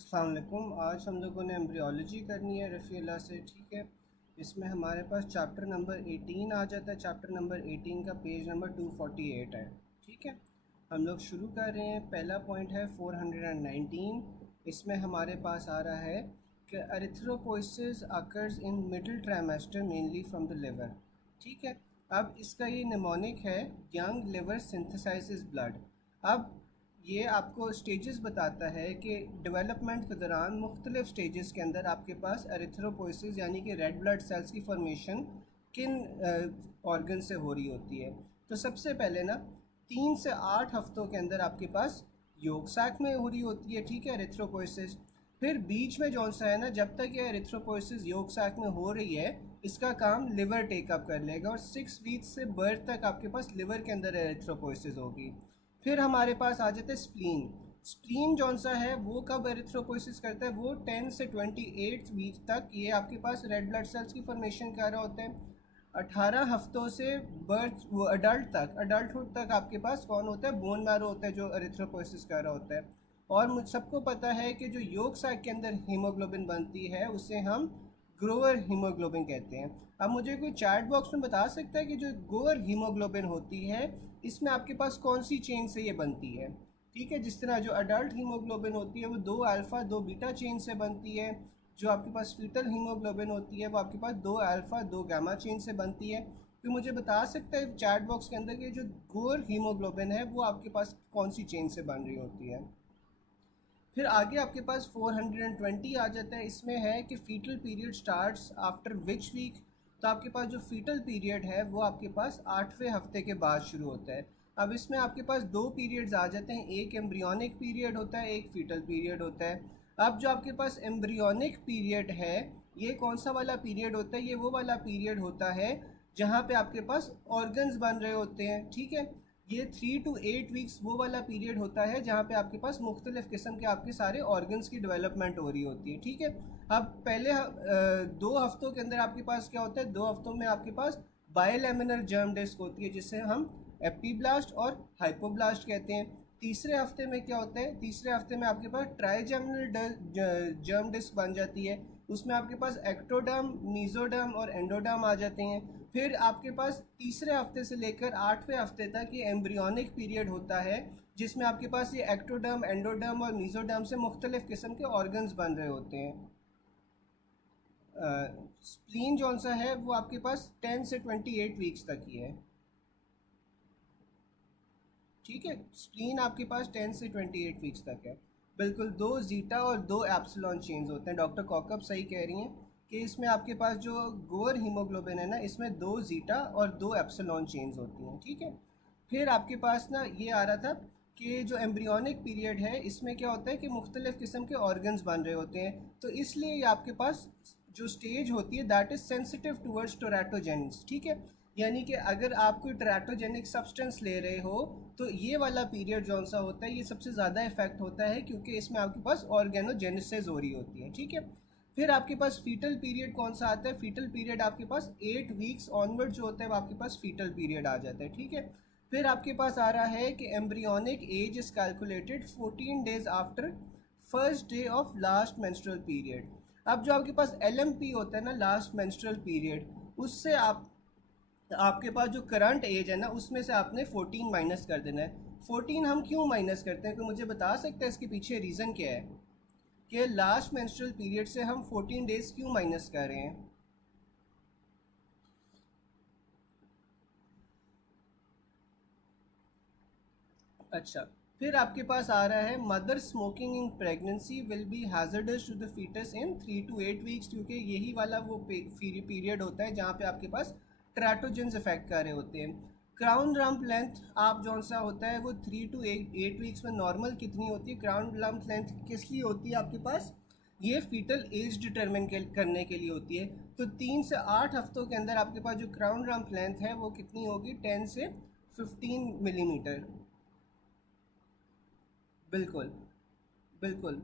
अस्सलाम वालेकुम। आज हम लोगों ने एम्ब्रियोलॉजी करनी है रफ़ीला से, ठीक है। इसमें हमारे पास चैप्टर नंबर 18 आ जाता है। चैप्टर नंबर 18 का पेज नंबर 248 है, ठीक है। हम लोग शुरू कर रहे हैं। पहला पॉइंट है 419। इसमें हमारे पास आ रहा है कि erythropoiesis occurs in middle trimester mainly from the liver, ठीक है। अब इसका ये निमोनिक है यंग लिवर सिंथेसाइजेस ब्लड। अब ये आपको स्टेजेस बताता है कि डेवलपमेंट के दौरान मुख्तलिफ स्टेजेस के अंदर आपके पास एरिथ्रोपोइसिस यानी कि रेड ब्लड सेल्स की फॉर्मेशन किन ऑर्गन से हो रही होती है। तो सबसे पहले ना 3 से 8 हफ्तों के अंदर आपके पास योग साक में हो रही होती है, ठीक है, एरिथ्रोपोइसिस। फिर बीच में जौन सा है ना, जब तक ये एरिथ्रोपोइसिस योग साक में हो रही है इसका काम लिवर टेकअप कर लेगा और 6 वीक से बर्थ तक आपके पास लिवर के अंदर एरिथ्रोपोइसिस होगी। फिर हमारे पास आ जाता है स्प्लीन। स्प्लीन जौन सा है वो कब एरिथ्रोपोइसिस करता है, वो 10 से 28 वीक तक ये आपके पास रेड ब्लड सेल्स की फॉर्मेशन कर रहा होता है। 18 हफ्तों से बर्थ वो अडल्टहुड तक आपके पास कौन होता है, बोन मैरो होता है जो एरिथ्रोपोइसिस कर रहा होता है। और मुझ सबको पता है कि जो योग साक के अंदर हीमोग्लोबिन बनती है उसे हम ग्रोअर हीमोग्लोबिन कहते हैं। अब मुझे कोई चैट बॉक्स में बता सकता है कि जो ग्रोअर हीमोग्लोबिन होती है इसमें आपके पास कौन सी चेन से ये बनती है, ठीक है। जिस तरह जो अडल्ट हीमोग्लोबिन होती है वो 2 अल्फ़ा 2 बीटा चेन से बनती है। जो आपके पास फीटल हीमोग्लोबिन होती है वो आपके पास 2 अल्फ़ा 2 गामा चेन से बनती है। तो मुझे बता सकता है चैट बॉक्स के अंदर कि जो ग्रोअर हीमोग्लोबिन है वो आपके पास कौन सी चेन से बन रही होती है। फिर आगे आपके पास 420 आ जाता है। इसमें है कि fetal period starts after which week. तो आपके पास जो फीटल पीरियड है वो आपके पास 8वें हफ्ते के बाद शुरू होता है। अब इसमें आपके पास 2 पीरियड्स आ जाते हैं, एक एम्ब्रियोनिक पीरियड होता है, एक फीटल पीरियड होता है। अब जो आपके पास एम्ब्रियोनिक पीरियड है ये कौन सा वाला पीरियड होता है, ये वो वाला पीरियड होता है जहाँ पे आपके पास ऑर्गन्स बन रहे होते हैं, ठीक है। ये 3 to 8 वीक्स वो वाला पीरियड होता है जहाँ पे आपके पास मुख्तलिफ किस्म के आपके सारे ऑर्गन्स की डेवलपमेंट हो रही होती है, ठीक है। अब पहले 2 हफ्तों के अंदर आपके पास क्या होता है, 2 हफ्तों में आपके पास बायोलैमिनर जर्म डिस्क होती है जिसे हम एपीब्लास्ट और हाइपोब्लास्ट कहते हैं। तीसरे हफ्ते में क्या होता है, तीसरे हफ्ते में आपके पास ट्राइजेमिनल जर्म डिस्क बन जाती है। उसमें आपके पास एक्टोडर्म, मीजोडर्म और एंडोडर्म आ जाते हैं। फिर आपके पास तीसरे हफ्ते से लेकर 8वें हफ्ते तक ये एम्ब्रियोनिक पीरियड होता है जिसमें आपके पास ये एक्टोडर्म, एंडोडर्म और मीजोडर्म से मुख्तलिफ किस्म के ऑर्गन्स बन रहे होते हैं। स्प्लीन जौन सा है वो आपके पास 10 से 28 वीक्स तक ही है, ठीक है। स्प्लीन आपके पास 10 से 28 वीक्स तक है। बिल्कुल 2 जीटा और 2 एप्सिलॉन चेन्स होते हैं। डॉक्टर कॉकअप सही कह रही हैं कि इसमें आपके पास जो गोर हीमोग्लोबिन है ना इसमें 2 जीटा और 2 एप्सिलॉन चेन्स होती हैं, ठीक है। फिर आपके पास ना ये आ रहा था कि जो एम्ब्रियोनिक पीरियड है इसमें क्या होता है कि मुख्तलिफ किस्म के ऑर्गन्स बन रहे होते हैं। तो इसलिए ये आपके पास जो स्टेज होती है दैट इज़ सेंसिटिव टूवर्ड्स टोरेटोजेनिक्स, ठीक है। यानी कि अगर आप कोई टोरेटोजेनिक सब्सटेंस ले रहे हो तो ये वाला पीरियड जौन सा होता है ये सबसे ज़्यादा इफेक्ट होता है क्योंकि इसमें आपके पास ऑर्गेनोजेनेसिस हो रही होती है, ठीक है। फिर आपके पास फीटल पीरियड कौन सा आता है, फीटल पीरियड आपके पास 8 वीक्स ऑनवर्ड जो होता है वो आपके पास फीटल पीरियड आ जाता है, ठीक है। फिर आपके पास आ रहा है कि embryonic age is calculated 14 days after first day of last menstrual period. अब जो आपके पास LMP होता है ना, लास्ट मेंस्ट्रुअल पीरियड, उससे आपके पास जो करंट एज है ना उसमें से आपने 14 माइनस कर देना है। 14 हम क्यों माइनस करते हैं, कोई मुझे बता सकता है इसके पीछे रीज़न क्या है कि लास्ट मेंस्ट्रुअल पीरियड से हम 14 डेज क्यों माइनस कर रहे हैं। अच्छा, फिर आपके पास आ रहा है mother smoking in pregnancy will be hazardous to the fetus in 3 to 8 weeks, क्योंकि यही वाला वो पीरियड होता है जहाँ पे आपके पास ट्रैटोजेंस इफेक्ट कर रहे होते हैं। क्राउन लंप लेंथ आप जौन सा होता है वो 3 to 8 वीक्स में नॉर्मल कितनी होती है, क्राउन लंप लेंथ किस लिए होती है आपके पास, ये फीटल एज डिटरमिन करने के लिए होती है। तो 3 से 8 हफ्तों के अंदर आपके पास जो क्राउन लंप लेंथ है वो कितनी होगी, 10 से 15 मिलीमीटर। बिल्कुल बिल्कुल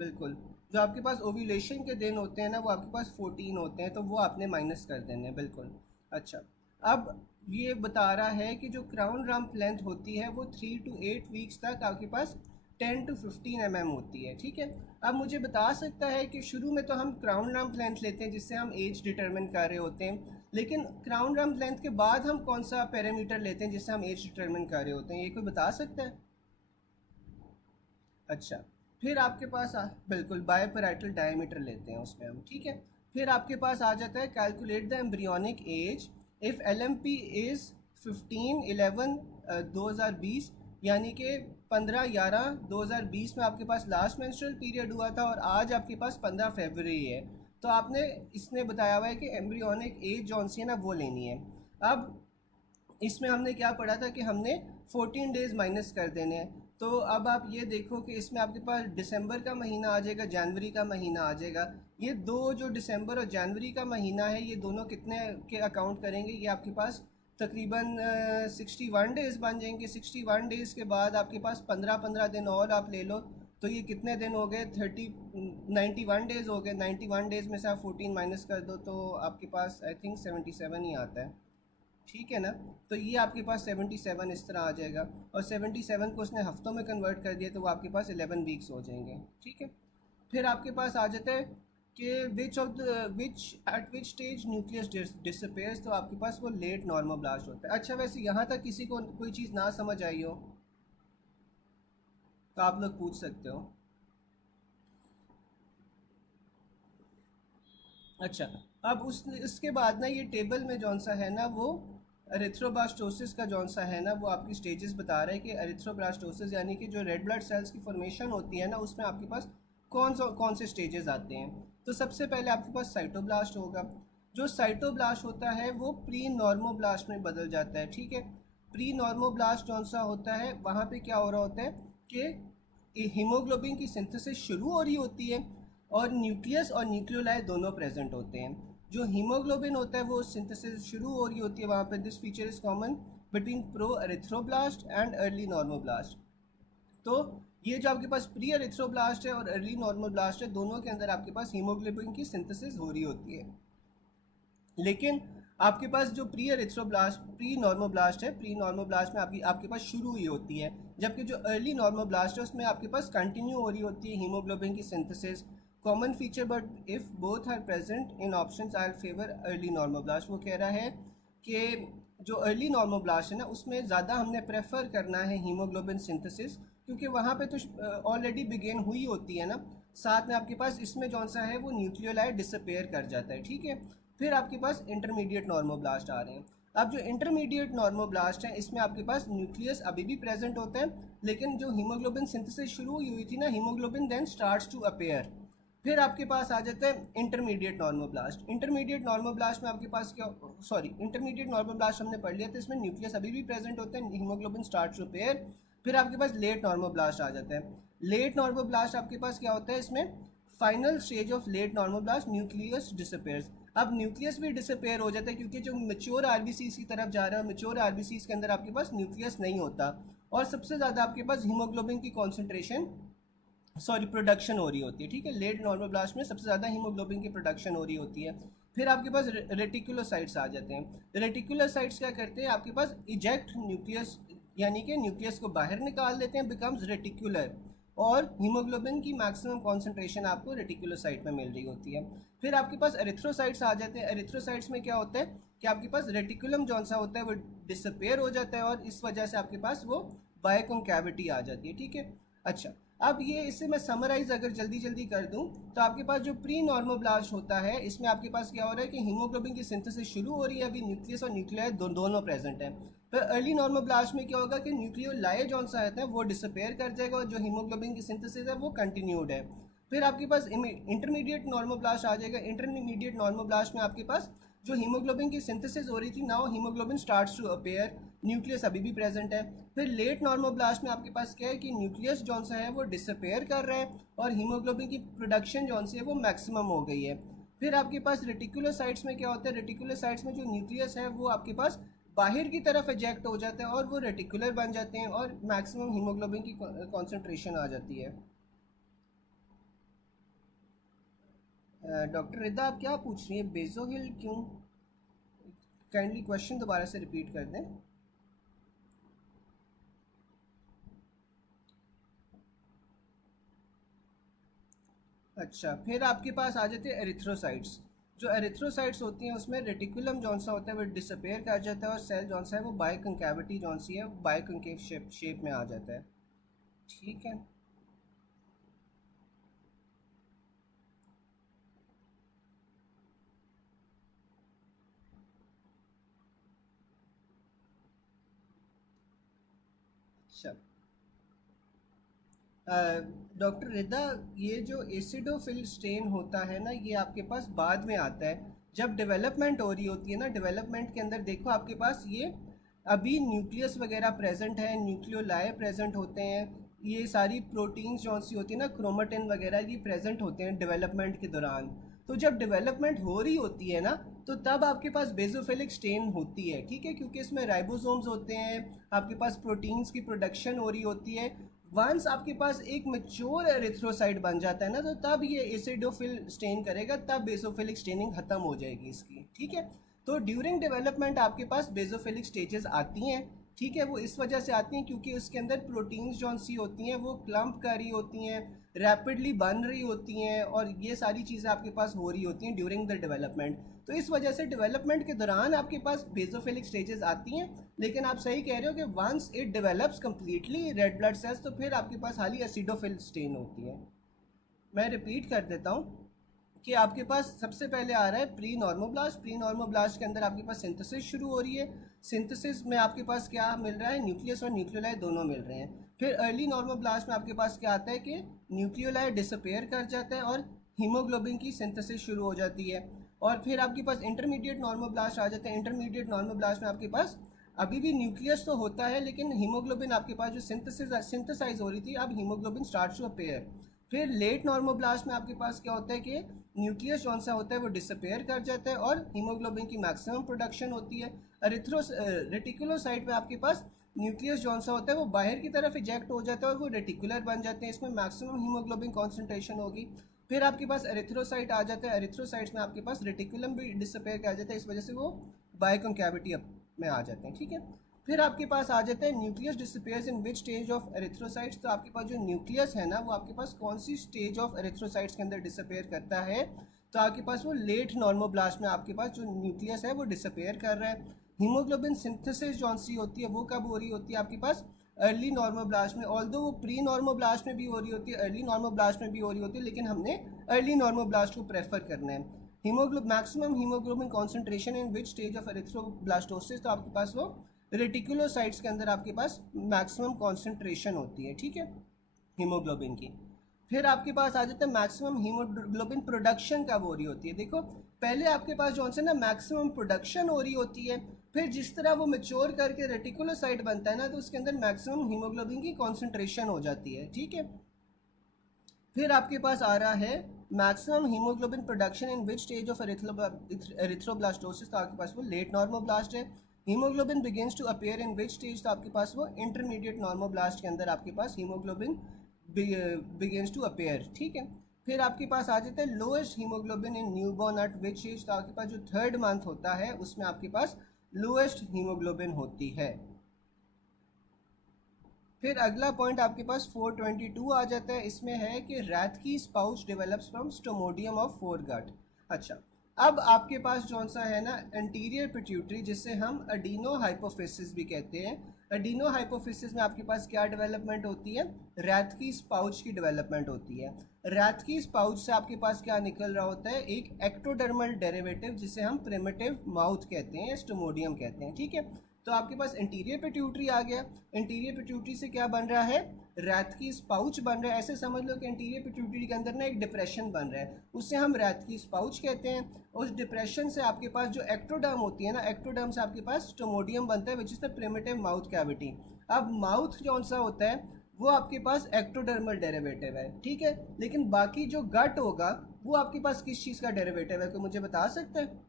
बिल्कुल। जो आपके पास ओव्यूलेशन के दिन होते हैं ना वो आपके पास 14 होते हैं तो वो आपने माइनस कर देने हैं, बिल्कुल। अच्छा, अब ये बता रहा है कि जो क्राउन रम्प लेंथ होती है वो 3 to 8 वीक्स तक आपके पास 10 to 15 mm होती है, ठीक है। अब मुझे बता सकता है कि शुरू में तो हम क्राउन रम्प लेंथ लेते हैं जिससे हम एज डिटरमिन कर रहे होते हैं, लेकिन क्राउन रम्प लेंथ के बाद हम कौन सा पैरामीटर लेते हैं जिससे हम एज डिटरमिन कर रहे होते हैं, ये कोई बता सकता है? अच्छा, फिर आपके पास बिल्कुल बायोपेराइटल डायमीटर लेते हैं उसमें हम, ठीक है। फिर आपके पास आ जाता है calculate the embryonic age if L M P is 15/11/2020, यानी कि 15/11/2020 में आपके पास लास्ट मेंस्ट्रुअल पीरियड हुआ था और आज आपके पास 15 फरवरी है। तो आपने इसने बताया हुआ है कि एम्ब्रियोनिक एज जौन सी है ना वो लेनी है। अब इसमें हमने क्या पढ़ा था कि हमने 14 डेज़ माइनस कर देने हैं। तो अब आप ये देखो कि इसमें आपके पास दिसंबर का महीना आ जाएगा, जनवरी का महीना आ जाएगा। ये दो जो दिसंबर और जनवरी का महीना है, ये दोनों कितने के अकाउंट करेंगे? ये आपके पास तकरीबन 61 डेज़ बन जाएंगे। 61 डेज़ के बाद आपके पास 15-15 दिन और आप ले लो, तो ये कितने दिन हो गए? 91 डेज़ हो गए। 91 डेज़ में से आप 14 माइनस कर दो तो आपके पास आई थिंक 77 ही आता है, ठीक है ना। तो ये आपके पास 77 इस तरह आ जाएगा, और 77 को उसने हफ्तों में कन्वर्ट कर दिया तो वो आपके पास 11 वीक्स हो जाएंगे, ठीक है। फिर आपके पास आ जाता है कि विच eight which stage nucleus disappears, तो आपके पास वो लेट नॉर्मोब्लास्ट होता है। अच्छा, वैसे यहाँ तक किसी को कोई चीज़ ना समझ आई हो तो आप लोग पूछ सकते हो। अच्छा, अब उस इसके बाद ना ये टेबल में जौन सा है ना वो एरिथ्रोब्लास्टोसिस का जौन सा है ना वो आपकी स्टेजेस बता रहा है कि एरिथ्रोब्लास्टोसिस यानी कि जो रेड ब्लड सेल्स की फॉर्मेशन होती है ना उसमें आपके पास कौन से स्टेजेस आते हैं। तो सबसे पहले आपके पास साइटोब्लास्ट होगा। जो साइटोब्लास्ट होता है वो प्री नॉर्मोब्लास्ट में बदल जाता है, ठीक है। प्री नॉर्मोब्लास्ट जौन सा होता है वहाँ पे क्या हो रहा होता है कि हीमोग्लोबिन की सिंथेसिस शुरू हो रही होती है और न्यूक्लियस और न्यूक्लियोलाई दोनों प्रेजेंट होते हैं। जो हीमोग्लोबिन होता है वो सिंथेसिस शुरू हो रही होती है वहाँ पे। This feature is common between pro erythroblast and early normoblast. तो ये जो आपके पास प्री एरिथ्रोब्लास्ट है और अर्ली नॉर्मोब्लास्ट है, दोनों के अंदर आपके पास हीमोग्लोबिन की सिंथेसिस हो रही होती है। लेकिन आपके पास जो प्री नॉर्मोब्लास्ट है, प्री नॉर्मोब्लास्ट में आपके पास शुरू हुई होती है, जबकि जो अर्ली नॉर्मोब्लास्ट है उसमें आपके पास कंटिन्यू हो रही होती है हीमोग्लोबिन की synthesis. Common feature but if both are present in options I favour early normoblast. वो कह रहा है कि जो अर्ली नॉर्मोब्लास्ट है ना उसमें ज़्यादा हमने प्रेफर करना है हीमोग्लोबिन सिंथेसिस, क्योंकि वहाँ पे तो ऑलरेडी बिगेन हुई होती है ना। साथ में आपके पास इसमें जौन सा है वो न्यूक्लियोलाइट डिसअपेयर कर जाता है, ठीक है। फिर आपके पास इंटरमीडिएट नॉर्मोब्लास्ट आ रहे हैं। अब जो इंटरमीडिएट नॉर्मोब्लास्ट है इसमें आपके पास न्यूक्लियस अभी भी प्रेजेंट होता है, लेकिन जो हीमोग्लोबिन सिंथेसिस शुरू हुई थी ना, hemoglobin then starts to appear. फिर आपके पास आ जाता है इंटरमीडिएट नॉर्मोब्लास्ट। इंटरमीडिएट नॉर्मोब्लास्ट में आपके पास क्या, सॉरी, इंटरमीडिएट नॉर्मोब्लास्ट हमने पढ़ लिया था, इसमें न्यूक्लियस अभी भी प्रेजेंट होते हैं, हीमोग्लोबिन स्टार्ट्स टू अपेयर। फिर आपके पास लेट नॉर्मोब्लास्ट आ जाता है। लेट नॉर्मोब्लास्ट आपके पास क्या होता है, इसमें final stage of late normoblast nucleus disappears. अब न्यूक्लियस भी डिसअपेयर हो जाता है क्योंकि जो मेच्योर आरबीसीज की तरफ जा रहा है, मेच्योर आरबीसीज के अंदर आपके पास न्यूक्लियस नहीं होता, और सबसे ज़्यादा आपके पास हीमोग्लोबिन की कॉन्सेंट्रेशन, सॉरी, प्रोडक्शन हो रही होती है, ठीक है। लेट नॉर्मोब्लास्ट में सबसे ज़्यादा हीमोग्लोबिन की प्रोडक्शन हो रही होती है। फिर आपके पास रेटिकुलोसाइट्स आ जाते हैं। रेटिकुलोसाइट्स क्या करते हैं, आपके पास इजेक्ट न्यूक्लियस यानी कि न्यूक्लियस को बाहर निकाल देते हैं, बिकम्स रेटिकुलर, और हीमोग्लोबिन की मैक्सिमम कॉन्सेंट्रेशन आपको रेटिकुलोसाइट में मिल रही होती है। फिर आपके पास एरिथ्रोसाइट्स आ जाते हैं। एरिथ्रोसाइट्स में क्या होता है कि आपके पास रेटिकुलम जौन सा होता है वो डिसअपेयर हो जाता है, और इस वजह से आपके पास वो बायोकॉन्कैविटी आ जाती है, ठीक है। अच्छा, अब ये इससे मैं समराइज अगर जल्दी जल्दी कर दूं तो आपके पास जो प्री नॉर्मोब्लास्ट होता है इसमें आपके पास क्या हो रहा है कि हीमोग्लोबिन की सिंथेसिस शुरू हो रही है, अभी न्यूक्लियस और न्यूक्लियाई दोनों प्रेजेंट है। फिर अर्ली नॉर्मोब्लास्ट में क्या होगा कि न्यूक्लियोलाइ जौन सा रहता है वो डिसअपेयर कर जाएगा, और जो हीमोग्लोबिन की सिंथेसिस है वो कंटिन्यूड है। फिर आपके पास इंटरमीडिएट नॉर्मोब्लास्ट आ जाएगा। इंटरमीडिएट नॉर्मोब्लास्ट में आपके पास जो हीमोग्लोबिन की सिंथेसिस हो रही थी, now hemoglobin starts to appear, nucleus अभी भी प्रेजेंट है। फिर लेट नॉर्मोब्लास्ट में आपके पास क्या है कि न्यूक्लियस जौन सा है वो डिसअपेयर कर रहा है, और हीमोग्लोबिन की प्रोडक्शन जौन सी है वो मैक्सिमम हो गई है। फिर आपके पास रेटिकुलोसाइट्स में क्या होता है, रेटिकुलोसाइट्स में जो न्यूक्लियस है वो आपके पास बाहर की तरफ एजेक्ट हो जाता है और वो रेटिकुलर बन जाते हैं, और मैक्सिमम हीमोग्लोबिन की कॉन्सेंट्रेशन आ जाती है। डॉक्टर रिदा, आप क्या पूछ रही है, बेजोहिल क्यों? काइंडली क्वेश्चन दोबारा से रिपीट कर दें। अच्छा, फिर आपके पास आ जाते हैं एरिथ्रोसाइट्स। जो एरिथ्रोसाइट्स होती हैं उसमें रेटिकुलम जौन सा होता है वो डिसअपेयर कर जाता है, और सेल जौन सा है वो बाइकंकैविटी जौन सी है बाइकंकेव शेप में आ जाता है। ठीक है। अच्छा, डॉक्टर रिदा, ये जो एसिडोफिल स्टेन होता है ना, ये आपके पास बाद में आता है जब डेवलपमेंट हो रही होती है ना। डेवलपमेंट के अंदर देखो आपके पास ये अभी न्यूक्लियस वगैरह प्रेजेंट है, न्यूक्लियोलाए प्रेजेंट होते हैं, ये सारी प्रोटीन्स जो सी होती है ना, क्रोमेटिन वगैरह, ये प्रेजेंट होते हैं डेवलपमेंट के दौरान। तो जब डेवलपमेंट हो रही होती है ना, तो तब आपके पास बेसोफिलिक स्टेन होती है, ठीक है, क्योंकि इसमें राइबोसोम्स होते हैं, आपके पास प्रोटीन्स की प्रोडक्शन हो रही होती है। वंस आपके पास एक मेच्योर एरिथ्रोसाइट बन जाता है ना, तो तब ये एसिडोफिल स्टेन करेगा, तब बेसोफिलिक स्टेनिंग खत्म हो जाएगी इसकी, ठीक है। तो ड्यूरिंग डेवलपमेंट आपके पास बेसोफिलिक स्टेजेस आती हैं, ठीक है। वो इस वजह से आती हैं क्योंकि उसके अंदर प्रोटीन्स जो सी होती हैं वो क्लम्प कर रही होती हैं, रैपिडली बन रही होती हैं, और ये सारी चीज़ें आपके पास हो रही होती हैं ड्यूरिंग द डेवलपमेंट। तो इस वजह से डेवलपमेंट के दौरान आपके पास बेसोफिलिक स्टेजेस आती हैं। लेकिन आप सही कह रहे हो कि once it develops completely red blood cells, तो फिर आपके पास हाली एसिडोफिल स्टेन होती है। मैं रिपीट कर देता हूँ कि आपके पास सबसे पहले आ रहा है प्री नॉर्मोब्लास्ट। प्री नॉर्मोब्लास्ट के अंदर आपके पास सिंथेसिस शुरू हो रही है। सिंथेसिस में आपके पास क्या मिल रहा है, न्यूक्लियस और न्यूक्लियोलाई दोनों मिल रहे हैं। फिर अर्ली नॉर्मोब्लास्ट में आपके पास क्या आता है कि न्यूक्लियोलाई डिसअपेयर कर जाता है और हीमोग्लोबिन की सिंथेसिस शुरू हो जाती है। और फिर आपके पास इंटरमीडिएट नॉर्मोब्लास्ट आ जाते हैं। इंटरमीडिएट नॉर्मोब्लास्ट में आपके पास अभी भी न्यूक्लियस तो होता है, लेकिन हीमोग्लोबिन आपके पास जो सिंथेसाइज हो रही थी, अब हीमोग्लोबिन स्टार्ट टू अपेयर। फिर लेट नॉर्मोब्लास्ट में आपके पास क्या होता है कि न्यूक्लियस कौन सा होता है वो डिसअपेयर कर जाता है और हीमोग्लोबिन की मैक्सिमम प्रोडक्शन होती है। रेटिकुलोसाइट में आपके पास न्यूक्लियस जौन सा होता है वो बाहर की तरफ इजेक्ट हो जाता है और वो रेटिकुलर बन जाते हैं, इसमें मैक्सिमम हीमोग्लोबिन कॉन्सेंट्रेशन होगी। फिर आपके पास एरिथ्रोसाइट आ जाता है। एरिथ्रोसाइट्स में आपके पास रेटिकुलम भी डिसअपेयर कर जाता है, इस वजह से वो बायोकंकैविटी में आ जाते हैं, ठीक है। फिर आपके पास आ जाता है nucleus disappears in which stage of erythrocytes. तो आपके पास जो न्यूक्लियस है ना, वो आपके पास कौन सी स्टेज ऑफ एरिथ्रोसाइट्स के अंदर डिसअपेयर करता है, तो आपके पास वो लेट नॉर्मोब्लास्ट में आपके पास जो न्यूक्लियस है वो डिसअपेयर कर रहा है। हीमोग्लोबिन सिंथेसिस जौन सी होती है वो कब हो रही होती है आपके पास, अर्ली नॉर्मोब्लास्ट में। ऑल्दो वो प्री नॉर्मोब्लास्ट में भी हो रही होती है, अर्ली नॉर्मोब्लास्ट में भी हो रही होती है, लेकिन हमने अर्ली नॉर्मोब्लास्ट को प्रेफर करना है। Maximum haemoglobin concentration in which stage of erythroblastosis, तो आपके पास वो रेटिकुलोसाइट्स के अंदर आपके पास मैक्सिमम कॉन्सेंट्रेशन होती है, ठीक है, हीमोग्लोबिन की। फिर आपके पास आ जाता है मैक्सिमम हीमोग्लोबिन प्रोडक्शन कब हो रही होती है। देखो, पहले आपके पास जो है ना मैक्सिमम प्रोडक्शन हो रही होती है, फिर जिस तरह वो मेच्योर करके रेटिकुलोसाइट बनता है ना, तो उसके अंदर मैक्सिमम हीमोग्लोबिन की कॉन्सेंट्रेशन हो जाती है, ठीक है। फिर आपके पास आ रहा है maximum hemoglobin production in which stage of erythroblastosis, तो आपके पास वो लेट नॉर्मोब्लास्ट है। Hemoglobin begins to appear in which stage, तो आपके पास वो इंटरमीडिएट नॉर्मोब्लास्ट के अंदर आपके पास हीमोग्लोबिन बिगिंस टू अपीयर, ठीक है। फिर आपके पास आ जाता है lowest hemoglobin in newborn at which age, तो आपके पास जो थर्ड मंथ होता है उसमें आपके पास लोएस्ट हीमोग्लोबिन होती है। फिर अगला पॉइंट आपके पास 422 आ जाता है। इसमें है कि रैट की स्पाउच develops from stomodeum of foregut. अच्छा, अब आपके पास जौन सा है ना एंटीरियर पिट्यूटरी, जिसे हम अडीनो हाइपोफिसिस भी कहते हैं। अडीनो हाइपोफिसिस में आपके पास क्या डेवलपमेंट होती है, रैट की स्पाउच की डेवलपमेंट होती है। रैट की स्पाउच से आपके पास क्या निकल रहा होता है, एक एक्टोडर्मल डेरिवेटिव जिसे हम प्रिमिटिव माउथ कहते हैं, स्टोमोडियम कहते हैं, ठीक है। तो आपके पास इंटीरियर पिट्यूटरी आ गया। इंटीरियर पिट्यूटरी से क्या बन रहा है, रैट की स्पाउच बन रहा है। ऐसे समझ लो कि इंटीरियर पिट्यूटरी के अंदर ना एक डिप्रेशन बन रहा है, उससे हम रैट की स्पाउच कहते हैं। उस डिप्रेशन से आपके पास जो एक्टोडर्म होती है ना, एक्टोडर्म से आपके पास स्टोमोडियम बनता है, which is the primitive mouth cavity. अब माउथ कौन सा होता है, वो आपके पास एक्टोडर्मल डेरिवेटिव है, ठीक है। लेकिन बाकी जो गट होगा वो आपके पास किस चीज़ का डेरिवेटिव है, कोई मुझे बता सकता है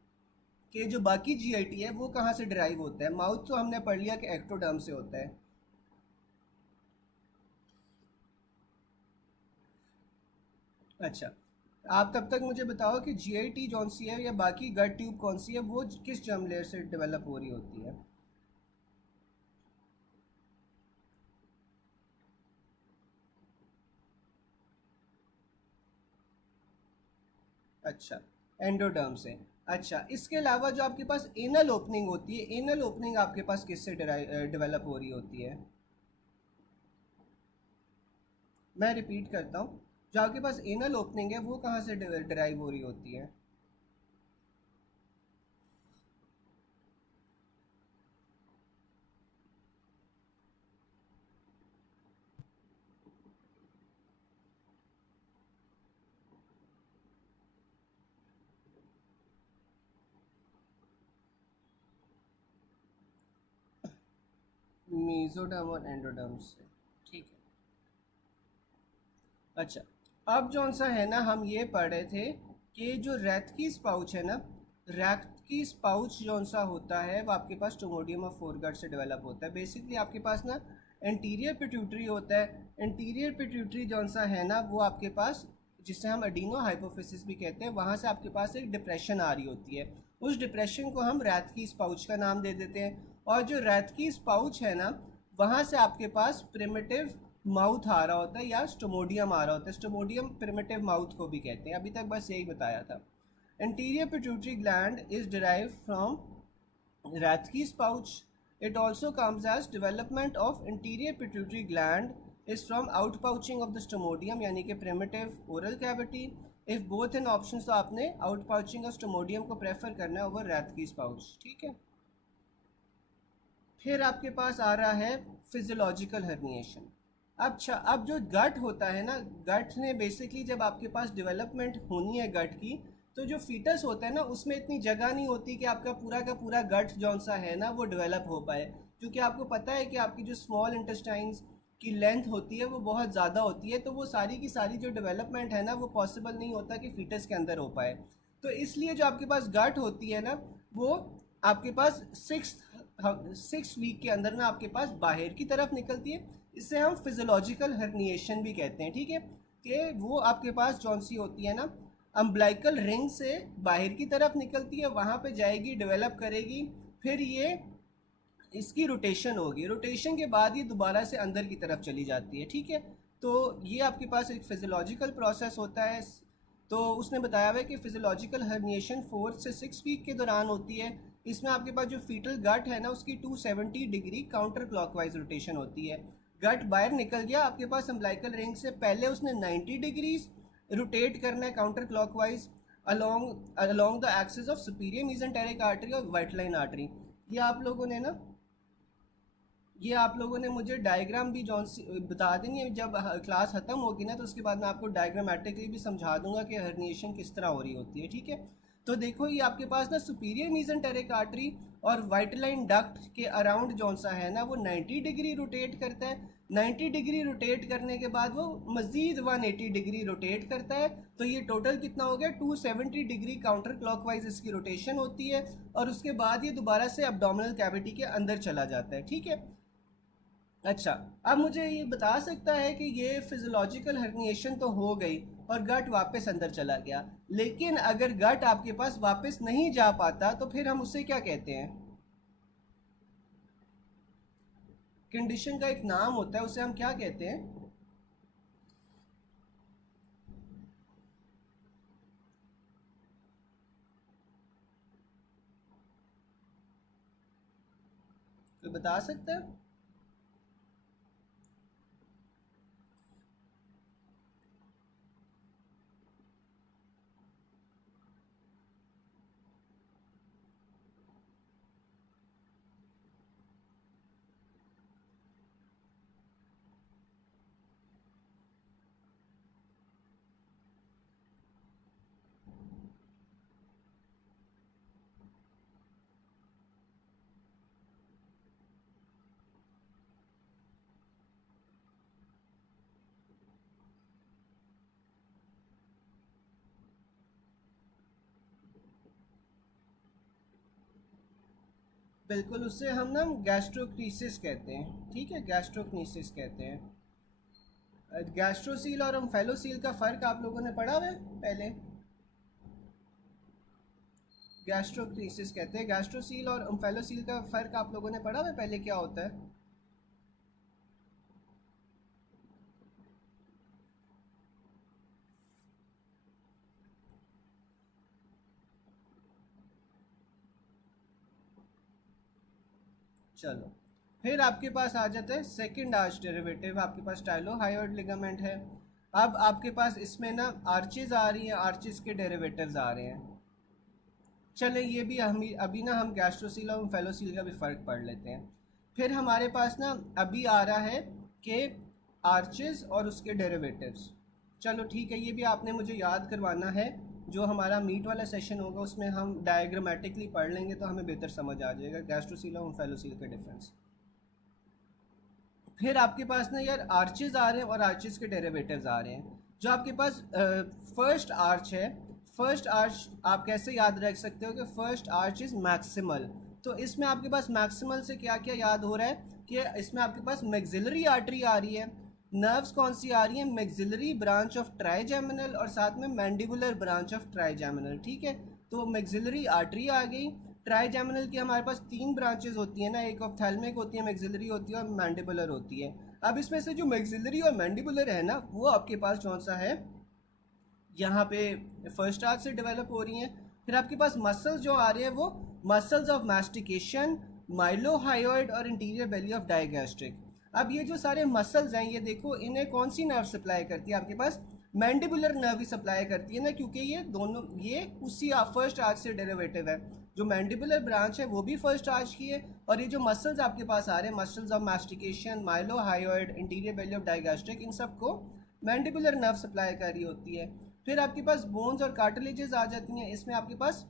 कि जो बाकी जीआईटी है वो कहाँ से डिराइव होता है। माउथ तो हमने पढ़ लिया कि एक्टोडर्म से होता है। अच्छा, आप तब तक मुझे बताओ कि जीआईटी कौन सी है या बाकी गट ट्यूब कौन सी है, वो किस जर्म लेयर से डेवलप हो रही होती है। अच्छा, एंडोडर्म से। अच्छा, इसके अलावा जो आपके पास एनल ओपनिंग होती है, एनल ओपनिंग आपके पास किससे डेवलप हो रही होती है? मैं रिपीट करता हूँ, जो आपके पास एनल ओपनिंग है वो कहाँ से डिराइव हो रही होती है? मीजोडर्म और एंडोडर्म से, ठीक है। अच्छा, अब जौन सा है ना, हम ये पढ़ रहे थे कि जो रैथकीस पाउच है ना, रैथकीस पाउच जौन सा होता है वो आपके पास स्टोमोडियम ऑफ फोरगट से डेवलप होता है। बेसिकली आपके पास ना एंटीरियर पिट्यूटरी होता है। एंटीरियर पिट्यूटरी जौन सा है ना वो आपके पास, जिसे हम एडिनो हाइपोफिसिस भी कहते हैं, वहाँ से आपके पास एक डिप्रेशन आ रही होती है। उस डिप्रेशन को हम रैथकीस पाउच का नाम दे देते हैं। और जो रैथकीस पाउच है ना, वहाँ से आपके पास प्रिमिटिव माउथ आ रहा होता है या स्टोमोडियम आ रहा होता है। स्टोमोडियम प्रिमिटिव माउथ को भी कहते हैं। अभी तक बस यही बताया था। Anterior pituitary gland is derive from Rathke's pouch. It also comes as development of anterior pituitary gland is from outpouching of the stomodium यानी कि primitive oral cavity. If both in options तो आपने outpouching of stomodium को prefer करना है over Rathke's pouch, ठीक है। फिर आपके पास आ रहा है फिजियोलॉजिकल हर्निएशन। अच्छा, अब जो गट होता है ना, गट ने बेसिकली जब आपके पास डेवलपमेंट होनी है गट की, तो जो फीटस होता है ना उसमें इतनी जगह नहीं होती कि आपका पूरा का पूरा गट जौन सा है ना वो डेवलप हो पाए। क्योंकि आपको पता है कि आपकी जो स्मॉल इंटेस्टाइन्स की लेंथ होती है वो बहुत ज़्यादा होती है, तो वो सारी की सारी जो डेवलपमेंट है ना वो पॉसिबल नहीं होता कि फीटस के अंदर हो पाए। तो इसलिए जो आपके पास गट होती है ना, वो आपके पास 6 वीक के अंदर ना आपके पास बाहर की तरफ निकलती है। इसे हम फिजियोलॉजिकल हर्निएशन भी कहते हैं, ठीक है। कि वो आपके पास जौन सी होती है ना, अम्बलाइकल रिंग से बाहर की तरफ निकलती है, वहाँ पे जाएगी, डेवलप करेगी। फिर ये इसकी रोटेशन होगी, रोटेशन के बाद ये दोबारा से अंदर की तरफ चली जाती है, ठीक है। तो ये आपके पास एक फिजियोलॉजिकल प्रोसेस होता है। तो उसने बताया हुआ है कि फिजियोलॉजिकल हर्निएशन 4 से 6 वीक के दौरान होती है। इसमें आपके पास जो फीटल गट है ना उसकी 270 डिग्री काउंटर क्लॉकवाइज रोटेशन होती है। गट बाहर निकल गया आपके पास अम्बलाइकल रिंग से, पहले उसने 90 डिग्रीज रोटेट करना है counter clockwise along along the axis of superior mesenteric artery और वाइटलाइन आर्टरी। ये आप लोगों ने ना, ये आप लोगों ने मुझे डायग्राम भी जॉन बता देंगे जब क्लास ख़त्म होगी ना, तो उसके बाद मैं आपको डायग्रामेटिकली भी समझा दूंगा कि हर्निएशन किस तरह हो रही होती है, ठीक है। तो देखो ये आपके पास ना सुपीरियर मीजेंटेरिक आर्टरी और वाइटलाइन डक्ट के अराउंड जौन सा है ना वो 90 डिग्री रोटेट करता है। 90 डिग्री रोटेट करने के बाद वो मज़ीद 180 डिग्री रोटेट करता है। तो ये टोटल कितना हो गया, 270 डिग्री काउंटर क्लॉकवाइज इसकी रोटेशन होती है। और उसके बाद ये दोबारा से अब्डोमिनल कैविटी के अंदर चला जाता है, ठीक है। अच्छा, अब मुझे ये बता सकता है कि ये फिजियोलॉजिकल हर्निएशन तो हो गई और गट वापस अंदर चला गया, लेकिन अगर गट आपके पास वापस नहीं जा पाता तो फिर हम उसे क्या कहते हैं? कंडीशन का एक नाम होता है, उसे हम क्या कहते हैं? कोई बता सकता है? बिल्कुल, उससे हम ना गैस्ट्रोक्रीसिस कहते हैं, ठीक है, गैस्ट्रोक्नीसिस कहते हैं। गैस्ट्रोसील और ओम्फेलोसील का फ़र्क आप लोगों ने पढ़ा हुआ है पहले? गैस्ट्रोक्रीसिस कहते हैं, गैस्ट्रोसील और ओम्फेलोसील का फ़र्क आप लोगों ने पढ़ा हुआ है पहले, क्या होता है? चलो, फिर आपके पास आ जाता है सेकंड आर्च डेरिवेटिव, आपके पास स्टाइलोहायोइड लिगामेंट है। अब आपके पास इसमें ना आर्चेज आ रही हैं, आर्चेज के डेरिवेटिव्स आ रहे हैं। चले ये भी हम अभी ना हम गैस्ट्रोसील और फेलोसील का भी फ़र्क पढ़ लेते हैं। फिर हमारे पास ना अभी आ रहा है कि आर्चेस और उसके डेरिवेटिव्स। चलो ठीक है, ये भी आपने मुझे याद करवाना है। जो हमारा मीट वाला सेशन होगा उसमें हम डायग्रामेटिकली पढ़ लेंगे तो हमें बेहतर समझ आ जाएगा गैस्ट्रोसील और फेलोसील का डिफरेंस। फिर आपके पास ना यार आर्चेज आ रहे हैं और आर्चेज के डेरिवेटिव्स आ रहे हैं। जो आपके पास फर्स्ट आर्च है, फर्स्ट आर्च आप कैसे याद रख सकते हो कि फर्स्ट आर्च इज मैक्सिमल। तो इसमें आपके पास मैक्सिमल से क्या क्या याद हो रहा है कि इसमें आपके पास मैक्सिलरी आर्टरी आ रही है। नर्व्स कौन सी आ रही है? मैक्सिलरी ब्रांच ऑफ ट्राइजेमिनल और साथ में मैंडिबुलर ब्रांच ऑफ ट्राइजेमिनल। ठीक है, तो मैक्सिलरी आर्टरी आ गई। ट्राइजेमिनल की हमारे पास तीन ब्रांचेस होती है ना, एक ऑप्थेल्मिक होती है, मैक्सिलरी होती है और मैंडिबुलर होती है। अब इसमें से जो मैक्सिलरी और मैंडिबुलर है ना, वो आपके पास कौन सा है? यहाँ पे फर्स्ट आर्च से डेवलप हो रही हैं। फिर आपके पास मसल्स जो आ रहे हैं वो मसल्स ऑफ मैस्टिकेशन, माइलोहायोइड और इंटीरियर बेली ऑफ डाइगैस्ट्रिक। अब ये जो सारे मसल्स हैं ये देखो, इन्हें कौन सी नर्व सप्लाई करती है? आपके पास मैंडिबुलर नर्व ही सप्लाई करती है ना, क्योंकि ये दोनों ये उसी फर्स्ट आर्च से डेरिवेटिव है। जो मैंडिबुलर ब्रांच है वो भी फर्स्ट आर्च की है, और ये जो मसल्स आपके पास आ रहे हैं, muscles of mastication, mylohyoid, anterior belly of digastric, इन सबको मैंडिबुलर नर्व सप्लाई कर रही होती है। फिर आपके पास बोन्स और कार्टिलेजेस आ जाती हैं। इसमें आपके पास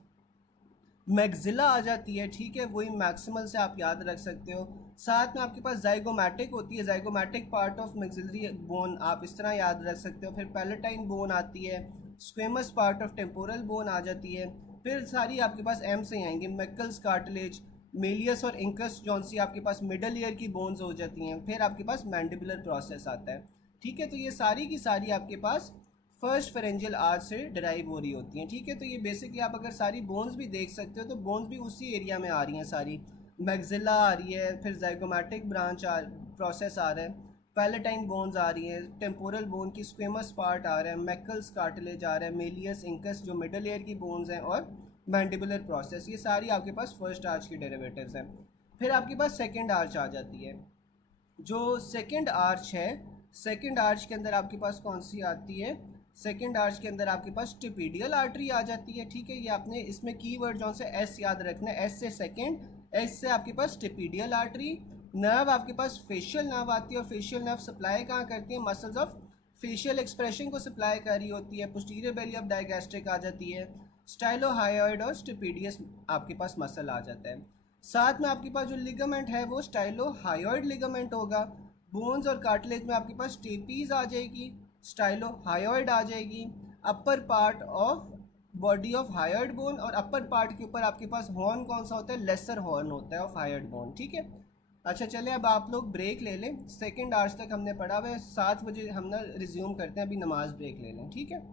मैक्सिला आ जाती है। ठीक है, वही मैक्सिमल से आप याद रख सकते हो। साथ में आपके पास जाइगोमैटिक होती है, zygomatic part of maxillary bone आप इस तरह याद रख सकते हो। फिर पैलेटाइन बोन आती है, squamous part of temporal bone आ जाती है। फिर सारी आपके पास एम से आएंगे, मैकल्स कार्टिलेज, मेलियस और इंकस जौन सी आपके पास मिडल ईयर की बोन्स हो जाती हैं। फिर आपके पास मैंडिबुलर प्रोसेस आता है। ठीक है, तो ये सारी की सारी आपके पास फर्स्ट फेरेंजियल आर्च से डिराइव हो रही होती हैं। ठीक है, तो ये बेसिकली आप अगर सारी बोन्स भी देख सकते हो तो बोन्स भी उसी एरिया में आ रही हैं सारी। मैक्सिला आ रही है, फिर जाइगोमैटिक ब्रांच प्रोसेस आ रहा है, पैलेटाइन बोन्स आ रही हैं, टेम्पोरल बोन की स्क्वेमस पार्ट आ रहा है, मैकल्स कार्टिलेज आ रहा है, मेलियस इंकस जो मिडल ईयर की बोन्स हैं, और मैंडिबुलर प्रोसेस। ये सारी आपके पास फर्स्ट आर्च की डेरिवेटिव्स हैं। फिर आपके पास सेकेंड आर्च आ जाती है। जो सेकेंड आर्च है, सेकेंड आर्च के अंदर आपके पास कौन सी आती है? सेकेंड आर्च के अंदर आपके पास स्टिपीडियल आर्टरी आ जाती है। ठीक है, ये आपने इसमें कीवर्ड जो से एस याद रखना है, एस से सेकेंड, एस से आपके पास स्टिपीडियल आर्टरी। नर्व आपके पास फेशियल नर्व आती है, और फेशियल नर्व सप्लाई कहाँ करती है? मसल्स ऑफ फेशियल एक्सप्रेशन को सप्लाई कर रही होती है। पोस्टीरियर बेली ऑफ डाइगैस्ट्रिक आ जाती है। स्टाइलोहायोइड और स्टिपीडियस आपके पास मसल आ जाता है। साथ में आपके पास जो लिगामेंट है वो स्टाइलोहायोइड लिगामेंट होगा। बोन्स और कार्टिलेज में आपके पास स्टेपीज आ जाएगी, स्टाइलोहायोइड आ जाएगी। अपर part of body of hyoid bone, और अपर पार्ट के ऊपर आपके पास हॉर्न कौन सा होता है? लेसर हॉर्न होता है ऑफ हायोइड बोन। ठीक है, अच्छा चलें अब आप लोग ब्रेक ले लें। सेकेंड आवर्स तक हमने पढ़ा हुआ है, 7 बजे हम ना रिज्यूम करते हैं, अभी नमाज ब्रेक ले लें। ठीक है।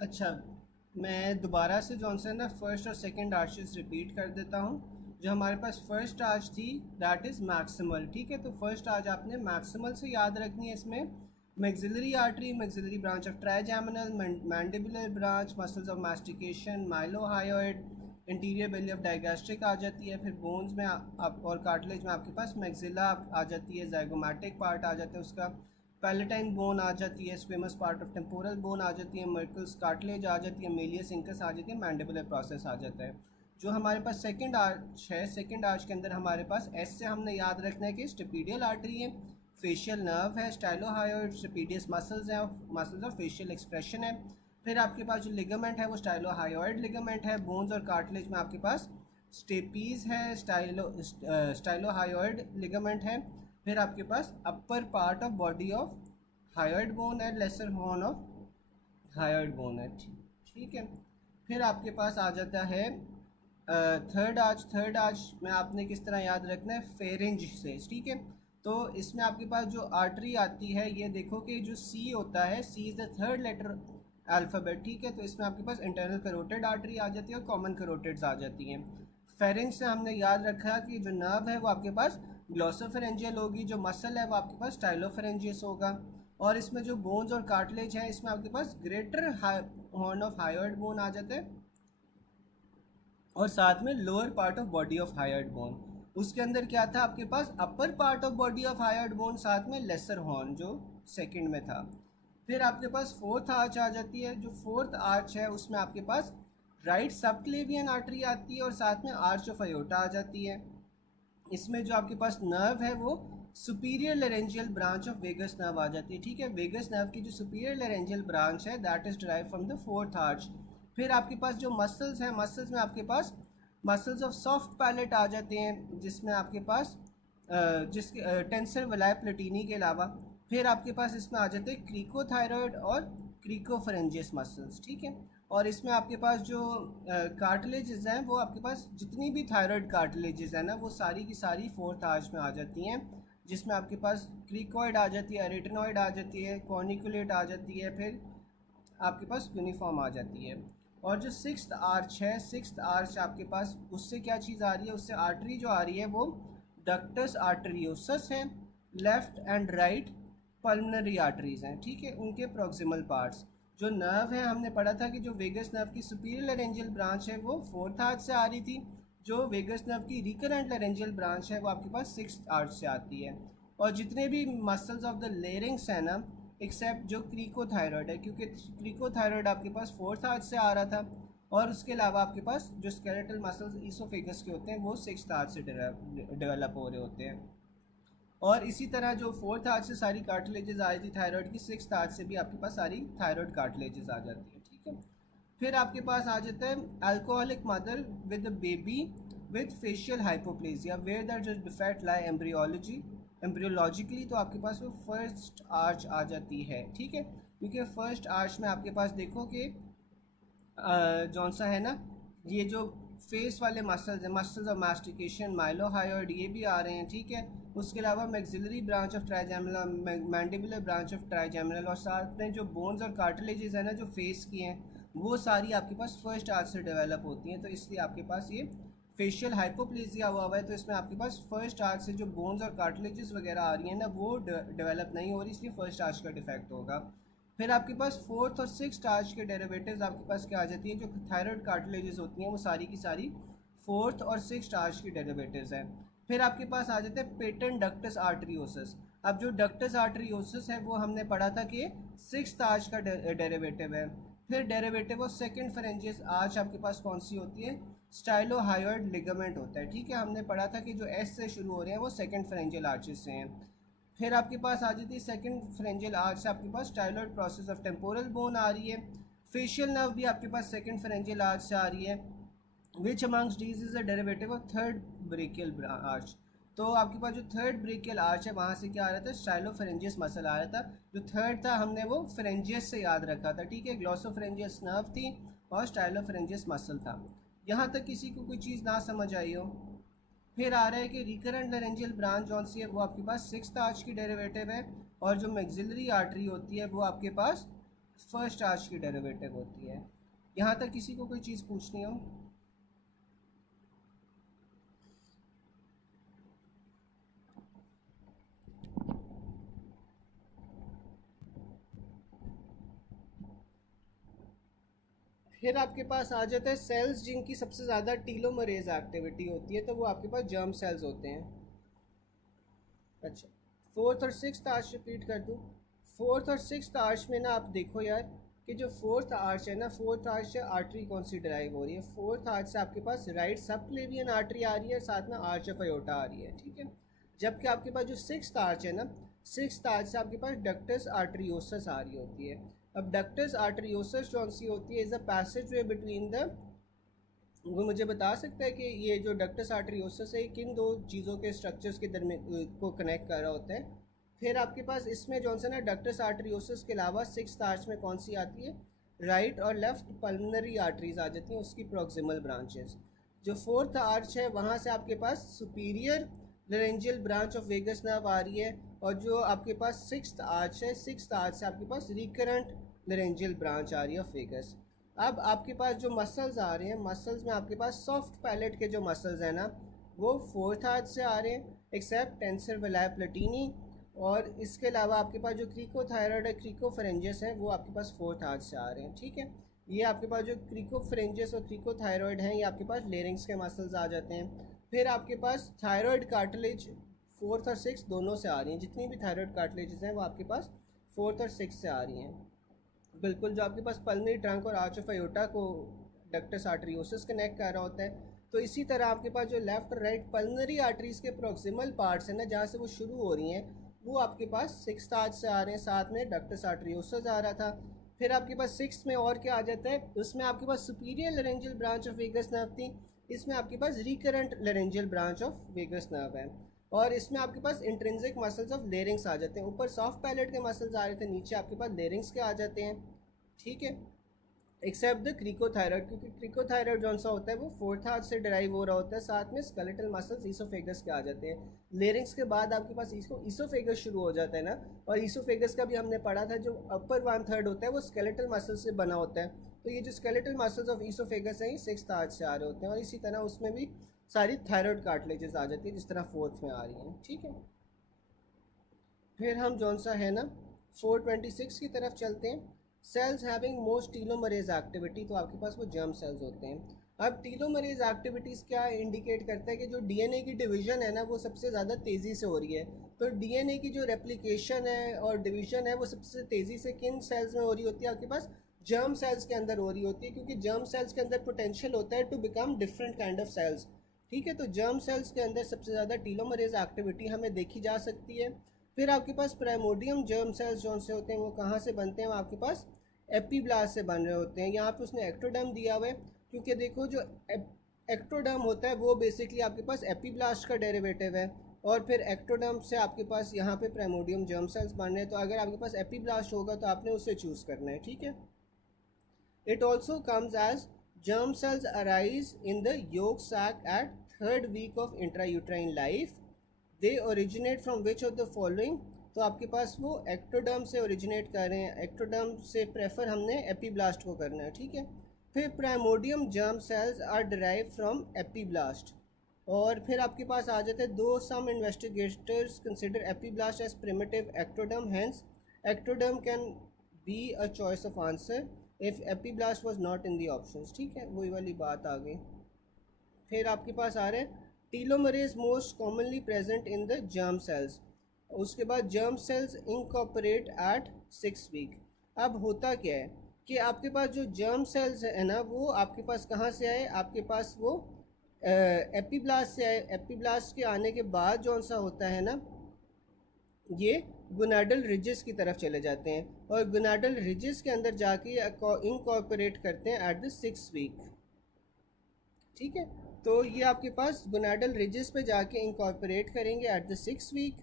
अच्छा, मैं दोबारा से जौन सा ना फर्स्ट और सेकंड आर्चेस रिपीट कर देता हूँ। जो हमारे पास फर्स्ट आर्च थी दैट इज़ मैक्सिमल, ठीक है। तो फर्स्ट आर्च आपने मैक्सिमल से याद रखनी है। इसमें maxillary artery, maxillary branch of trigeminal, mandibular branch, muscles of mastication, mylohyoid, anterior belly of digastric आ जाती है। फिर बोन्स में आप और कार्टिलेज में आपके पास मैक्सिला आ जाती है, जाइगोमैटिक पार्ट आ जाता है उसका, पैलेटाइन बोन आ जाती है, squamous part of temporal bone आ जाती है, मर्कल्स कार्टिलेज आ जाती है, मेलियस इंकस आ जाती है, मैंडिबुलर प्रोसेस आ जाता है। जो हमारे पास सेकंड आर्च है, सेकंड आर्च के अंदर हमारे पास एस से हमने याद रखना है कि स्टेपीडियल आर्टरी है, फेशियल नर्व है, स्टाइलोहायोइड, स्टेपीडियस मसल्स हैं, मसल्स ऑफ फेशियल एक्सप्रेशन है। फिर आपके पास जो लिगामेंट है वो स्टाइलोहायोइड लिगामेंट है। बोन्स और कार्टिलेज में आपके पास स्टेपीज है, स्टाइलोहायोइड लिगामेंट है। फिर आपके पास upper part of body of hyoid bone है, lesser horn of hyoid bone है, ठीक है। फिर आपके पास आ जाता है थर्ड आर्च। थर्ड आर्च में आपने किस तरह याद रखना है, फेरेंज से, ठीक है। तो इसमें आपके पास जो आर्टरी आती है, ये देखो कि जो सी होता है, C is the third letter alphabet, ठीक है। तो इसमें आपके पास इंटरनल करोटेड आर्टरी आ जाती है और कॉमन करोटेड्स आ जाती हैं। फेरेंज से हमने याद रखा कि जो नर्व है वो आपके पास ग्लॉसोफेरेंजियल होगी, जो मसल है वो आपके पास स्टाइलोफेरेंजियस होगा। और इसमें जो बोन्स और कार्टिलेज है, इसमें आपके पास greater horn of hyoid bone आ जाते हैं और साथ में lower part of body of hyoid bone. उसके अंदर क्या था आपके पास, upper part of body of hyoid bone, साथ में लेसर हॉर्न जो सेकंड में था। फिर आपके पास फोर्थ आर्च आ जाती है। जो फोर्थ आर्च है उसमें आपके पास राइट सबक्लेवियन आर्टरी आती है और साथ में आर्च ऑफ अयोटा आ जाती है। इसमें जो आपके पास नर्व है वो superior laryngeal branch of vagus nerve आ जाती है, ठीक है। वेगस नर्व की जो सुपीरियर लेरेंजियल ब्रांच है that is derive from the fourth arch. फिर आपके पास जो मसल्स हैं, मसल्स में आपके पास मसल्स ऑफ सॉफ्ट पैलेट आ जाते हैं, जिसमें आपके पास जिसके टेंसर वलाय प्लेटिनी के अलावा फिर आपके पास इसमें आ जाते हैं क्रीकोथायरॉयड और क्रीकोफरेंजियस मसल्स, ठीक है। और इसमें आपके पास जो कार्टिलेजेस हैं वो आपके पास जितनी भी थायराइड कार्टिलेजेस हैं ना वो सारी की सारी फोर्थ आर्च में आ जाती हैं, जिसमें आपके पास क्रीकॉइड आ जाती है, रेटिनॉइड आ जाती है, कॉर्निकुलेट आ जाती है, फिर आपके पास यूनिफॉर्म आ जाती है। और जो सिक्स्थ आर्च है, सिक्स्थ आर्च आपके पास उससे क्या चीज़ आ रही है, उससे आर्टरी जो आ रही है वो डक्टस आर्टरियोसस है, left and right pulmonary arteries हैं, ठीक है, उनके प्रॉक्सिमल पार्ट्स। जो नर्व है हमने पढ़ा था कि जो वेगस नर्व की सुपीरियर लेरेंजियल ब्रांच है वो फोर्थ आर्च से आ रही थी, जो वेगस नर्व की रिकरेंट लेरेंजियल ब्रांच है वो आपके पास सिक्स्थ आर्च से आती है। और जितने भी मसल्स ऑफ द लेरिंग्स हैं ना, एक्सेप्ट जो क्रीकोथायरॉयड है, क्योंकि क्रीकोथायरॉयड आपके पास फोर्थ आर्च से आ रहा था, और उसके अलावा आपके पास जो स्केलेटल मसल्स ईसोफेगस के होते हैं वो सिक्स्थ आर्च से डेवलप हो रहे होते हैं। और इसी तरह जो फोर्थ आर्च से सारी कार्टिलेजेस आ रही थी थायराइड की, सिक्स्थ आर्च से भी आपके पास सारी थायराइड कार्टिलेजेस आ जाती है, ठीक है। फिर आपके पास आ जाता है alcoholic mother with baby with facial hypoplasia where that जो डिफेक्ट लाई एम्ब्रियोलॉजिकली, तो आपके पास वो फर्स्ट आर्च आ जाती है, ठीक है। क्योंकि फर्स्ट आर्च में आपके पास देखो कि जौन सा है ना, ये जो फेस वाले मसल्स हैं, मसल्स ऑफ मास्टिकेशन, माइलोहायोइड, ये भी आ रहे हैं, ठीक है। उसके अलावा maxillary branch of trigeminal, mandibular branch of trigeminal, और साथ में जो बोन्स और कार्टिलेजेस हैं ना जो फेस की हैं, वो सारी आपके पास फर्स्ट आर्च से डेवलप होती हैं। तो इसलिए आपके पास ये फेशियल हाइपोप्लेजिया हुआ है। तो इसमें आपके पास फर्स्ट आर्च से जो बोन्स और कार्टिलेजेस वगैरह आ रही हैं ना वो डेवलप नहीं हो रही, इसलिए फर्स्ट आर्च का डिफेक्ट होगा। फिर आपके पास फोर्थ और सिक्स्थ आर्च के डेरिवेटिव्स आपके पास क्या आ जाती हैं, जो थायराइड कार्टिलेजेस होती हैं वो सारी की सारी फोर्थ और सिक्स्थ आर्च की डेरिवेटिव्स हैं। फिर आपके पास आ जाते हैं पेटेंट डक्टस आर्टरियोसिस। अब जो डक्टस आर्टरियोसिस है वो हमने पढ़ा था कि सिक्स्थ आर्च का डेरिवेटिव है। फिर डेरिवेटिव ऑफ सेकंड फेरेंजियस आर्च आपके पास कौन सी होती है, स्टाइलोहायोइड लिगामेंट होता है, ठीक है। हमने पढ़ा था कि जो एस से शुरू हो रहे हैं वो सेकंड फेरेंजियल आर्चेस से हैं। फिर आपके पास आ जाती है सेकंड फेरेंजियल आर्च से आपके पास styloid process of temporal bone आ रही है। फेशियल नर्व भी आपके पास सेकंड फेरेंजियल आर्च से आ रही है। विच amongst these is a derivative of third brachial arch. तो आपके पास जो थर्ड ब्रेकियल आर्च है वहाँ से क्या आ रहा था, स्टाइलोफेरेंजियस मसल आ रहा था। जो थर्ड था हमने वो फेरेंजियस से याद रखा था, ठीक है। ग्लॉसोफेरेंजियस नर्व थी और स्टाइलोफेरेंजियस मसल था। यहाँ तक किसी को कोई चीज़ ना समझ आई हो। फिर आ रहा है कि रिकरेंट लेरेंजियल ब्रांच जौन सी है वो आपके पास सिक्स्थ आर्च की डेरिवेटिव है, और जो मैक्सिलरी आर्टरी होती है वो आपके पास फर्स्ट आर्च की डेरिवेटिव होती है। यहाँ तक किसी को कोई चीज़ पूछनी हो? फिर आपके पास आ जाता है सेल्स जिनकी सबसे ज़्यादा टीलोमरेज एक्टिविटी होती है, तो वो आपके पास जर्म सेल्स होते हैं। अच्छा, फोर्थ और सिक्स्थ आर्च रिपीट कर दूँ। फोर्थ और सिक्स्थ आर्च में ना आप देखो यार कि जो फोर्थ आर्च है ना, फोर्थ आर्च से आर्टरी कौन सी ड्राइव हो रही है? फोर्थ आर्च से आपके पास राइट सबक्लेवियन आर्टरी आ रही है, साथ में आर्च ऑफ अयोटा आ रही है, ठीक है। जबकि आपके पास जो सिक्स्थ आर्च है ना, सिक्स्थ आर्च से आपके पास डक्टस आर्टरियोसस आ रही होती है। अब डक्टस आर्टरियोसस कौन सी होती है? Is a passage way between the, वो मुझे बता सकता है कि ये जो डक्टस आर्टरियोसस है किन दो चीज़ों के स्ट्रक्चर्स के दरमियान को कनेक्ट कर रहा होता है? फिर आपके पास इसमें जो है ना डक्टस आर्टरियोसस के अलावा सिक्स्थ आर्च में कौन सी आती है? राइट और लेफ्ट पल्मोनरी आर्टरीज आ जाती हैं, उसकी प्रॉक्सिमल ब्रांचेस। जो फोर्थ आर्च है वहाँ से आपके पास superior laryngeal branch of vagus nerve आ रही है, और जो आपके पास सिक्स्थ आर्च है, सिक्स्थ आर्च से आपके पास रिकरेंट लेरेंजियल ब्रांच आ रही है ऑफ वेगस। अब आपके पास जो मसल्स आ रहे हैं, मसल्स में आपके पास सॉफ्ट पैलेट के जो मसल्स हैं ना, वो फोर्थ आर्च से आ रहे हैं, एक्सेप्ट टेंसर विलाय प्लेटिनी। और इसके अलावा आपके पास जो क्रिकोथायरॉयड है, क्रिकोफरेंजियस है, वो आपके पास फोर्थ आर्च से आ रहे हैं, ठीक है। ये आपके पास जो क्रिकोफरेंजियस और क्रिकोथायरॉयड हैं, ये आपके पास लेरिंग्स के मसल्स आ जाते हैं। फिर आपके पास थायरॉयड कार्टिलेज फोर्थ और सिक्स दोनों से आ रही हैं, जितनी भी थायरॉयड कार्टिलेजेस हैं वो आपके पास फोर्थ और सिक्स से आ रही हैं। बिल्कुल, जो आपके पास पल्मोनरी ट्रंक और आर्च ऑफ अयोटा को डक्टस आर्टरियोसिस कनेक्ट कर रहा होता है, तो इसी तरह आपके पास जो लेफ्ट और राइट पल्मोनरी आर्टरीज के प्रोक्सिमल पार्ट्स हैं ना, जहाँ से वो शुरू हो रही हैं, वो आपके पास सिक्स्थ आर्च से आ रहे हैं, साथ में डक्टस आर्टरियोसिस आ रहा था। फिर आपके पास सिक्स्थ में और क्या आ जाता है? उसमें आपके पास superior laryngeal branch of vagus nerve थी, इसमें आपके पास recurrent laryngeal branch of vagus nerve है, और इसमें आपके पास इंट्रिंसिक मसल्स ऑफ लेरिंग्स आ जाते हैं। ऊपर सॉफ्ट पैलेट के मसल्स आ रहे थे, नीचे आपके पास लेरिंग्स के आ जाते हैं, ठीक है, एक्सेप्ट द क्रिकोथायरॉयड, क्योंकि क्रिकोथायरॉयड जौन सा होता है वो फोर्थ आर्च से ड्राइव हो रहा होता है, साथ में स्केलेटल मसल्स ईसोफेगस के आ जाते हैं। लेरिंग्स के बाद आपके पास ईसोफेगस शुरू हो जाता है ना, और ईसोफेगस का भी हमने पढ़ा था, जो अपर 1/3 होता है वो स्केलेटल मसल्स से बना होता है। तो ये जो स्केलेटल मसल्स ऑफ ईसोफेगस हैं, ये सिक्स्थ आर्च से आ रहे होते हैं, और इसी तरह उसमें भी सारी थायरॉयड कार्टिलेजेस आ जाती है, जिस तरह फोर्थ में आ रही हैं, ठीक है। फिर हम जौन सा है ना 426 की तरफ चलते हैं। Sales having most telomerase activity, तो आपके पास वो जर्म सेल्स होते हैं। अब टीलोमरेज एक्टिविटीज़ क्या इंडिकेट करता है कि जो डीएनए की डिवीज़न है ना, वो सबसे ज़्यादा तेज़ी से हो रही है। तो डीएनए की जो रेप्लिकेशन है और डिवीज़न है, वो सबसे तेज़ी से किन सेल्स में हो रही होती है? आपके पास जर्म सेल्स के अंदर हो रही होती है, क्योंकि जर्म सेल्स के अंदर पोटेंशियल होता है to become different kind of cells, ठीक है। तो जर्म सेल्स के अंदर सबसे ज़्यादा टीलोमरेज एक्टिविटी हमें देखी जा सकती है। फिर आपके पास प्राइमोडियम जर्म सेल्स जौन से होते हैं वो कहाँ से बनते हैं? वो आपके पास एपीब्लास्ट से बन रहे होते हैं। यहाँ पे उसने एक्टोडर्म दिया हुआ है, क्योंकि देखो जो एक्टोडर्म होता है वो बेसिकली आपके पास एपीब्लास्ट का डेरिवेटिव है, और फिर एक्टोडर्म से आपके पास यहाँ पे प्राइमोडियम जर्म सेल्स बन रहे हैं। तो अगर आपके पास एपीब्लास्ट होगा तो आपने उसे चूज़ करना है, ठीक है। It also comes as germ cells arise in the yolk sac at third week of intrauterine life. They originate from which of the following? तो आपके पास वो एक्टोडर्म से ओरिजिनेट कर रहे हैं, एक्टोडर्म से प्रेफर हमने एपीब्लास्ट को करना है, ठीक है। फिर primordium germ cells are derive from epiblast, और फिर आपके पास आ जाते हैं though some investigators consider epiblast as primitive ectoderm, hence ectoderm can be a choice of answer if epiblast was not in the options, ठीक है, वही वाली बात आ गई। फिर आपके पास आ रहे हैं telomerase most commonly present in the germ cells. उसके बाद germ cells incorporate at 6 week. अब होता क्या है कि आपके पास जो जर्म सेल्स है ना, वो आपके पास कहाँ से आए? आपके पास वो एपीब्लास्ट से आए। एपीब्लास्ट के आने के बाद जौन सा होता है ना, ये गुनाडल रिजेस की तरफ चले जाते हैं, और गुनाडल रिजेस के अंदर जाके इनकॉर्पोरेट करते हैं एट द 6 वीक, ठीक है। तो ये आपके पास गुनाडल रिजेस पे जाके इनकॉर्पोरेट करेंगे एट द 6 वीक,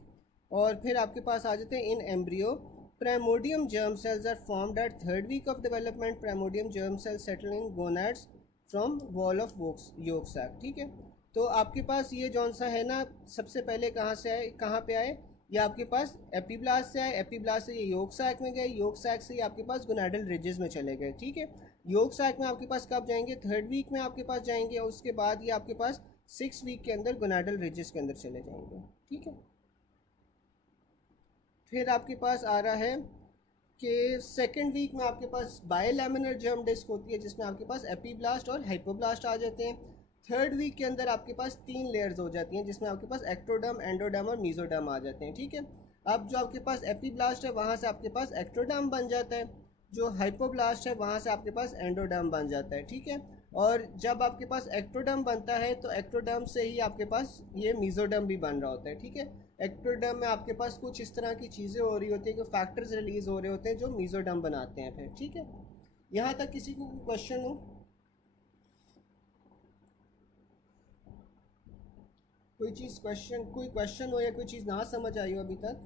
और फिर आपके पास आ जाते हैं in embryo. Primordium germ cells are formed at third week of development. Primordium germ cells settle in gonads from wall of yolk sac, ठीक है। तो आपके पास ये जौन सा है ना, सबसे पहले कहाँ से आए, कहाँ पे आए? ये आपके पास एपीब्लास्ट से आए, एपीब्लास्ट से ये योग सैक में गए, योग सैक से ये आपके पास गोनाडल रिजेस में चले गए, ठीक है। योग सैक में आपके पास कब जाएंगे, 3rd वीक में आपके पास जाएंगे, और उसके बाद ये आपके पास 6 वीक के अंदर गोनाडल रिजेस के अंदर चले जाएंगे, ठीक है। फिर आपके पास आ रहा है कि 2nd वीक में आपके पास बायलैमिनर जर्म डिस्क होती है, जिसमें आपके पास एपीब्लास्ट और हाइपोब्लास्ट आ जाते हैं। 3rd वीक के अंदर आपके पास 3 लेयर्स हो जाती हैं, जिसमें आपके पास एक्टोडर्म, एंडोडर्म और मीजोडर्म आ जाते हैं, ठीक है। अब जो आपके पास एपीब्लास्ट है वहाँ से आपके पास एक्टोडर्म बन जाता है, जो हाइपोब्लास्ट है वहाँ से आपके पास एंडोडर्म बन जाता है, ठीक है। और जब आपके पास एक्टोडर्म बनता है तो एक्टोडर्म से ही आपके पास ये मीजोडर्म भी बन रहा होता है, ठीक है। एक्टोडर्म में आपके पास कुछ इस तरह की चीज़ें हो रही होती है कि फैक्टर्स रिलीज हो रहे होते हैं जो मीजोडर्म बनाते हैं फिर, ठीक है। यहाँ तक किसी को क्वेश्चन हो, कोई क्वेश्चन हो या कोई चीज़ ना समझ आई हो अभी तक?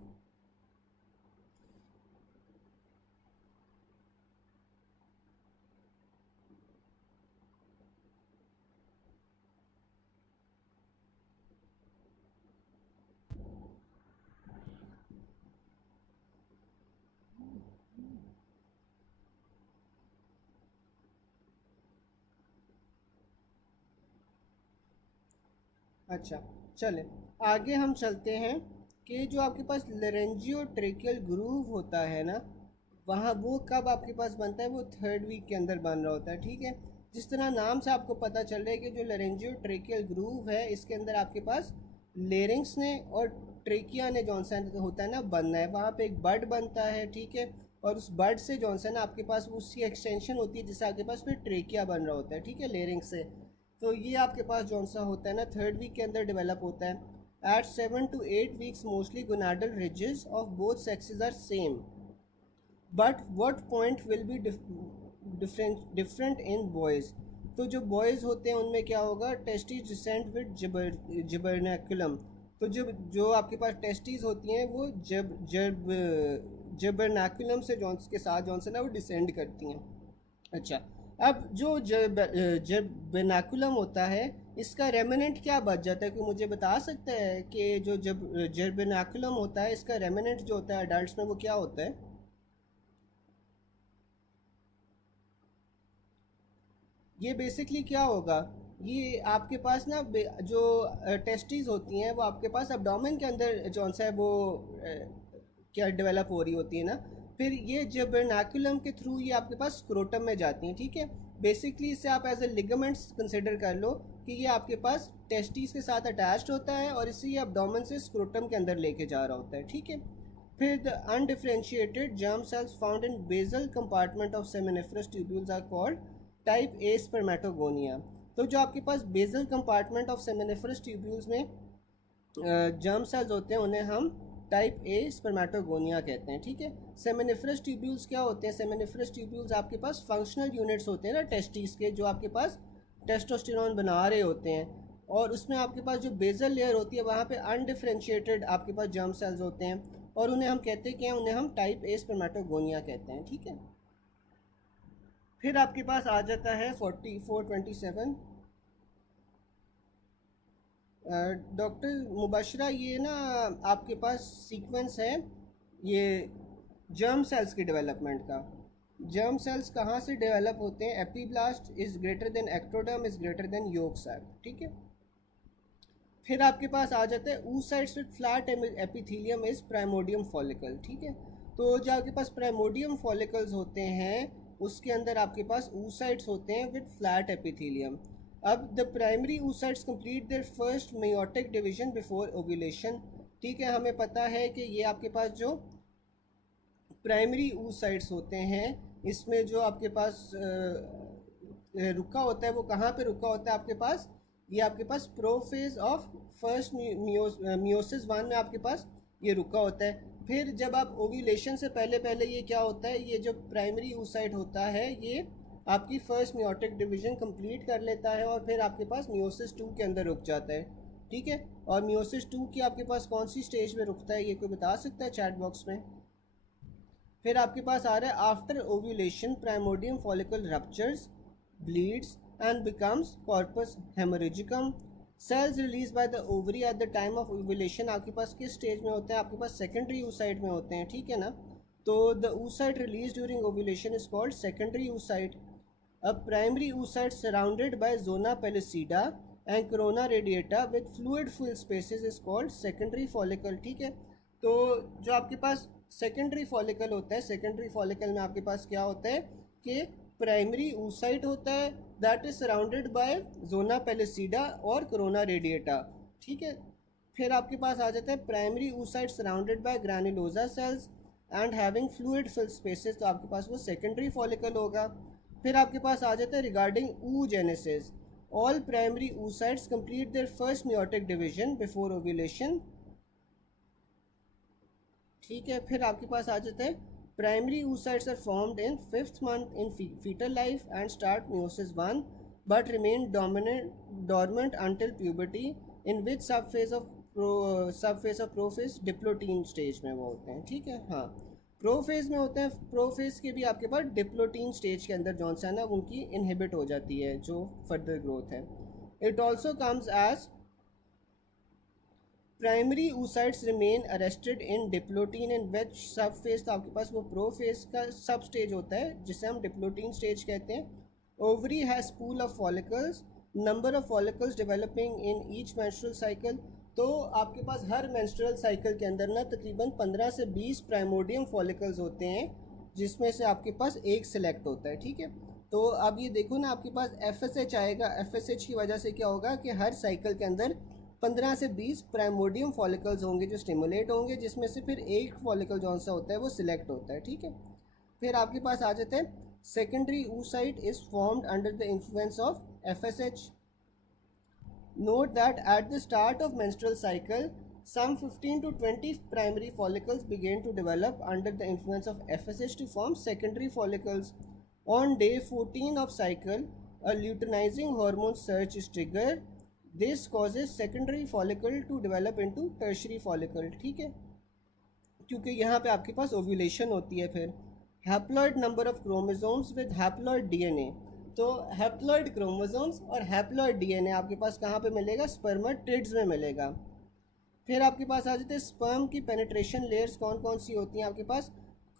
अच्छा, चलें आगे हम चलते हैं कि जो आपके पास लेरेंजियो ट्रेकियल ग्रूव होता है ना, वहाँ वो कब आपके पास बनता है, वो 3rd वीक के अंदर बन रहा होता है, ठीक है। जिस तरह नाम से आपको पता चल रहा है कि जो लेरेंजियो ट्रेकियल ग्रूव है इसके अंदर आपके पास लेरिंग्स ने और ट्रेकिया ने जॉनसन होता है ना बनना है, वहाँ पे एक बड बनता है, ठीक है। और उस बड से जॉनसन आपके पास उसकी एक्सटेंशन होती है जिससे आपके पास फिर ट्रेकिया बन रहा होता है, ठीक है, लेरिंग से। तो ये आपके पास जौन सा होता है ना 3rd वीक के अंदर डेवलप होता है। At 7 to 8 weeks mostly gonadal ridges of both sexes are same, but what point will be different in boys. तो जो बॉयज़ होते हैं उनमें क्या होगा, टेस्टीज डिसेंट विद जिबरनैकुलम। तो जो आपके पास टेस्टीज होती हैं वो जब जब जिबरनैकुलम से जॉन्स के साथ जॉन से ना वो डिसेंड करती हैं। अच्छा, अब जो जर्बेनाकुलम होता है इसका रेमिनेंट क्या बच जाता है, कोई मुझे बता सकता है कि जो जब जर्बेनाकुलम होता है इसका रेमिनेंट जो होता है अडल्ट में वो क्या होता है? ये बेसिकली क्या होगा, ये आपके पास ना जो टेस्टीज होती हैं वो आपके पास abdomen के अंदर जौन सा है वो क्या डेवलप हो रही होती है ना, फिर ये जब वर्नाकुलम के थ्रू ये आपके पास स्क्रोटम में जाती हैं, ठीक है। बेसिकली इसे आप एज ए लिगामेंट्स कंसिडर कर लो कि ये आपके पास टेस्टीज के साथ अटैच्ड होता है और इसे ये abdomen से स्क्रोटम के अंदर लेके जा रहा होता है, ठीक है। फिर the undifferentiated germ cells found in basal compartment of seminiferous tubules are called type A spermatogonia. तो जो आपके पास basal compartment of seminiferous tubules में जर्म सेल्स होते हैं उन्हें हम टाइप ए स्पर्मेटोगोनिया कहते हैं, ठीक है। सेमिनिफरस ट्यूब्यूल्स क्या होते हैं, सेमिनिफरस ट्यूब्यूल्स आपके पास फंक्शनल यूनिट्स होते हैं ना टेस्टिस के, जो आपके पास टेस्टोस्टेरोन बना रहे होते हैं, और उसमें आपके पास जो बेसल लेयर होती है वहाँ पे अनडिफरेंशिएटेड आपके पास जर्म सेल्स होते हैं, और उन्हें हम कहते हैं कि उन्हें हम टाइप ए स्पर्मेटोगोनिया कहते हैं, ठीक है। फिर आपके पास आ जाता है 4427। डॉक्टर मुबशरा, ये ना आपके पास सीक्वेंस है ये जर्म सेल्स के डेवलपमेंट का। जर्म सेल्स कहाँ से डेवलप होते हैं, epiblast is greater than ectoderm is greater than yolk sac, ठीक है। फिर आपके पास आ जाता है oocytes with flat epithelium is primordium follicle, ठीक है। तो जो आपके पास प्राइमोडियम फॉलिकल्स होते हैं उसके अंदर आपके पास oocytes होते हैं विद फ्लैट एपिथेलियम। अब the primary oocytes complete their first meiotic division before ovulation, ठीक है। हमें पता है कि ये आपके पास जो प्राइमरी oocytes होते हैं इसमें जो आपके पास रुका होता है वो कहाँ पे रुका होता है आपके पास, ये आपके पास प्रोफेज ऑफ फर्स्ट मियोसिस 1 में आपके पास ये रुका होता है। फिर जब आप ओव्यूलेशन से पहले पहले ये क्या होता है, ये जो प्राइमरी oocyte होता है ये आपकी फर्स्ट मियोटिक डिवीजन कंप्लीट कर लेता है और फिर आपके पास मियोसिस 2 के अंदर रुक जाता है, ठीक है। और मियोसिस 2 की आपके पास कौन सी स्टेज में रुकता है ये कोई बता सकता है चैट बॉक्स में? फिर आपके पास आ रहा है after ovulation primordium follicle ruptures, bleeds and becomes corpus hemorrhagicum. Cells release by the ovary at the time of ovulation आपके पास किस स्टेज में होते हैं? आपके पास सेकेंडरी oocyte में होते हैं, ठीक है ना। तो the oocyte release during ovulation is called secondary oocyte. A primary oocyte surrounded by zona pellucida and corona radiata with fluid filled spaces is called secondary follicle, ठीक है। तो जो आपके पास सेकेंडरी फॉलिकल होता है, सेकेंडरी फॉलिकल में आपके पास क्या होता है कि प्राइमरी oocyte होता है that is surrounded by zona pellucida और कोरोना रेडिएटा, ठीक है। फिर आपके पास आ जाता है primary oocyte surrounded by granulosa cells and having fluid filled spaces, तो आपके पास वो सेकेंडरी फॉलिकल होगा। फिर आपके पास आ जाता है regarding oogenesis, all primary oocytes complete their first meiotic division before ovulation, ठीक है। फिर आपके पास आ जाता है primary oocytes are formed in 5th month in fetal life and start meiosis 1 but remain dormant until puberty in which sub phase of prophase diplotene stage में वो होते हैं, ठीक है। हाँ, प्रोफेज में होते हैं, प्रोफेज के भी आपके पास डिप्लोटीन स्टेज के अंदर जौन सा है ना उनकी इनहिबिट हो जाती है जो फर्दर ग्रोथ है। It also comes as primary oocytes remain arrested in diplotene in wedge subphase, तो आपके पास वो प्रोफेज का सब स्टेज होता है जिसे हम डिप्लोटीन स्टेज कहते हैं। Ovary has pool of follicles, number of follicles developing in each menstrual cycle, तो आपके पास हर मेंस्ट्रुअल साइकिल के अंदर ना तकरीबन 15 से 20 प्राइमोडियम फॉलिकल्स होते हैं जिसमें से आपके पास एक सिलेक्ट होता है, ठीक है। तो अब ये देखो ना आपके पास FSH आएगा, FSH की वजह से क्या होगा कि हर साइकिल के अंदर 15 से 20 प्राइमोडियम फॉलिकल्स होंगे जो स्टिमुलेट होंगे, जिसमें से फिर एक फॉलिकल जौन सा होता है वो सिलेक्ट होता है, ठीक है। फिर आपके पास आ जाते हैं secondary oocyte is formed under the influence of FSH. Note that at the start of menstrual cycle, some 15 to 20 primary follicles begin to develop under the influence of FSH to form secondary follicles. On day 14 of cycle, a luteinizing hormone surge is triggered. This causes secondary follicle to develop into tertiary follicle, ठीक है, क्योंकि यहाँ पे आपके पास ovulation होती है। फिर haploid number of chromosomes with haploid DNA, तो हैप्लॉइड क्रोमोसोम्स और हैप्लॉइड DNA आपके पास कहाँ पे मिलेगा? स्पर्मेटिड्स में मिलेगा। फिर आपके पास आ जाते हैं स्पर्म की पेनिट्रेशन लेयर्स कौन कौन सी होती हैं आपके पास?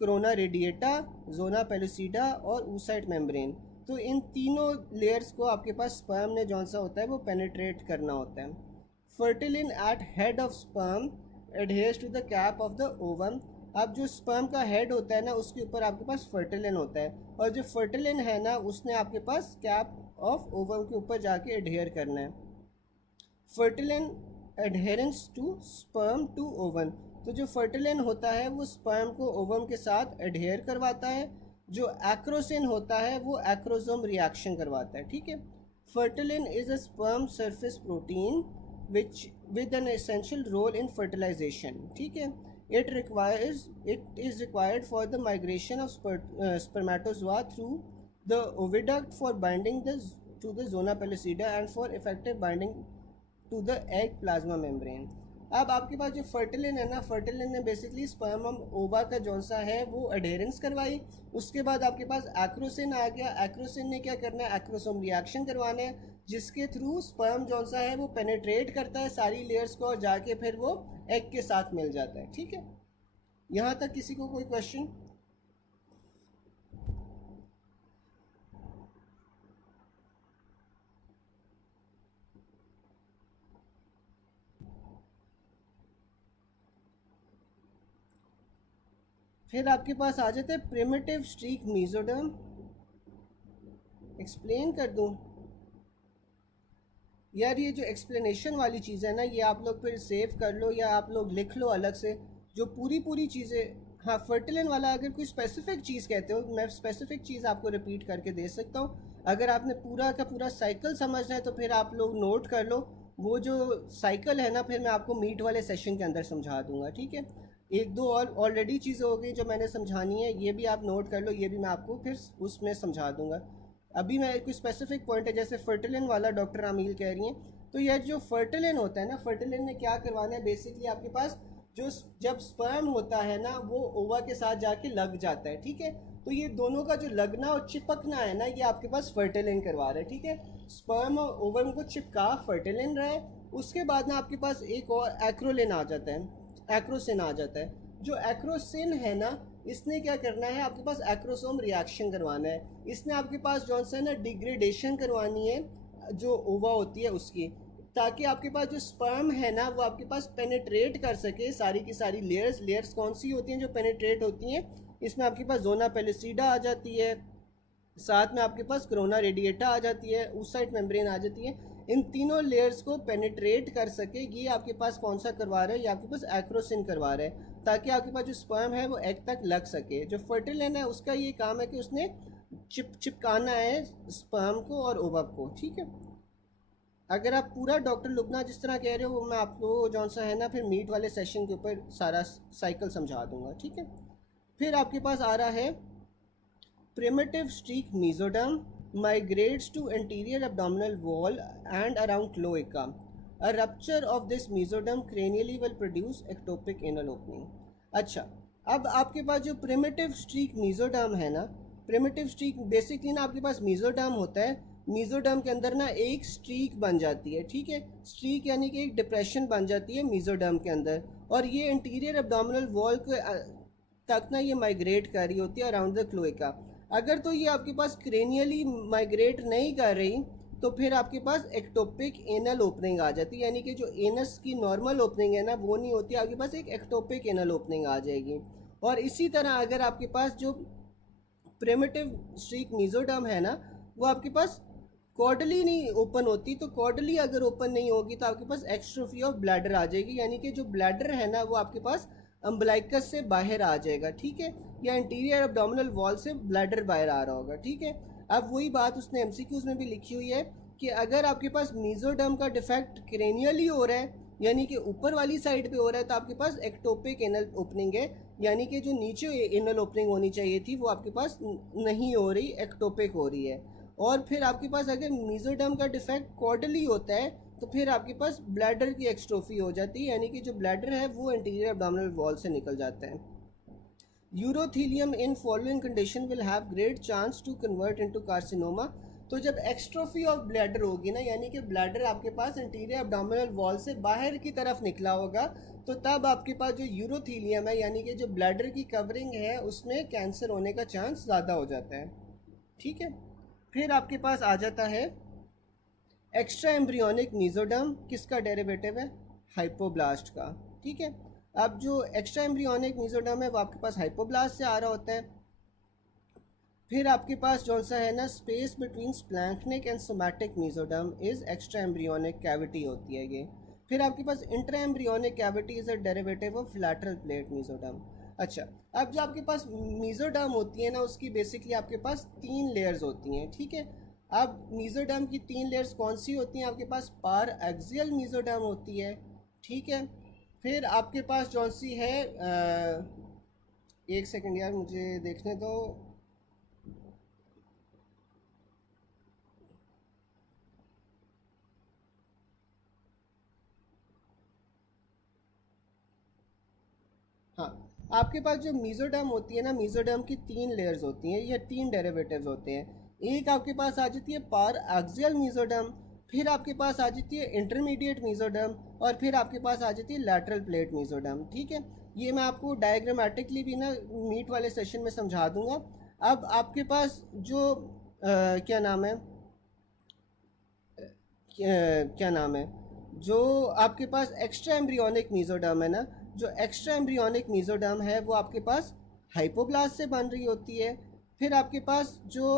कोरोना रेडिएटा, जोना पेलुसिडा और oocyte मेम्ब्रेन, तो इन तीनों लेयर्स को आपके पास स्पर्म ने जौन सा होता है वो पेनिट्रेट करना होता है। Fertilin at head of sperm adheres to the cap of the ovum, अब जो स्पर्म का हेड होता है ना उसके ऊपर आपके पास फर्टिलिन होता है, और जो फर्टिलिन है ना उसने आपके पास कैप ऑफ ओवम के ऊपर जाके एडहेयर करना है। Fertilin adherence to sperm to ovum, तो जो फर्टिलिन होता है वो स्पर्म को ओवम के साथ एडहेयर करवाता है, जो एक्रोसिन होता है वो एक्रोसोम रिएक्शन करवाता है, ठीक है। Fertilin is a sperm surface protein which with an essential role in fertilisation, ठीक है। it is required for the migration of spermatozoa through the oviduct for binding to the zona pellucida and for effective binding to the egg plasma membrane. अब आपके पास जो फर्टिलिन है ना, फर्टिलिन ने basically sperm ओवा का जौन सा है वो अडेरेंस करवाई, उसके बाद आपके पास एक्रोसिन आ गया, एक्रोसिन ने क्या करना है? एक्रोसोम रिएक्शन करवाना है, जिसके थ्रू स्पर्म जौन सा है वो पेनिट्रेट करता है सारी लेयर्स को और जाके फिर वो एग के साथ मिल जाता है, ठीक है। यहाँ तक किसी को कोई क्वेश्चन? फिर आपके पास आ जाते हैं प्रिमिटिव स्ट्रीक मेसोडर्म, एक्सप्लेन कर दूं यार? ये जो एक्सप्लेनेशन वाली चीज़ है ना ये आप लोग फिर सेव कर लो या आप लोग लिख लो अलग से, जो पूरी चीज़ें। हाँ, फर्टिलिन वाला अगर कोई स्पेसिफिक चीज़ कहते हो मैं स्पेसिफिक चीज़ आपको रिपीट करके दे सकता हूँ। अगर आपने पूरा का पूरा साइकिल समझना है तो फिर आप लोग नोट कर लो, वो जो साइकिल है ना फिर मैं आपको मीट वाले सेशन के अंदर समझा दूंगा, ठीक है। एक दो और ऑलरेडी चीज़ें हो गई जो मैंने समझानी है, ये भी आप नोट कर लो, ये भी मैं आपको फिर उसमें समझा दूंगा। अभी मैं कोई स्पेसिफिक पॉइंट है जैसे फर्टिलिन वाला डॉक्टर आमील कह रही हैं, तो यह जो फर्टिलिन होता है ना, फर्टिलिन ने क्या करवाना है बेसिकली आपके पास जो जब स्पर्म होता है ना वो ओवा के साथ जाके लग जाता है, ठीक है। तो ये दोनों का जो लगना और चिपकना है ना, ये आपके पास फर्टिलिन करवा रहा है, ठीक है। स्पर्म और ओवम को चिपका फर्टिलिन रहा है। उसके बाद ना आपके पास एक और एक्रोलिन आ जाता है, एक्रोसिन आ जाता है। जो एक्रोसिन है ना, इसने क्या करना है, आपके पास एक्रोसोम रिएक्शन करवाना है। इसने आपके पास जो है ना डिग्रेडेशन करवानी है जो ओवा होती है उसकी, ताकि आपके पास जो स्पर्म है ना वो आपके पास पेनिट्रेट कर सके सारी की सारी लेयर्स कौन सी होती हैं जो पेनिट्रेट होती हैं, इसमें आपके पास जोना पेलिसिडा आ जाती है, साथ में आपके पास कोरोना रेडिएटा आ जाती है, उस साइड मेम्ब्रेन आ जाती है। इन तीनों लेयर्स को पेनिट्रेट कर सके, ये आपके पास कौन सा करवा रहा है, ये आपके पास एक्रोसिन करवा रहा है, ताकि आपके पास जो स्पर्म है वो एग तक लग सके। जो फर्टिलिन है उसका ये काम है कि उसने चिपकाना है स्पर्म को और ओवम को, ठीक है। अगर आप पूरा डॉक्टर लुबना जिस तरह कह रहे हो, वो मैं आपको जौन सा है ना फिर मीट वाले सेशन के ऊपर सारा साइकिल समझा दूंगा, ठीक है। फिर आपके पास आ रहा है primitive streak mesoderm migrates to anterior abdominal wall and around cloaca. A rupture of this mesoderm cranially will produce ectopic anal opening. अच्छा, अब आपके पास जो प्रिमिटिव स्ट्रीक मीजोडर्म है ना, प्रिमिटिव स्ट्रीक बेसिकली ना आपके पास मीजोडर्म होता है, मीजोडर्म के अंदर ना एक स्ट्रीक बन जाती है, ठीक है। स्ट्रीक यानी कि एक डिप्रेशन बन जाती है मीजोडर्म के अंदर, और ये इंटीरियर एब्डोमिनल वॉल तक ना ये माइग्रेट कर रही होती है अराउंड द क्लोएका। अगर तो ये आपके पास क्रेनियली माइग्रेट नहीं कर रही, तो फिर आपके पास एक्टोपिक एनल ओपनिंग आ जाती है, यानी कि जो एनस की नॉर्मल ओपनिंग है ना वो नहीं होती, आपके पास एक एक्टोपिक एनल ओपनिंग आ जाएगी। और इसी तरह अगर आपके पास जो प्रिमिटिव स्ट्रीक मीजोडर्म है ना, वो आपके पास कॉर्डली नहीं ओपन होती, तो कॉर्डली अगर ओपन नहीं होगी तो आपके पास एक्स्ट्रोफी ऑफ ब्लैडर आ जाएगी, यानी कि जो ब्लैडर है ना वो आपके पास अम्बलाइकस से बाहर आ जाएगा, ठीक है, या इंटीरियर एब्डोमिनल वॉल से ब्लैडर बाहर आ रहा होगा, ठीक है। अब वही बात उसने एमसीक्यूज में भी लिखी हुई है कि अगर आपके पास मीजोडर्म का डिफेक्ट क्रेनियली हो रहा है, यानी कि ऊपर वाली साइड पे हो रहा है, तो आपके पास एक्टोपिक एनल ओपनिंग है, यानी कि जो नीचे एनल ओपनिंग होनी चाहिए थी वो आपके पास नहीं हो रही, एक्टोपिक हो रही है। और फिर आपके पास अगर मीजोडर्म का डिफेक्ट कॉर्डली होता है, तो फिर आपके पास ब्लैडर की एक्स्ट्रोफी हो जाती है, यानी कि जो ब्लैडर है वो इंटीरियर एब्डोमिनल वॉल से निकल जाता है। Urothelium in following condition will have great chance to convert into carcinoma. तो जब एक्स्ट्रोफी ऑफ ब्लैडर होगी ना, यानी कि ब्लैडर आपके पास इंटीरियर एब्डोमिनल वॉल से बाहर की तरफ निकला होगा, तो तब आपके पास जो यूरोथीलियम है यानी कि जो ब्लैडर की कवरिंग है उसमें कैंसर होने का चांस ज़्यादा हो जाता है, ठीक है। फिर आपके पास आ जाता है एक्स्ट्रा एम्ब्रियोनिक मीजोडर्म, किसका डेरिवेटिव है, हाइपोब्लास्ट का, ठीक है। अब जो एक्स्ट्रा एम्ब्रियोनिक मीजोडर्म है वो आपके पास हाइपोब्लास्ट से आ रहा होता है। फिर आपके पास जो सा है ना space between splanchnic and somatic mesoderm is extra embryonic cavity होती है ये। फिर आपके पास intra embryonic cavity is a derivative of lateral plate mesoderm. अच्छा, अब जो आपके पास मीजोडर्म होती है ना उसकी बेसिकली आपके पास 3 लेयर्स होती हैं, ठीक है। अब मीजोडर्म की 3 लेयर्स कौन सी होती हैं, आपके पास पार एक्सियल मीजोडर्म होती है, ठीक है। फिर आपके पास जौन सी है एक सेकंड यार मुझे देखने दो, हाँ, आपके पास जो मीजोडर्म होती है ना, मीजोडर्म की 3 लेयर्स होती हैं, ये 3 डेरिवेटिव्स होते हैं। एक आपके पास आ जाती है पार एक्सियल मीजोडर्म, फिर आपके पास आ जाती है इंटरमीडिएट मीजोडर्म, और फिर आपके पास आ जाती है लैटरल प्लेट मीजोडर्म, ठीक है। ये मैं आपको डायग्रामेटिकली भी ना मीट वाले सेशन में समझा दूंगा। अब आपके पास जो क्या नाम है, क्या नाम है, जो आपके पास एक्स्ट्रा एम्ब्रियोनिक मीजोडर्म है ना, जो एक्स्ट्रा एम्ब्रियोनिक मीजोडर्म है वो आपके पास हाइपोब्लास्ट से बन रही होती है। फिर आपके पास जो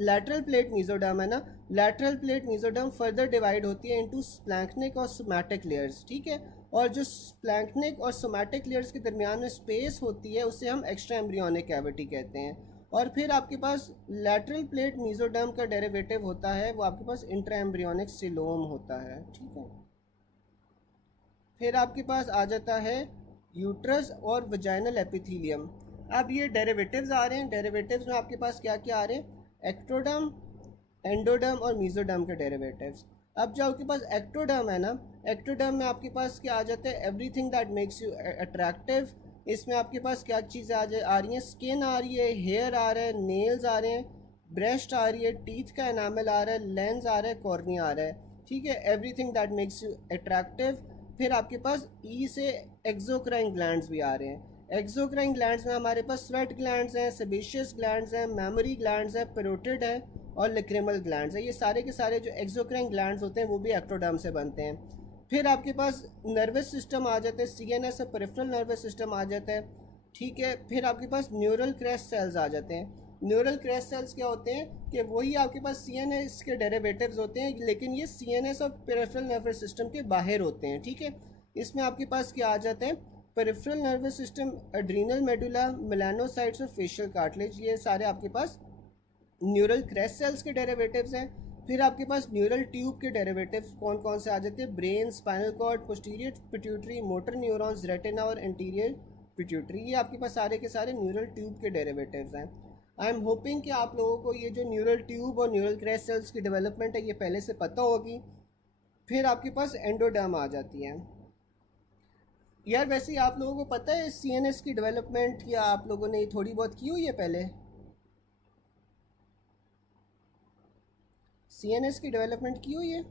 लैटरल प्लेट मीजोडर्म है ना, lateral plate mesoderm further divide होती है इनटू स्प्लैंक्निक और सोमैटिक लेयर्स, ठीक है। और जो स्प्लैंक्निक और सोमैटिक लेयर्स के दरमियान में स्पेस होती है उसे हम एक्स्ट्रा एम्ब्रियोनिक कैविटी कहते हैं। और फिर आपके पास लैटरल प्लेट मीजोडर्म का डेरिवेटिव होता है वो आपके पास इंट्रा एम्ब्रियोनिक सिलोम होता है, ठीक है। फिर आपके पास आ जाता है यूट्रस और वजाइनल एपिथीलियम। अब ये डेरिवेटिव्स आ रहे हैं, डेरिवेटिव्स में आपके पास क्या क्या आ रहे हैं, एक्टोडर्म, एंडोडर्म और मीजोडर्म के डेरिवेटिव्स। अब जो आपके पास एक्टोडर्म है ना, एक्टोडर्म में आपके पास क्या आ जाता है, everything that makes you attractive, इसमें आपके पास क्या चीज़ें आ रही हैं, स्किन आ रही है, हेयर आ रहा है, नेल्स आ रहे हैं, ब्रेस्ट आ रही है, टीथ का एनामल आ रहा है, लेंस आ रहा है, कॉर्निया आ रहा है, ठीक है, everything that makes you attractive. फिर आपके पास ई से एक्सोक्राइन ग्लैंड्स भी आ रहे हैं। एक्सोक्राइन ग्लैंड्स में हमारे पास स्वेट ग्लैंड्स हैं, सेबेशियस ग्लैंड्स हैं, मेमोरी ग्लैंड्स हैं, पेरोटिड है और लेक्रिमल ग्लैंड्स हैं। ये सारे के सारे जो एक्सोक्राइन ग्लैंड्स होते हैं वो भी एक्टोडर्म से बनते हैं। फिर आपके पास नर्वस सिस्टम आ जाता है, सीएनएस और पेरिफेरल नर्वस सिस्टम आ जाता है, ठीक है। फिर आपके पास न्यूरल क्रेस्ट सेल्स आ जाते हैं। न्यूरल क्रेस्ट सेल्स क्या होते हैं कि वही आपके पास सीएनएस के डेरिवेटिव्स होते हैं, लेकिन ये सीएनएस और पेरिफेरल नर्वस सिस्टम के बाहर होते हैं, ठीक है। इसमें आपके पास क्या आ जाते हैं, peripheral nervous system, adrenal medulla, melanocytes और फेशियल कार्टिलेज, ये सारे आपके पास न्यूरल क्रेस्ट सेल्स के डेरिवेटिव्स हैं। फिर आपके पास न्यूरल ट्यूब के डेरिवेटिव्स कौन कौन से आ जाते हैं, brain, spinal cord, posterior pituitary, motor neurons, retina और एंटीरियर पिट्यूटरी, ये आपके पास सारे के सारे न्यूरल ट्यूब के डेरिवेटिव्स हैं। आई एम होपिंग कि आप लोगों को ये जो न्यूरल ट्यूब और न्यूरल क्रेस्ट सेल्स की डेवलपमेंट है ये पहले से पता होगी। फिर आपके पास एंडोडर्म आ जाती है। यार वैसे आप लोगों को पता है सीएनएस की डेवलपमेंट, या आप लोगों ने थोड़ी बहुत की हुई है पहले? सीएनएस की डेवलपमेंट की हुई है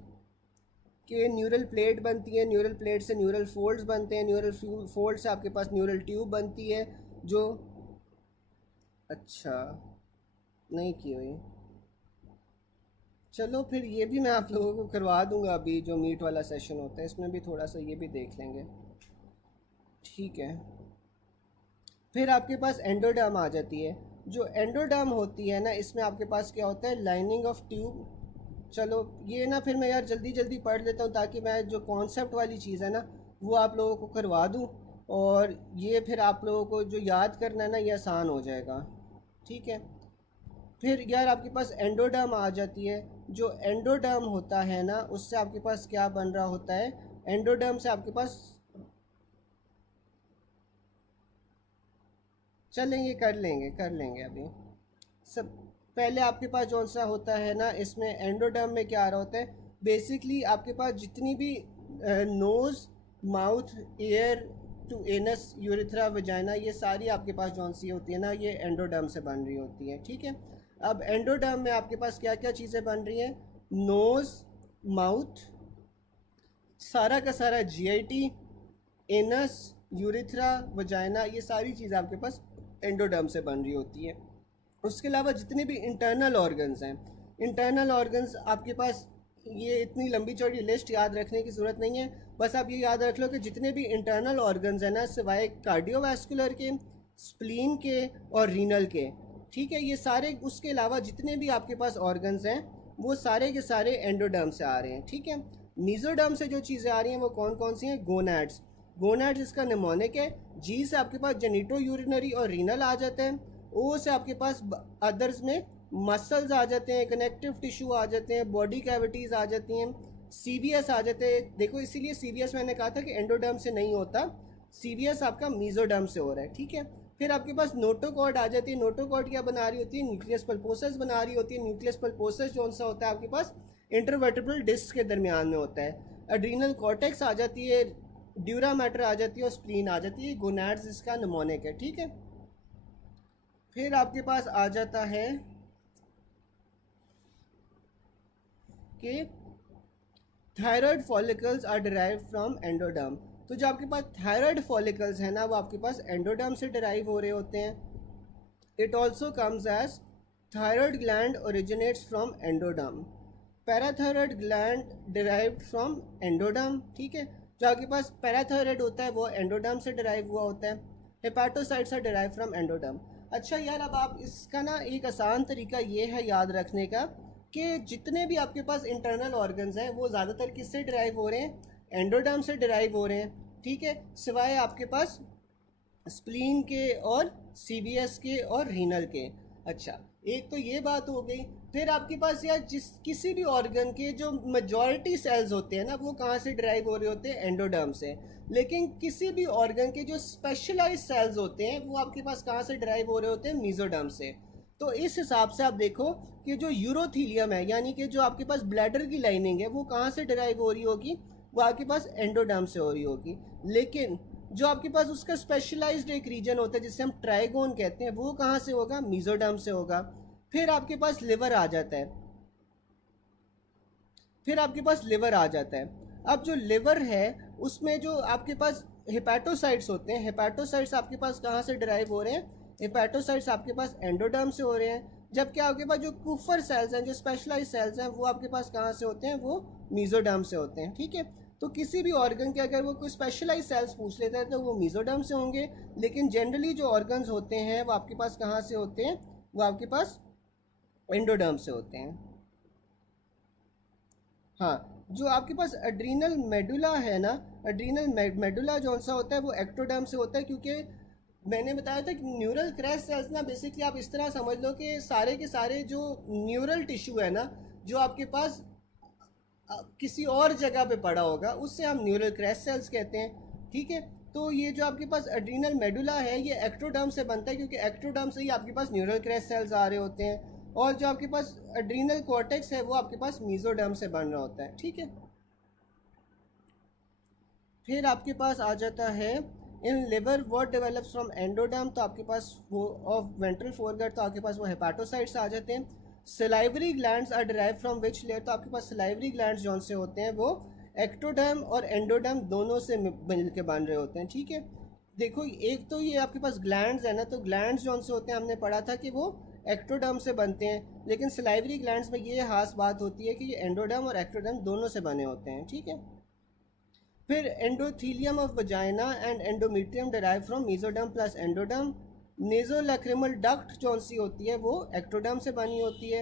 कि न्यूरल प्लेट बनती है, न्यूरल प्लेट से न्यूरल फोल्ड्स बनते हैं, न्यूरल फोल्ड से आपके पास न्यूरल ट्यूब बनती है जो, अच्छा नहीं की हुई। चलो फिर ये भी मैं आप लोगों को करवा दूंगा, अभी जो मीट वाला सेशन होता है इसमें भी थोड़ा सा ये भी देख लेंगे, ठीक है। फिर आपके पास एंडोडर्म आ जाती है। जो एंडोडर्म होती है ना, इसमें आपके पास क्या होता है, लाइनिंग ऑफ ट्यूब। चलो ये ना फिर मैं यार जल्दी जल्दी पढ़ लेता हूँ ताकि मैं जो कॉन्सेप्ट वाली चीज़ है ना वो आप लोगों को करवा दूँ, और ये फिर आप लोगों को जो याद करना है ना ये आसान हो जाएगा, ठीक है। फिर यार आपके पास एंडोडर्म आ जाती है। जो एंडोडर्म होता है ना उससे आपके पास क्या बन रहा होता है, एंडोडर्म से आपके पास, चलेंगे कर लेंगे अभी सब। पहले आपके पास जो सा होता है ना, इसमें एंडोडर्म में क्या आ रहा होता है, बेसिकली आपके पास जितनी भी nose, mouth, ear to anus, urethra, vagina, ये सारी आपके पास जो सी होती है ना ये एंडोडर्म से बन रही होती है, ठीक है। अब एंडोडर्म में आपके पास क्या क्या चीज़ें बन रही हैं, नोज़, माउथ, सारा का सारा जीआईटी, एनस, यूरिथ्रा, वजाइना, ये सारी चीज़ आपके पास एंडोडर्म से बन रही होती है। उसके अलावा जितने भी इंटरनल ऑर्गन्स हैं, इंटरनल ऑर्गन्स आपके पास, ये इतनी लंबी चौड़ी लिस्ट याद रखने की ज़रूरत नहीं है, बस आप ये याद रख लो कि जितने भी इंटरनल ऑर्गन्स हैं ना, सिवाय कार्डियोवैस्कुलर के, स्प्लीन के और रीनल के, ठीक है, ये सारे, उसके अलावा जितने भी आपके पास ऑर्गन्स हैं वो सारे के सारे एंडोडर्म से आ रहे हैं, ठीक है। मीजोडर्म से जो चीज़ें आ रही हैं वो कौन कौन सी हैं, गोनैड्स। गोनैड्स इसका निमोनिक है। जी से आपके पास जेनिटो यूरिनरी और रीनल आ जाते हैं। ओ से आपके पास अदर्स में मसल्स आ जाते हैं, कनेक्टिव टिश्यू आ जाते हैं, बॉडी कैविटीज़ आ जाती हैं, सीवीएस आ जाते हैं। देखो इसीलिए सीवीएस मैंने कहा था कि एंडोडर्म से नहीं होता, सीवीएस आपका मीजोडर्म से हो रहा है, ठीक है। फिर आपके पास नोटोकॉर्ड आ जाती है। नोटोकॉर्ड क्या बना रही होती है, न्यूक्लियस पल्पोसस बना रही होती है। न्यूक्लियस पल्पोसस जो सा होता है आपके पास इंटरवर्टिब्रल डिस्क के दरमियान में होता है। एड्रीनल कॉर्टेक्स आ जाती है, ड्यूरा मैटर आ जाती है और स्प्लीन आ जाती है। गोनैड्स इसका निमोनिक है, ठीक है। फिर आपके पास आ जाता है कि thyroid follicles are derived from endoderm. तो जो आपके पास थायराइड फॉलिकल्स है ना वो आपके पास एंडोडर्म से डिराइव हो रहे होते हैं। It also comes as thyroid gland originates from endoderm. Parathyroid gland derived from endoderm, ठीक है। जो आपके पास पैराथायराइड होता है वो एंडोडर्म से डिराइव हुआ होता है। हेपाटोसाइट्स आर डिराइव फ्रॉम एंडोडर्म। अच्छा यार, अब आप इसका ना एक आसान तरीका ये है याद रखने का कि जितने भी आपके पास इंटरनल ऑर्गन्स हैं वो ज़्यादातर किससे डिराइव हो रहे हैं, एंडोडर्म से डिराइव हो रहे हैं, ठीक है, सिवाय आपके पास स्प्लीन के और सीवीएस के और रीनल के। अच्छा, एक तो ये बात हो गई। फिर आपके पास यार किसी भी ऑर्गन के जो मेजॉरिटी सेल्स होते हैं ना वो कहाँ से डिराइव हो रहे होते हैं, एंडोडर्म से। लेकिन किसी भी ऑर्गन के जो स्पेशलाइज सेल्स होते हैं वो आपके पास कहाँ से डिराइव हो रहे होते हैं, मीजोडर्म से। तो इस हिसाब से आप देखो कि जो यूरोथीलियम है, यानी कि जो आपके पास ब्लैडर की लाइनिंग है, वो कहाँ से डिराइव हो रही होगी, वो आपके पास एंडोडर्म से हो रही होगी। लेकिन जो आपके पास उसका स्पेशलाइज्ड एक रीजन होता है जिसे हम ट्राइगोन कहते हैं, वो कहाँ से होगा? मीजोडर्म से होगा। फिर आपके पास लिवर आ जाता है, फिर आपके पास लिवर आ जाता है। अब जो लिवर है उसमें जो आपके पास हेपेटोसाइट्स होते हैं, हेपेटोसाइट्स आपके पास कहाँ से डिराइव हो रहे हैं? हेपेटोसाइट्स आपके पास एंडोडर्म से हो रहे हैं, जबकि आपके पास जो कुफर सेल्स हैं, जो स्पेशलाइज सेल्स हैं, वो आपके पास कहाँ से होते हैं? वो मीजोडर्म से होते हैं। ठीक है, तो किसी भी ऑर्गन के अगर वो कोई स्पेशलाइज सेल्स पूछ लेता है तो वो मीजोडर्म से होंगे, लेकिन जनरली जो ऑर्गन्स होते हैं वो आपके पास कहाँ से होते हैं? वो आपके पास एंडोडर्म से होते हैं। हाँ, जो आपके पास एड्रीनल मेडुला है ना, एड्रीनल मेडुला जो सा होता है वो एक्टोडर्म से होता है, क्योंकि मैंने बताया था कि न्यूरल क्रैश सेल्स ना, बेसिकली आप इस तरह समझ लो कि सारे के सारे जो न्यूरल टिश्यू है ना, जो आपके पास किसी और जगह पे पड़ा होगा, उससे हम न्यूरल क्रैश सेल्स कहते हैं। ठीक है, तो ये जो आपके पास एड्रीनल मेडुला है ये एक्टोडर्म से बनता है, क्योंकि एक्टोडर्म से ही आपके पास न्यूरल क्रैश सेल्स आ रहे होते हैं, और जो आपके पास एड्रीनल कॉर्टेक्स है वो आपके पास मीजोडर्म से बन रहा होता है। ठीक है, फिर आपके पास आ जाता है in liver what develops from endoderm, तो आपके पास वो ऑफ वेंट्रल फोरगट, तो आपके पास वो हेपाटोसाइट्स आ जाते हैं। Salivary glands are derive from which layer, तो आपके पास सलाइवरी ग्लैंड्स जौन से होते हैं वो एक्टोडर्म और एंडोडर्म दोनों से मिल के बन रहे होते हैं। ठीक है, देखो एक तो ये आपके पास ग्लैंड्स है ना, तो ग्लैंड्स जौन से होते हैं हमने पढ़ा था कि वो एक्टोडर्म से बनते हैं, लेकिन सलाइवरी ग्लैंड्स में ये खास बात होती है कि ये एंडोडर्म और एक्टोडर्म दोनों से बने होते हैं। ठीक है, फिर endothelium of vagina and endometrium derive from mesoderm plus endoderm. Nasolacrimal duct जो सी होती है वो एक्टोडर्म से बनी होती है।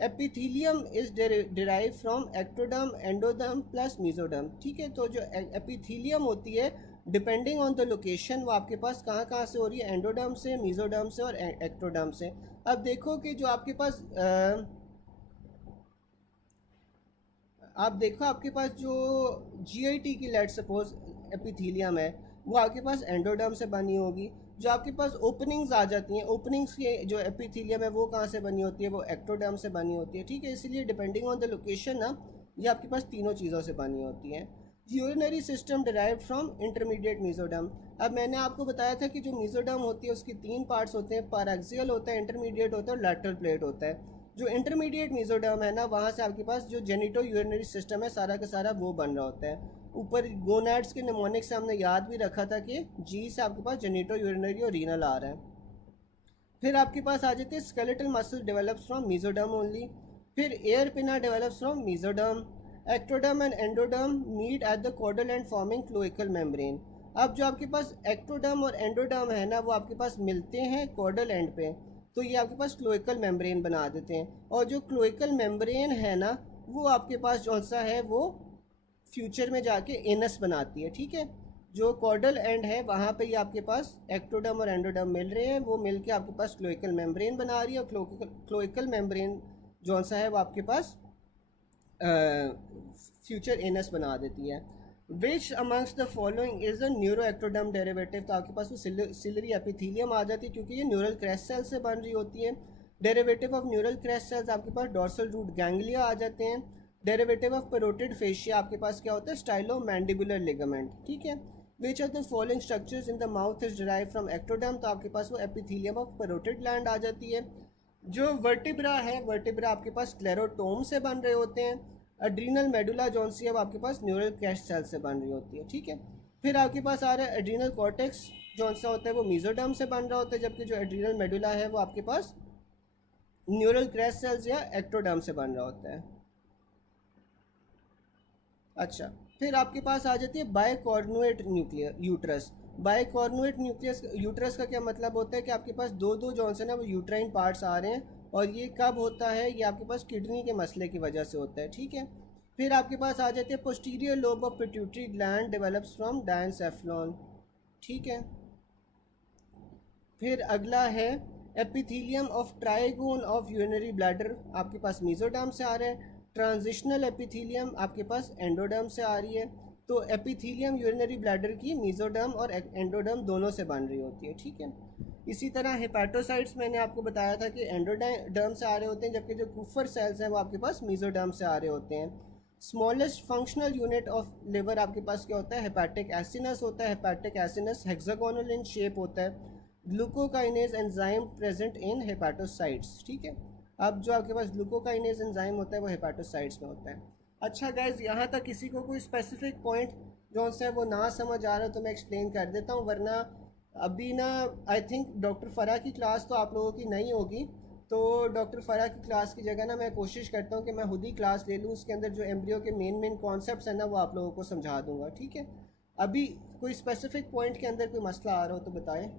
Epithelium is derive from ectoderm endoderm plus mesoderm. ठीक है, तो जो एपिथीलियम होती है डिपेंडिंग ऑन द लोकेशन वो आपके पास कहाँ कहाँ से हो रही है? एंडोडर्म से, मीजोडर्म से और एक्टोडर्म से। अब देखो कि जो आपके पास आप देखो आपके पास जो जीआईटी की लेट सपोज एपिथीलियम है वो आपके पास एंडोडर्म से बनी होगी। जो आपके पास ओपनिंग्स आ जाती हैं, ओपनिंग्स के जो एपिथीलियम है वो कहाँ से बनी होती है? वो एक्टोडर्म से बनी होती है। ठीक है, इसीलिए डिपेंडिंग ऑन द लोकेशन ना ये आपके पास तीनों चीज़ों से बनी होती हैं। Urinary system derive from intermediate mesoderm. अब मैंने आपको बताया था कि जो मीजोडर्म होती है उसकी तीन पार्ट्स होते हैं, पैराक्सियल होता है, इंटरमीडिएट होता है और लैटरल प्लेट होता है। जो इंटरमीडिएट मीजोडर्म है ना, वहाँ से आपके पास जो जेनिटो यूरिनरी सिस्टम है सारा का सारा वो बन रहा होता है। ऊपर गोनैड्स के निमोनिक से हमने याद भी रखा था कि जी से आपके पास जेनिटो यूरिनरी और रीनल आ रहा है। फिर आपके पास आ जाते हैं skeletal muscle develops from mesoderm only. फिर ear pinna develops from mesoderm. Ectoderm and endoderm meet at the caudal end forming cloacal membrane. अब जो आपके पास एक्टोडर्म और एंडोडर्म है ना वो आपके पास मिलते हैं कॉर्डल एंड पे, तो ये आपके पास क्लोइकल मेम्ब्रेन बना देते हैं। और जो क्लोइकल मेम्ब्रेन है ना वो आपके पास कौन सा है? वो फ्यूचर में जाके एनस बनाती है। ठीक है, जो कॉर्डल एंड है वहाँ पे ये आपके पास एक्टोडर्म और एंडोडर्म मिल रहे हैं, वो मिलके आपके पास क्लोइकल मेम्ब्रेन बना रही है, और क्लोइकल मेम्ब्रेन जो सा है वो आपके पास फ्यूचर एनस बना देती है। विच amongst the following is a neuro ectoderm derivative, तो आपके पास वो सिलरी एपिथीलियम आ जाती है क्योंकि ये न्यूरल क्रैश सेल से बन रही होती है। Derivative of neural crest cells आपके पास डॉर्सल रूट गैंग्लिया आ जाते हैं। डेरिवेटिव ऑफ पेरोटिड फेशिया आपके पास क्या होता है? Stylo mandibular ligament. ठीक है, which of the following structures in the mouth is derive from ectoderm, तो आपके पास वो एपिथीलियम ऑफ पेरोटिड ग्लैंड आ जाती है। जो वर्टिब्रा है, वर्टिब्रा आपके पास स्क्लेरोटोम से बन रहे होते हैं। एड्रीनल मेडुला जौन सी है वो आपके पास न्यूरल क्रैश सेल से बन रही होती है। ठीक है, फिर आपके पास आ रहा है एड्रीनल कॉर्टेक्स जौन सा होता है वो मीजोडर्म से बन रहा होता है, जबकि जो एड्रीनल मेडुला है वो आपके पास न्यूरल क्रैश सेल्स या एक्टोडर्म से बन रहा होता है। अच्छा, फिर आपके पास आ जाती है बायकॉर्नुएट न्यूक्लियर यूट्रस। बायकॉर्नुएट न्यूक्लियस यूट्रस का क्या मतलब होता है कि आपके पास दो दो जौन से ना वो यूट्राइन पार्ट्स आ रहे हैं, और ये कब होता है? ये आपके पास किडनी के मसले की वजह से होता है। ठीक है, फिर आपके पास आ जाते हैं posterior lobe of pituitary gland develops from diencephalon. ठीक है, फिर अगला है epithelium of trigone of urinary bladder, आपके पास मीजोडर्म से आ रहा है। ट्रांजिशनल एपिथीलियम आपके पास एंडोडर्म से आ रही है। तो एपिथीलियम यूरिनरी ब्लैडर की मीजोडर्म और एंडोडर्म दोनों से बन रही होती है। ठीक है, इसी तरह हेपाटोसाइट्स मैंने आपको बताया था कि एंडोडर्म से आ रहे होते हैं, जबकि जो कुफर सेल्स हैं वो आपके पास मीजोडर्म से आ रहे होते हैं। Smallest functional unit of liver आपके पास क्या होता है, हेपाटिक एसिनस होता है। Hepatic acinus hexagonal in shape होता है। ग्लूकोकाइनेज एंजाइम प्रेजेंट इन हेपाटोसाइट्स, ठीक है। अब जो आपके पास ग्लूकोकाइनेज एंजाइम होता है वो हेपाटोसाइट्स में होता है। अच्छा गाइज, यहाँ तक किसी को कोई स्पेसिफिक पॉइंट जो से वो ना समझ आ रहा तो मैं एक्सप्लेन कर देता हूँ, वरना अभी ना आई थिंक डॉक्टर फ़रा की क्लास तो आप लोगों की नहीं होगी, तो डॉक्टर फ़रा की क्लास की जगह ना मैं कोशिश करता हूँ कि मैं खुद ही क्लास ले लूँ, उसके अंदर जो एम्ब्रियो के मेन मेन कॉन्सेप्ट्स हैं ना वो आप लोगों को समझा दूँगा, ठीक है। अभी कोई स्पेसिफिक पॉइंट के अंदर कोई मसला आ रहा हो तो बताएं।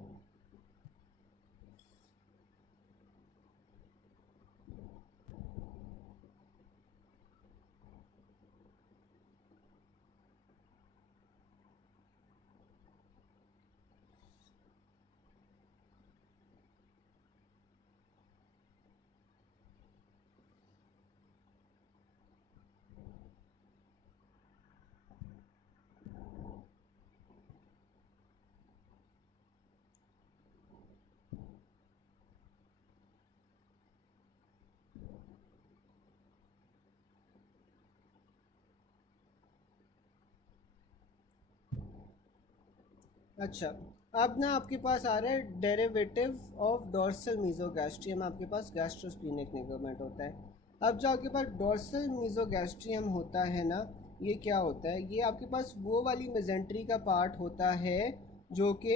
अच्छा, अब ना आपके पास आ रहा है डेरिवेटिव ऑफ डोर्सल मीजोगैस्ट्रियम, आपके पास गैस्ट्रोस्प्लीनिक लिगामेंट होता है। अब जो आपके पास डोर्सल मीजोगैस्ट्रियम होता है ना, ये क्या होता है, ये आपके पास वो वाली मेजेंट्री का पार्ट होता है जो कि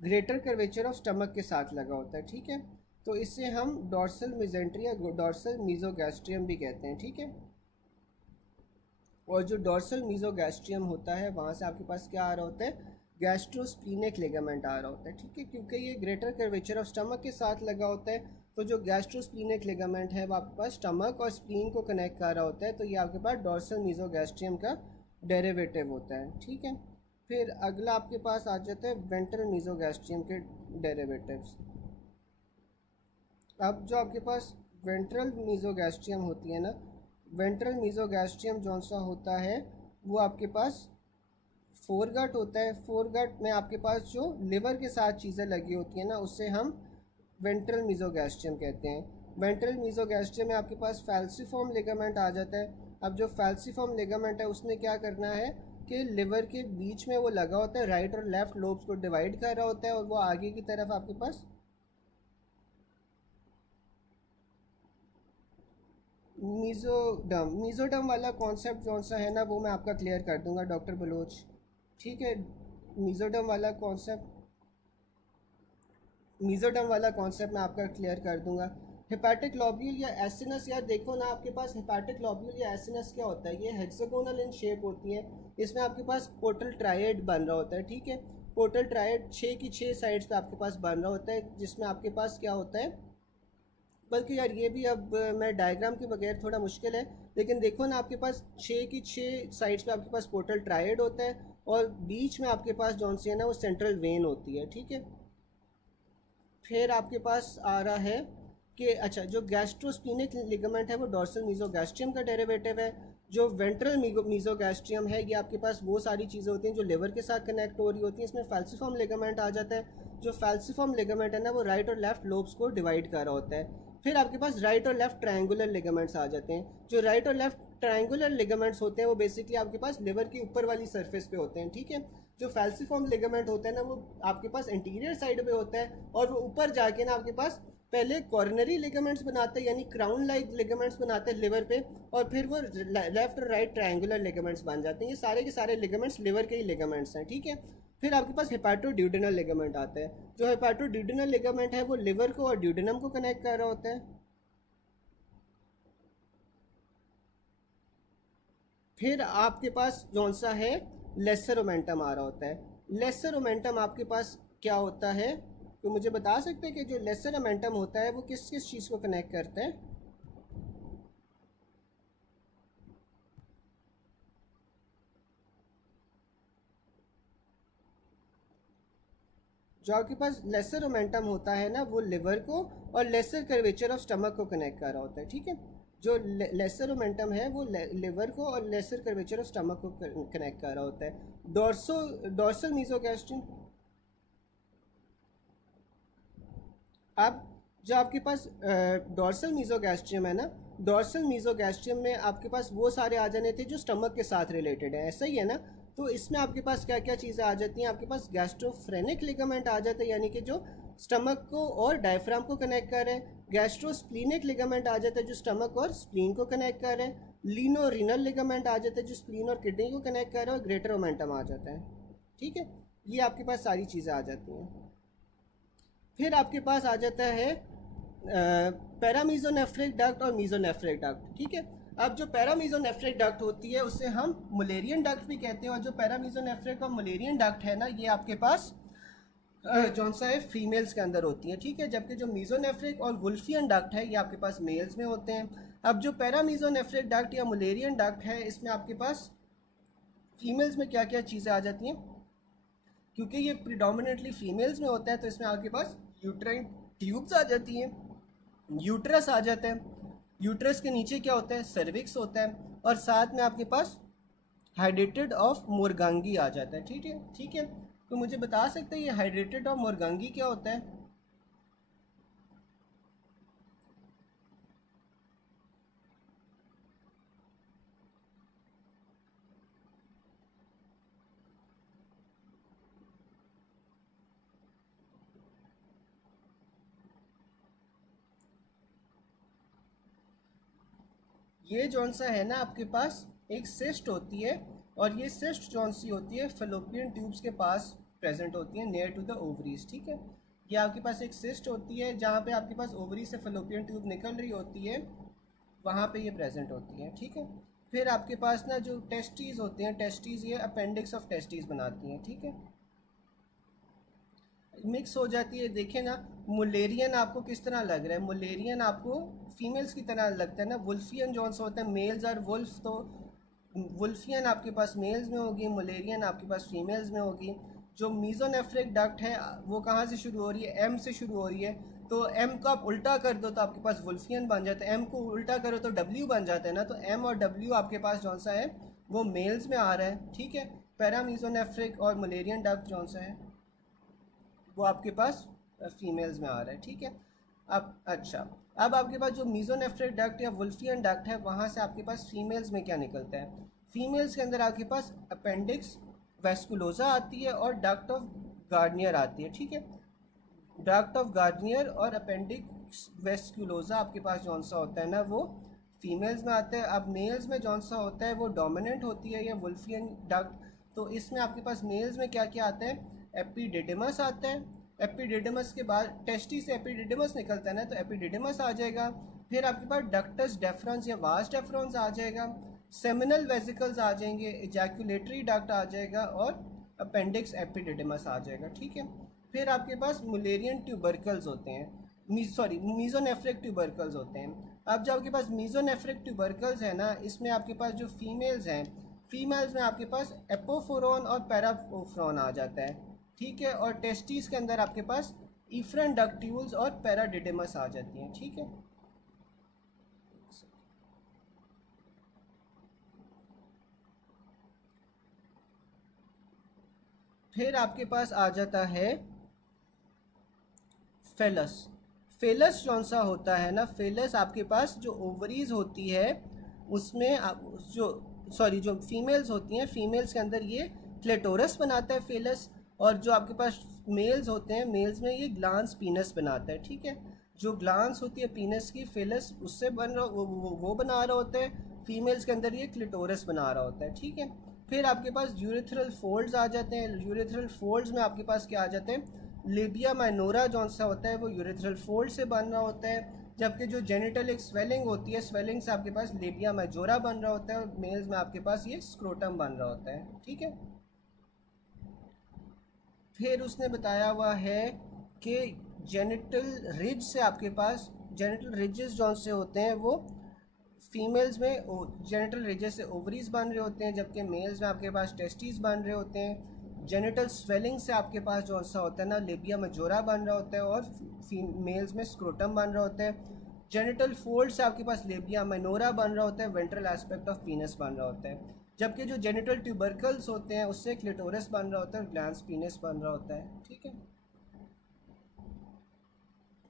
ग्रेटर कर्वेचर ऑफ स्टमक के साथ लगा होता है, ठीक है। तो इससे हम डोर्सल मेजेंट्री या डोर्सल मीजोगैस्ट्रियम भी कहते हैं, ठीक है। और जो डोर्सल मीजोगैस्ट्रियम होता है वहाँ से आपके पास क्या आ रहा होता है, गैस्ट्रोस्प्लीनिक लिगामेंट आ रहा होता है, ठीक है। क्योंकि ये ग्रेटर कर्वेचर ऑफ स्टमक के साथ लगा होता है, तो जो गैस्ट्रोस्प्लीनिक लिगामेंट है वो आपके पास स्टमक और स्प्लीन को कनेक्ट कर रहा होता है, तो ये आपके पास डोर्सल मीजोगैस्ट्रियम का डेरिवेटिव होता है, ठीक है। फिर अगला आपके पास आ जाता है वेंट्रल मीजोगैस्ट्रियम के डेरिवेटिव्स। अब जो आपके पास वेंट्रल मीजोगैस्ट्रियम होती है ना, वेंट्रल मीजोगैस्ट्रियम जौन सा होता है वो आपके पास फोरगट होता है। फोरगट में आपके पास जो लिवर के साथ चीज़ें लगी होती हैं ना उससे हम वेंट्रल मीजोगैस्ट्रियम कहते हैं। वेंट्रल मीजोगैस्ट्रियम में आपके पास फैल्सिफॉर्म लिगामेंट आ जाता है। अब जो फैल्सिफॉर्म लिगामेंट है उसने क्या करना है कि लिवर के बीच में वो लगा होता है, राइट और लेफ्ट लोब्स को डिवाइड कर रहा होता है, और वो आगे की तरफ आपके पास मीज़ोडम वाला कॉन्सेप्ट कौन सा है ना वो मैं आपका क्लियर कर दूंगा डॉक्टर बलोच, ठीक है। मीज़ोडम वाला कॉन्सेप्ट मीज़ोडम वाला कॉन्सेप्ट मैं आपका क्लियर कर दूंगा। हेपाटिक लॉब्यूल या एसिनस, यार देखो ना आपके पास हेपाटिक लॉब्यूल या एसिनस क्या होता है, ये हेक्सागोनल इन शेप होती है। इसमें आपके पास पोर्टल ट्रायड बन रहा होता है, ठीक है। पोर्टल ट्रायड 6 की 6 साइड्स पे आपके पास बन रहा होता है, जिसमें आपके पास क्या होता है, बल्कि यार ये भी अब मैं डायग्राम के बगैर थोड़ा मुश्किल है, लेकिन देखो ना आपके पास 6 की 6 साइड्स पे आपके पास पोर्टल ट्रायड होता है, और बीच में आपके पास जौन सी है ना वो सेंट्रल वेन होती है, ठीक है। फिर आपके पास आ रहा है कि अच्छा, जो गैस्ट्रोस्प्लीनिक लिगामेंट है वो डोर्सल मीजोगैस्ट्रियम का डेरिवेटिव है। जो वेंट्रल मीजोगैस्ट्रियम है ये आपके पास वो सारी चीज़ें होती हैं जो लिवर के साथ कनेक्ट हो रही होती हैं, इसमें फैल्सिफॉर्म लिगामेंट आ जाता है। जो फैल्सिफॉर्म लिगामेंट है ना वो राइट और लेफ्ट लोब्स को डिवाइड कर रहा होता है। फिर आपके पास राइट और लेफ्ट ट्रायंगुलर लिगामेंट्स आ जाते हैं। जो राइट और लेफ्ट ट्रायंगुलर लिगामेंट्स होते हैं वो बेसिकली आपके पास लिवर की ऊपर वाली सरफेस पे होते हैं, ठीक है। जो फैल्सिफॉर्म लिगामेंट होता है ना वो आपके पास इंटीरियर साइड पे होता है, और वो ऊपर जाके ना आपके पास पहले कॉर्नरी लिगामेंट्स बनाते हैं, यानी क्राउन लाइक लिगामेंट्स बनाते हैं लिवर पे, और फिर वो लेफ्ट और राइट ट्रायंगुलर लिगामेंट्स बन जाते हैं। ये सारे के सारे लिगामेंट्स लिवर के ही लिगामेंट्स हैं, ठीक है। फिर आपके पास हेपाटोड्यूडेनल लिगामेंट आता है। जो हेपाटोड्यूडेनल लिगामेंट है वो लिवर को और ड्यूडेनम को कनेक्ट कर रहा होता है। फिर आपके पास कौन सा है, लेसर ओमेंटम आ रहा होता है। लेसर ओमेंटम आपके पास क्या होता है, तो मुझे बता सकते हैं कि जो लेसर ओमेंटम होता है वो किस किस चीज़ को कनेक्ट करता है। जो आपके पास लेसर ओमेंटम होता है ना वो लिवर को और लेसर कर्वेचर ऑफ स्टमक को कनेक्ट कर रहा होता है, ठीक है। जो लेसर ओमेंटम है वो लिवर को और लेसर कर्वेचर ऑफ स्टमक को कनेक्ट कर रहा होता है। डोर्सल मीजोगैस्ट्रियम। अब जो आपके पास डॉर्सल मीजोगैस्ट्रियम है ना, डॉर्सल मीजोगैस्ट्रियम में आपके पास वो सारे आ जाने थे जो स्टमक के साथ रिलेटेड है, ऐसा ही है ना। तो इसमें आपके पास क्या क्या चीज़ें आ जाती हैं, आपके पास गैस्ट्रोफ्रेनिक लिगामेंट आ जाता है, यानी कि जो स्टमक को और डायफ्राम को कनेक्ट कर रहे हैं। गैस्ट्रोस्प्लीनिक लिगामेंट आ जाता है जो स्टमक और स्प्लीन को कनेक्ट कर रहे हैं। लीनो रीनल लिगामेंट आ जाता है जो स्प्लीन और किडनी को कनेक्ट कर रहा है, और ग्रेटर ओमेंटम आ जाता है। ठीक है, ये आपके पास सारी चीज़ें आ जाती हैं। फिर आपके पास आ जाता है पैरामीजोनेफ्रिक डक्ट और मीजोनेफ्रिक डक्ट। ठीक है, अब जो पैरामीजोनेफ्रिक डक्ट होती है उसे हम मुलेरियन डक्ट भी कहते हैं, और जो पैरामीजोनेफ्रिक और मुलेरियन डक्ट है ना, ये आपके पास जौन सा है फीमेल्स के अंदर होती है। ठीक है, जबकि जो मीजोनेफ्रिक और वुल्फियन डक्ट है ये आपके पास मेल्स में होते हैं। अब जो पैरामीजोनेफ्रिक डक्ट या मुलेरियन डक्ट है, इसमें आपके पास फीमेल्स में क्या क्या चीज़ें आ जाती हैं, क्योंकि ये प्रिडोमिनेटली फीमेल्स में होता है, तो इसमें आपके पास यूट्राइन ट्यूब्स आ जाती हैं, यूट्रस आ जाता है। यूट्रस के नीचे क्या होता है, सर्विक्स होता है, और साथ में आपके पास हाइड्रेटेड ऑफ मोरगांगी आ जाता है। ठीक है, ठीक है, तो मुझे बता सकते हैं ये हाइड्रेटेड ऑफ मोरगांगी क्या होता है? ये जौन सा है ना आपके पास एक सिस्ट होती है, और ये सिस्ट जौन सी होती है फेलोपियन ट्यूब्स के पास प्रेजेंट होती है, नियर टू द ओवरीज। ठीक है, ये आपके पास एक सिस्ट होती है जहाँ पे आपके पास ओवरी से फेलोपियन ट्यूब निकल रही होती है, वहाँ पे ये प्रेजेंट होती है। ठीक है, फिर आपके पास ना जो टेस्टीज होते हैं, टेस्टीज ये अपेंडिक्स ऑफ टेस्टीज बनाती हैं। ठीक है, मिक्स हो जाती है। देखें ना, मुलेरियन आपको किस तरह लग रहा है, मुलेरियन आपको फीमेल्स की तरह लगता है ना, वुल्फियन जौन सा होता है मेल्स और वुल्फ, तो वुल्फियन आपके पास मेल्स में होगी, मुलेरियन आपके पास फीमेल्स में होगी। जो मीजोनेफ्रिक डक्ट है वो कहाँ से शुरू हो रही है, एम से शुरू हो रही है, तो एम को आप उल्टा कर दो तो आपके पास वुल्फियन बन जाता है, एम को उल्टा करो तो डब्ल्यू बन जाता है ना, तो एम और डब्ल्यू आपके पास जौन सा है वो मेल्स में आ रहा है। ठीक है, पैरामीजोनेफ्रिक और मलेरियन डक्ट जौन सा है वो आपके पास फीमेल्स में आ रहा है। ठीक है, अब अच्छा, अब आपके पास जो मीजोनेफ्रिक डक्ट या वुल्फियन डक्ट है, वहाँ से आपके पास फीमेल्स में क्या निकलता है, फीमेल्स के अंदर आपके पास अपेंडिक्स वेस्कुलोजा आती है और डक्ट ऑफ गार्नियर आती है। ठीक है, डक्ट ऑफ गार्नियर और अपेंडिक्स वेस्कुलोजा आपके पास जौन सा होता है ना वो फीमेल्स में आता है। अब मेल्स में जौन सा होता है वो डोमिनेंट होती है या वुल्फियन डक्ट, तो इसमें आपके पास मेल्स में क्या क्या आता है, एपिडिडिमस आता है। एपिडिडिमस के बाद टेस्टी से एपिडिडिमस निकलता है ना, तो एपिडिडिमस आ जाएगा। फिर आपके पास डक्टस डेफरेंस या वास डेफरेंस आ जाएगा, सेमिनल वेसिकल्स आ जाएंगे, इजैकुलेटरी डक्ट आ जाएगा, और अपेंडिक्स एपिडिडिमस आ जाएगा। ठीक है, फिर आपके पास मुलेरियन ट्यूबरकल्स होते हैं, सॉरी मीजोनेफ्रिक ट्यूबरकल्स होते हैं। अब जो आपके पास मीजोनेफ्रिक ट्यूबरकल्स है ना, इसमें आपके पास जो फीमेल्स हैं, फीमेल्स में आपके पास एपोफोरॉन और पैराफोरॉन आ जाता है। ठीक है, और टेस्टिस के अंदर आपके पास इफ्रन डक्ट्यूल्स और पैराडिडिमस आ जाती हैं। ठीक है, फिर आपके पास आ जाता है फेलस। फेलस कौन सा होता है ना, फेलस आपके पास जो ओवरीज होती है उसमें जो सॉरी जो फीमेल्स होती हैं, फीमेल्स के अंदर ये क्लेटोरस बनाता है फेलस, और जो आपके पास मेल्स होते हैं, मेल्स में ये ग्लांस पीनस बनाता है। ठीक है, जो ग्लांस होती है पीनस की, फेलस उससे बन रहा वो बना रहा होता है, फीमेल्स के अंदर ये क्लिटोरस बना रहा होता है। ठीक है, फिर आपके पास यूरेथ्रल फोल्ड्स आ जाते हैं। यूरेथ्रल फोल्ड्स में आपके पास क्या आ जाते हैं, लेबिया माइनोरा जौन सा होता है वो यूरेथ्रल फोल्ड से बन रहा होता है, जबकि जो जेनिटल एक स्वेलिंग होती है, स्वेलिंग से आपके पास लेबिया मेजोरा बन रहा होता है, और मेल्स में आपके पास ये स्क्रोटम बन रहा होता है। ठीक है, फिर उसने बताया हुआ है कि जेनिटल रिज से आपके पास जेनिटल रिजेस जौन से होते हैं वो फीमेल्स में जेनिटल रिजेस से ओवरीज बन रहे होते हैं, जबकि मेल्स में आपके पास टेस्टिस बन रहे होते हैं। जेनिटल स्वेलिंग से आपके पास जो सा होता है ना लेबिया मेजोरा बन रहा होता है, और मेल्स में स्क्रोटम बन रहा होता है। जेनिटल फोल्ड से आपके पास लेबिया माइनोरा बन रहा होता है, वेंट्रल एस्पेक्ट ऑफ पीनस बन रहा होता है, जबकि जो जेनिटल ट्यूबरकल्स होते हैं उससे क्लिटोरस बन रहा होता है और ग्लैंस पीनस बन रहा होता है। ठीक है,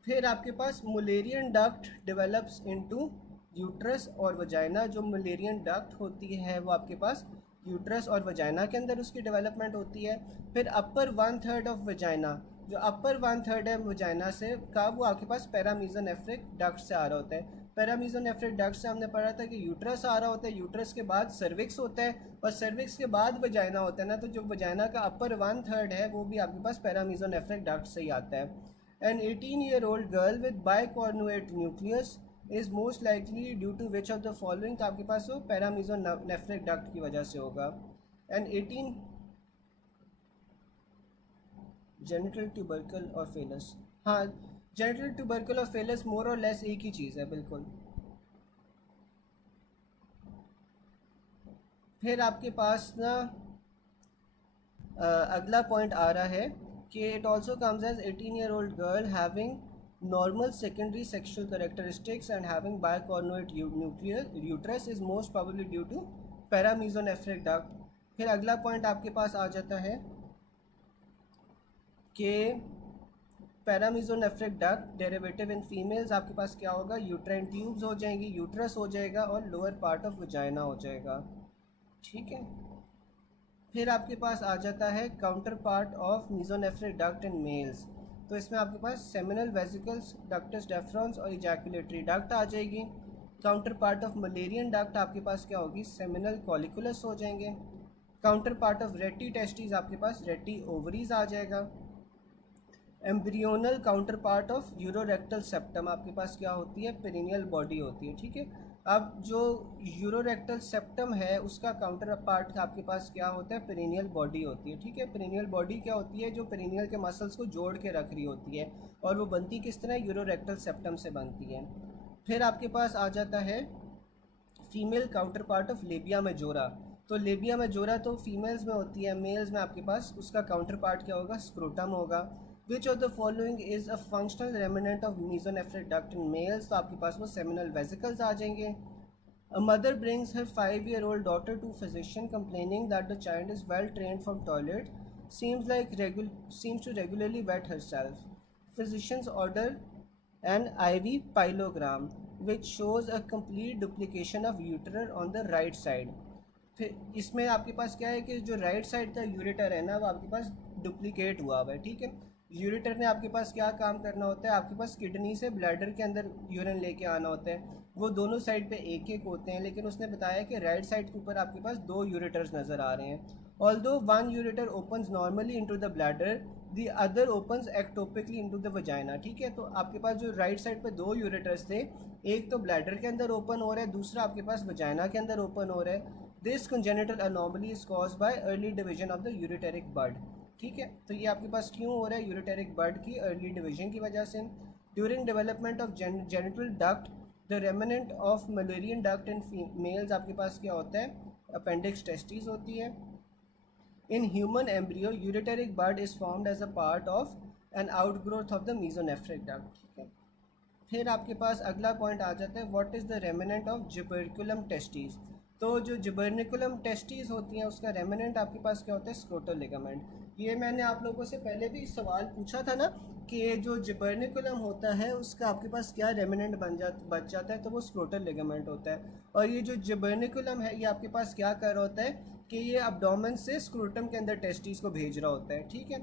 फिर आपके पास Mullerian duct develops into uterus और वजाइना। जो मुलेरियन डक्ट होती है वो आपके पास यूट्रस और वजाइना के अंदर उसकी डेवलपमेंट होती है। फिर अपर 1/3 ऑफ वजाइना, जो अपर 1/3 है वजाइना से का, वो आपके पास पैरामीजोनेफ्रिक डक्ट से आ रहा होता है। पैरामीजोनेफ्रिक डक्ट से हमने पढ़ा था कि यूट्रस आ रहा होता है, यूट्रस के बाद सर्विक्स होता है और सर्विक्स के बाद वजाइना होता है ना, तो जो वजाइना का अपर 1/3 है वो भी आपके पास पैरामीजोनेफ्रिक डक्ट से ही आता है। An 18-year-old girl with bicornuate nucleus is most likely due to which of the following, तो आपके पास वो पैरामीजोनेफ्रिक डक्ट की वजह से होगा। एंड 18 जेनिटल ट्यूबरकल और फेलस, हाँ जेनिटल ट्यूबरकल और फेलस मोर और लेस एक ही चीज़ है बिल्कुल। फिर आपके पास ना अगला पॉइंट आ रहा है कि it also comes as 18-year-old girl having normal secondary sexual characteristics and having bicornuate uterus is most probably due to paramesonephric duct। फिर अगला पॉइंट आपके पास आ जाता है कि पैरामीजोनेफ्रिक डक्ट डेरिवेटिव इन फीमेल्स आपके पास क्या होगा, यूट्राइन ट्यूब्स हो जाएंगी, यूट्रस हो जाएगा और लोअर पार्ट ऑफ वजाइना हो जाएगा, ठीक है। फिर आपके पास आ जाता है counterpart of mesonephric duct in males. तो इसमें आपके पास सेमिनल वेसिकल्स, डक्टस डेफरॉन्स और इजैकुलेटरी डक्ट आ जाएगी। Counterpart of Mullerian duct आपके पास क्या होगी, सेमिनल कॉलिकुलस हो जाएंगे। Counterpart of rete testis आपके पास रेटी ओवरीज आ जाएगा। Embryonal counterpart of urorectal septum आपके पास क्या होती है, पेरिनियल बॉडी होती है, ठीक है। अब जो यूरोरेक्टल सेप्टम है उसका काउंटर पार्ट आपके पास क्या होता है, पेरिनियल बॉडी होती है, ठीक है। पेरिनियल बॉडी क्या होती है, जो पेरिनियल के मसल्स को जोड़ के रख रही होती है और वो बनती किस तरह, यूरोरेक्टल सेप्टम से बनती है। फिर आपके पास आ जाता है female counter part of labia majora. तो लेबिया मेजोरा तो फीमेल्स में होती है, मेल्स में आपके पास उसका काउंटर पार्ट क्या होगा, स्क्रोटम होगा। विच of the following is a functional remnant of mesonephric duct in males, तो आपके पास वो सेमिनल वेसिकल्स आ जाएंगे। A mother brings her 5-year-old daughter to physician complaining that the child is well trained from toilet, seems to regularly wet herself. Physicians order an IV pyelogram which shows a complete duplication of ureter on the right side। फिर इसमें आपके पास क्या है कि जो right side का ureter है ना वो आपके पास डुप्लीकेट हुआ हुआ है, ठीक है। यूरेटर ने आपके पास क्या काम करना होता है, आपके पास किडनी से ब्लैडर के अंदर यूरिन लेके आना होता है, वो दोनों साइड पे एक एक होते हैं, लेकिन उसने बताया कि राइट साइड के ऊपर आपके पास 2 यूरेटर्स नज़र आ रहे हैं। Although 1 ureter opens normally into the bladder, the other opens ectopically into the vagina, ठीक है। तो आपके पास जो राइट साइड पे 2 यूरेटर्स थे, एक तो ब्लैडर के अंदर ओपन हो रहा है, दूसरा आपके पास वजाइना के अंदर ओपन हो रहा है। This congenital anomaly is caused by early division of the ureteric bud, ठीक है। तो ये आपके पास क्यों हो रहा है, यूरेटेरिक बड की अर्ली डिवीजन की वजह से। During development of genital duct the remnant of Mullerian duct in males आपके पास क्या होता है, अपेंडिक्स टेस्टिस होती है। In human embryo ureteric bud is formed as a part of an outgrowth of the mesonephric duct, ठीक है। फिर आपके पास अगला पॉइंट आ जाता है, what is the remnant of gubernaculum testis. तो जो जिबर्निकुलम टेस्टिस होती हैं उसका रेमिनेंट आपके पास क्या होता है, स्क्रोटल लिगामेंट। ये मैंने आप लोगों से पहले भी सवाल पूछा था ना कि जो जिबर्निकुलम होता है उसका आपके पास क्या रेमिनेंट बच जाता है, तो वो स्क्रोटल लिगामेंट होता है। और ये जो जिबर्निकुलम है ये आपके पास क्या कर रहा होता है कि ये अब्डोमेन से स्क्रोटम के अंदर टेस्टिस को भेज रहा होता है, ठीक है।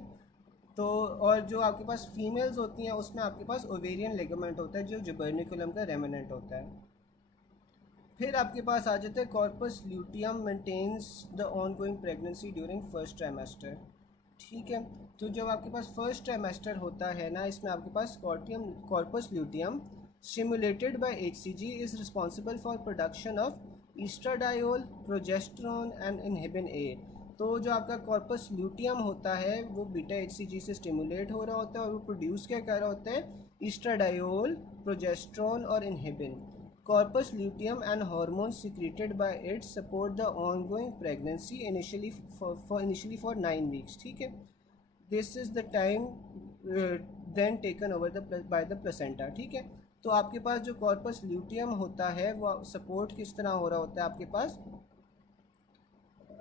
तो और जो आपके पास फीमेल्स होती हैं उसमें आपके पास ओवेरियन लिगामेंट होता है जो जिबर्निकुलम का रेमिनेंट होता है। फिर आपके पास आ जाता है corpus luteum maintains the ongoing pregnancy during first trimester, ठीक है। तो जब आपके पास फर्स्ट ट्राइमेस्टर होता है ना, इसमें आपके पास corpus luteum stimulated by HCG is responsible for production of estradiol, progesterone and inhibin A। तो जो आपका कॉर्पस ल्यूटियम होता है वो बीटा HCG से स्टिमुलेट हो रहा होता है और वो प्रोड्यूस क्या कर रहा होता है, ईस्ट्राडायोल, प्रोजेस्टेरोन और inhibin. Corpus luteum and hormones secreted by it support the ongoing pregnancy initially for 9 weeks, ठीक है। This is the time then taken over by the placenta, ठीक है। तो आपके पास जो corpus luteum होता है वो सपोर्ट किस तरह हो रहा होता है आपके पास,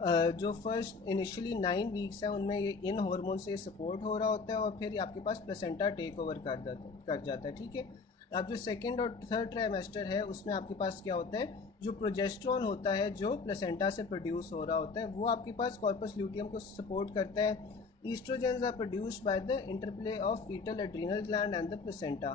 जो फर्स्ट इनिशियली 9 वीक्स हैं उनमें ये इन हार्मोन से सपोर्ट हो रहा होता है और फिर आपके पास प्लेसेंटा टेक ओवर कर जाता है, ठीक है। अब जो सेकेंड और थर्ड ट्राइमेस्टर है उसमें आपके पास क्या होता है, जो प्रोजेस्ट्रॉन होता है जो प्लेसेंटा से प्रोड्यूस हो रहा होता है वो आपके पास कॉर्पस ल्यूटियम को सपोर्ट करता है। Estrogens are produced by the interplay of fetal adrenal gland and the placenta,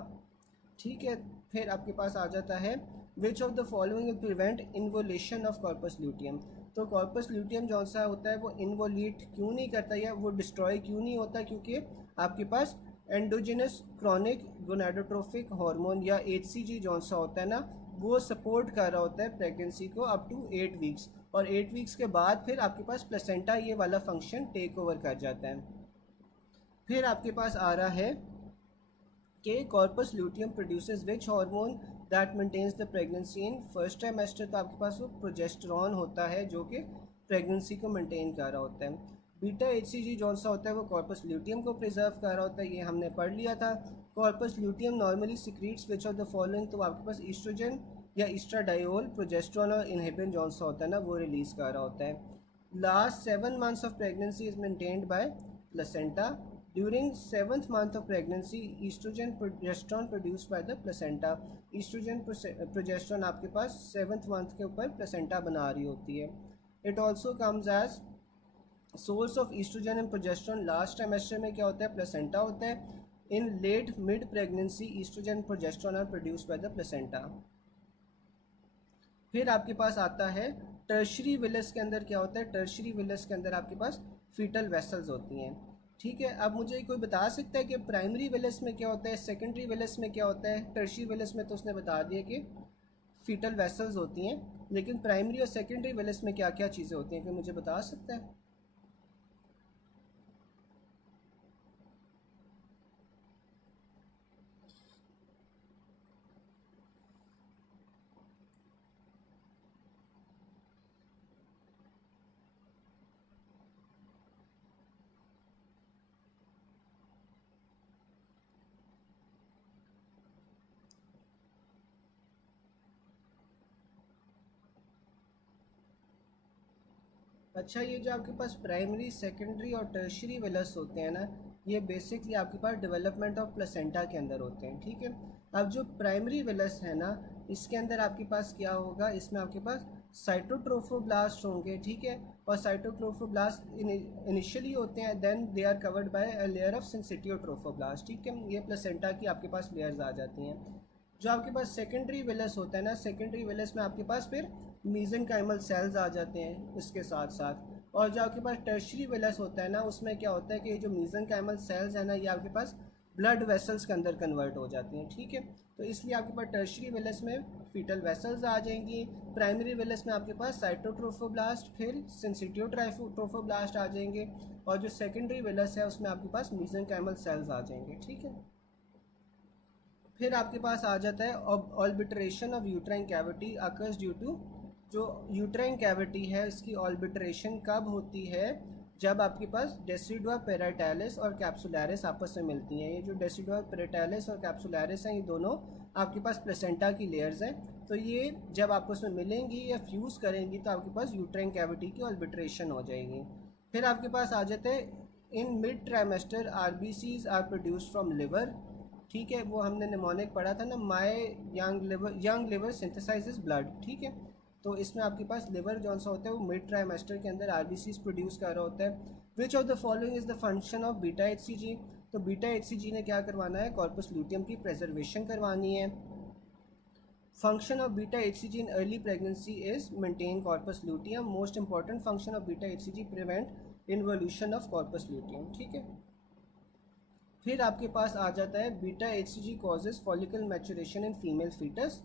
ठीक है। फिर आपके पास आ जाता है which of the following will prevent involution of corpus luteum. तो कॉर्पस ल्यूटियम जौन सा होता है वो इन्वोलेट क्यों नहीं करता या वो डिस्ट्रॉय क्यों नहीं होता, क्योंकि आपके पास एंडोजिनस क्रॉनिक गोनाडोट्रोफिक हार्मोन या HCG जौन सा होता है ना वो सपोर्ट कर रहा होता है प्रेगनेंसी को अप टू 8 वीक्स, और 8 वीक्स के बाद फिर आपके पास प्लेसेंटा ये वाला फंक्शन टेक ओवर कर जाता है। फिर आपके पास आ रहा है कि corpus luteum produces which hormone that maintains the pregnancy in first trimester. तो आपके पास वो प्रोजेस्टेरॉन होता है जो कि प्रेगनेंसी को मेंटेन कर रहा होता है। बीटा HCG जौन सा होता है वो कॉर्पस ल्यूटियम को प्रिजर्व कर रहा होता है, ये हमने पढ़ लिया था। Corpus luteum normally secretes which of the following, तो आपके पास ईस्ट्रोजन या ईस्ट्राडायोल प्रोजेस्टेरॉन और इनहिबिन जौन सा होता है ना वो रिलीज कर रहा होता है। Last 7 months of pregnancy is maintained by placenta. During 7th month of pregnancy, estrogen progesterone produced by the placenta. Estrogen progesterone आपके पास 7th month के ऊपर placenta बना रही होती है। It also comes as source of estrogen and progesterone. Last trimester में क्या होता है, placenta होता है। In late mid pregnancy, estrogen and progesterone are produced by the placenta. फिर आपके पास आता है टर्शरी विलस के अंदर क्या होता है, टर्शरी विलस के अंदर आपके पास फीटल वेसल्स होती हैं, ठीक है। अब मुझे कोई बता सकता है कि प्राइमरी विलस में क्या होता है, सेकेंडरी विलस में क्या होता है। टर्शरी विलस में तो उसने बता दिया कि फीटल वेसल्स होती हैं, लेकिन प्राइमरी और सेकेंडरी विलस में क्या क्या चीज़ें होती हैं, कोई मुझे बता सकता है। अच्छा, ये जो आपके पास प्राइमरी सेकेंडरी और टर्शरी विलस होते हैं ना, ये बेसिकली आपके पास डेवलपमेंट ऑफ प्लेसेंटा के अंदर होते हैं, ठीक है। अब जो प्राइमरी विलस है ना इसके अंदर आपके पास क्या होगा, इसमें आपके पास साइटोट्रोफोब्लास्ट होंगे, ठीक है। और साइटोट्रोफोब्लास्ट इनिशियली होते हैं, then they are covered by a layer of syncytiotrophoblast, ठीक है। ये प्लेसेंटा की आपके पास लेयर्स आ जाती हैं। जो आपके पास सेकेंडरी विलस होता है ना, सेकेंडरी विलस में आपके पास फिर मीजेंकाइमल सेल्स आ जाते हैं इसके साथ साथ। और जो आपके पास टर्शरी विलस होता है ना उसमें क्या होता है कि जो मीजेंकाइमल सेल्स है ना ये आपके पास ब्लड वेसल्स के अंदर कन्वर्ट हो जाती हैं, ठीक है। तो इसलिए आपके पास टर्शरी विलस में फीटल वेसल्स आ जाएंगी, प्राइमरी विलस में आपके पास साइटोट्रोफोब्लास्ट फिर सिंसिटियोट्रोफोब्लास्ट आ जाएंगे, और जो सेकेंडरी विलस है उसमें आपके पास मीजेंकाइमल सेल्स आ जाएंगे, ठीक है। फिर आपके पास आ जाता है obliteration of uterine cavity occurs due to, जो यूट्राइन कैविटी है इसकी ऑल्बिटरेशन कब होती है, जब आपके पास डेसिडुआ पेराटाइलिस और कैप्सुलैरिस आपस में मिलती हैं। ये जो डेसिडुआ पेराटाइलिस और कैप्सुलैरिस हैं ये दोनों आपके पास प्लेसेंटा की लेयर्स हैं, तो ये जब आपस में मिलेंगी या फ्यूज़ करेंगी तो आपके पास यूट्राइन कैविटी की ऑल्बिट्रेशन हो जाएगी। फिर आपके पास आ जाते हैं in mid trimester RBCs are produced from liver, ठीक है। वो हमने निमोनिक पढ़ा था ना, my young liver synthesizes blood, ठीक है। तो इसमें आपके पास लिवर जौन सा होता है वो मिड ट्राइमेस्टर के अंदर RBCs प्रोड्यूस कर रहा होता है। Which of the following is the function of beta HCG। तो बीटा HCG ने क्या करवाना है, कॉर्पस ल्यूटियम की प्रेजर्वेशन करवानी है। Function of beta HCG in early pregnancy is maintain corpus luteum. Most important function of beta HCG prevent involution of corpus luteum, ठीक है। फिर आपके पास आ जाता है beta HCG causes follicle maturation in female fetus.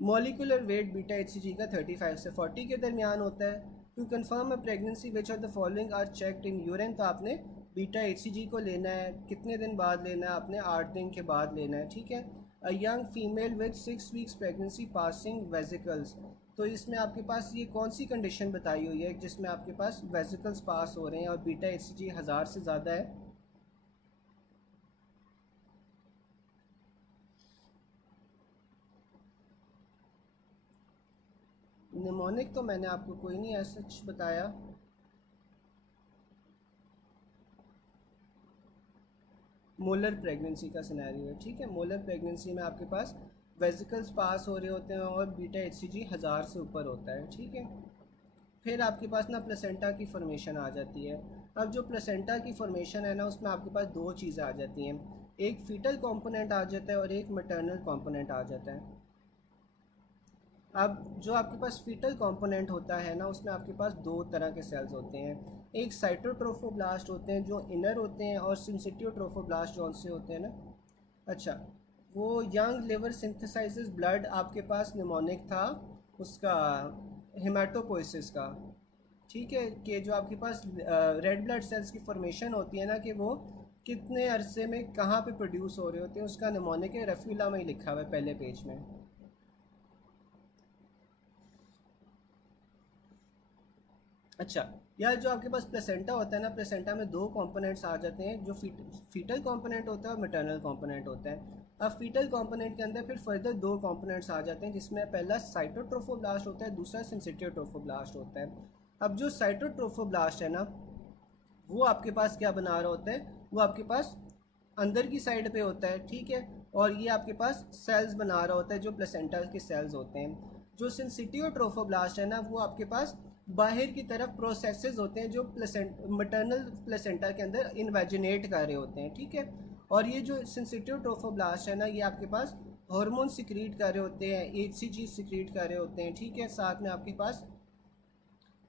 Molecular weight beta HCG का 35 से 40 के दरमियान होता है। To confirm a pregnancy which of the following are checked in urine, तो आपने बीटा HCG को लेना है, कितने दिन बाद लेना है आपने, 8 दिन के बाद लेना है, ठीक है। A young female with 6 weeks pregnancy passing vesicles, तो इसमें आपके पास ये कौन सी कंडीशन बताई हुई है जिसमें आपके पास वेजिकल्स पास हो रहे हैं और बीटा HCG 1000 से ज़्यादा है। निमोनिक तो मैंने आपको कोई नहीं ऐसा बताया। मोलर प्रेगनेंसी का सिनेरियो है, ठीक है। मोलर प्रेगनेंसी में आपके पास वेसिकल्स पास हो रहे होते हैं और बीटा HCG 1000 से ऊपर होता है, ठीक है। फिर आपके पास ना प्लेसेंटा की फॉर्मेशन आ जाती है। अब जो प्लेसेंटा की फॉर्मेशन है ना, उसमें आपके पास दो चीज़ें आ जाती हैं, एक फीटल कंपोनेंट आ जाता है और एक मैटरनल कंपोनेंट आ जाता है। अब जो आपके पास फीटल कंपोनेंट होता है ना, उसमें आपके पास दो तरह के सेल्स होते हैं, एक साइटोट्रोफोब्लास्ट होते हैं जो इनर होते हैं और सिंसिटियोट्रोफोब्लास्ट जो से होते हैं ना। अच्छा, वो यंग लिवर सिंथेसाइजेस ब्लड आपके पास निमोनिक था उसका, हेमाटोपोइसिस का, ठीक है, कि जो आपके पास रेड ब्लड सेल्स की फॉर्मेशन होती है ना, कि वो कितने अरसे में कहाँ पे प्रोड्यूस हो रहे होते हैं, उसका निमोनिक है, रेफ्यूला में ही लिखा हुआ है पहले पेज में। अच्छा, यार जो आपके पास प्लेसेंटा होता है ना, प्लेसेंटा में दो कंपोनेंट्स आ जाते हैं, जो फीटल कंपोनेंट होता है और मैटरनल कंपोनेंट होता है। अब फीटल कंपोनेंट के अंदर फिर फर्दर दो कंपोनेंट्स आ जाते हैं, जिसमें पहला साइटोट्रोफोब्लास्ट होता है, दूसरा सिंसिटियोट्रोफोब्लास्ट होता है। अब जो साइटोट्रोफोब्लास्ट है ना, वो आपके पास क्या बना रहा होता है, वो आपके पास अंदर की साइड पे होता है, ठीक है, और ये आपके पास सेल्स बना रहा होता है जो प्लेसेंटा के सेल्स होते हैं। जो सिंसिटियोट्रोफोब्लास्ट है ना, वो आपके पास बाहर की तरफ प्रोसेसेस होते हैं जो मटर्नल प्लेसेंटा के अंदर इन्वेजिनेट कर रहे होते हैं, ठीक है। और ये जो सिंसिटियोट्रोफोब्लास्ट है ना, ये आपके पास हार्मोन सिक्रीट कर रहे होते हैं, HCG सिक्रीट कर रहे होते हैं, ठीक है। साथ में आपके पास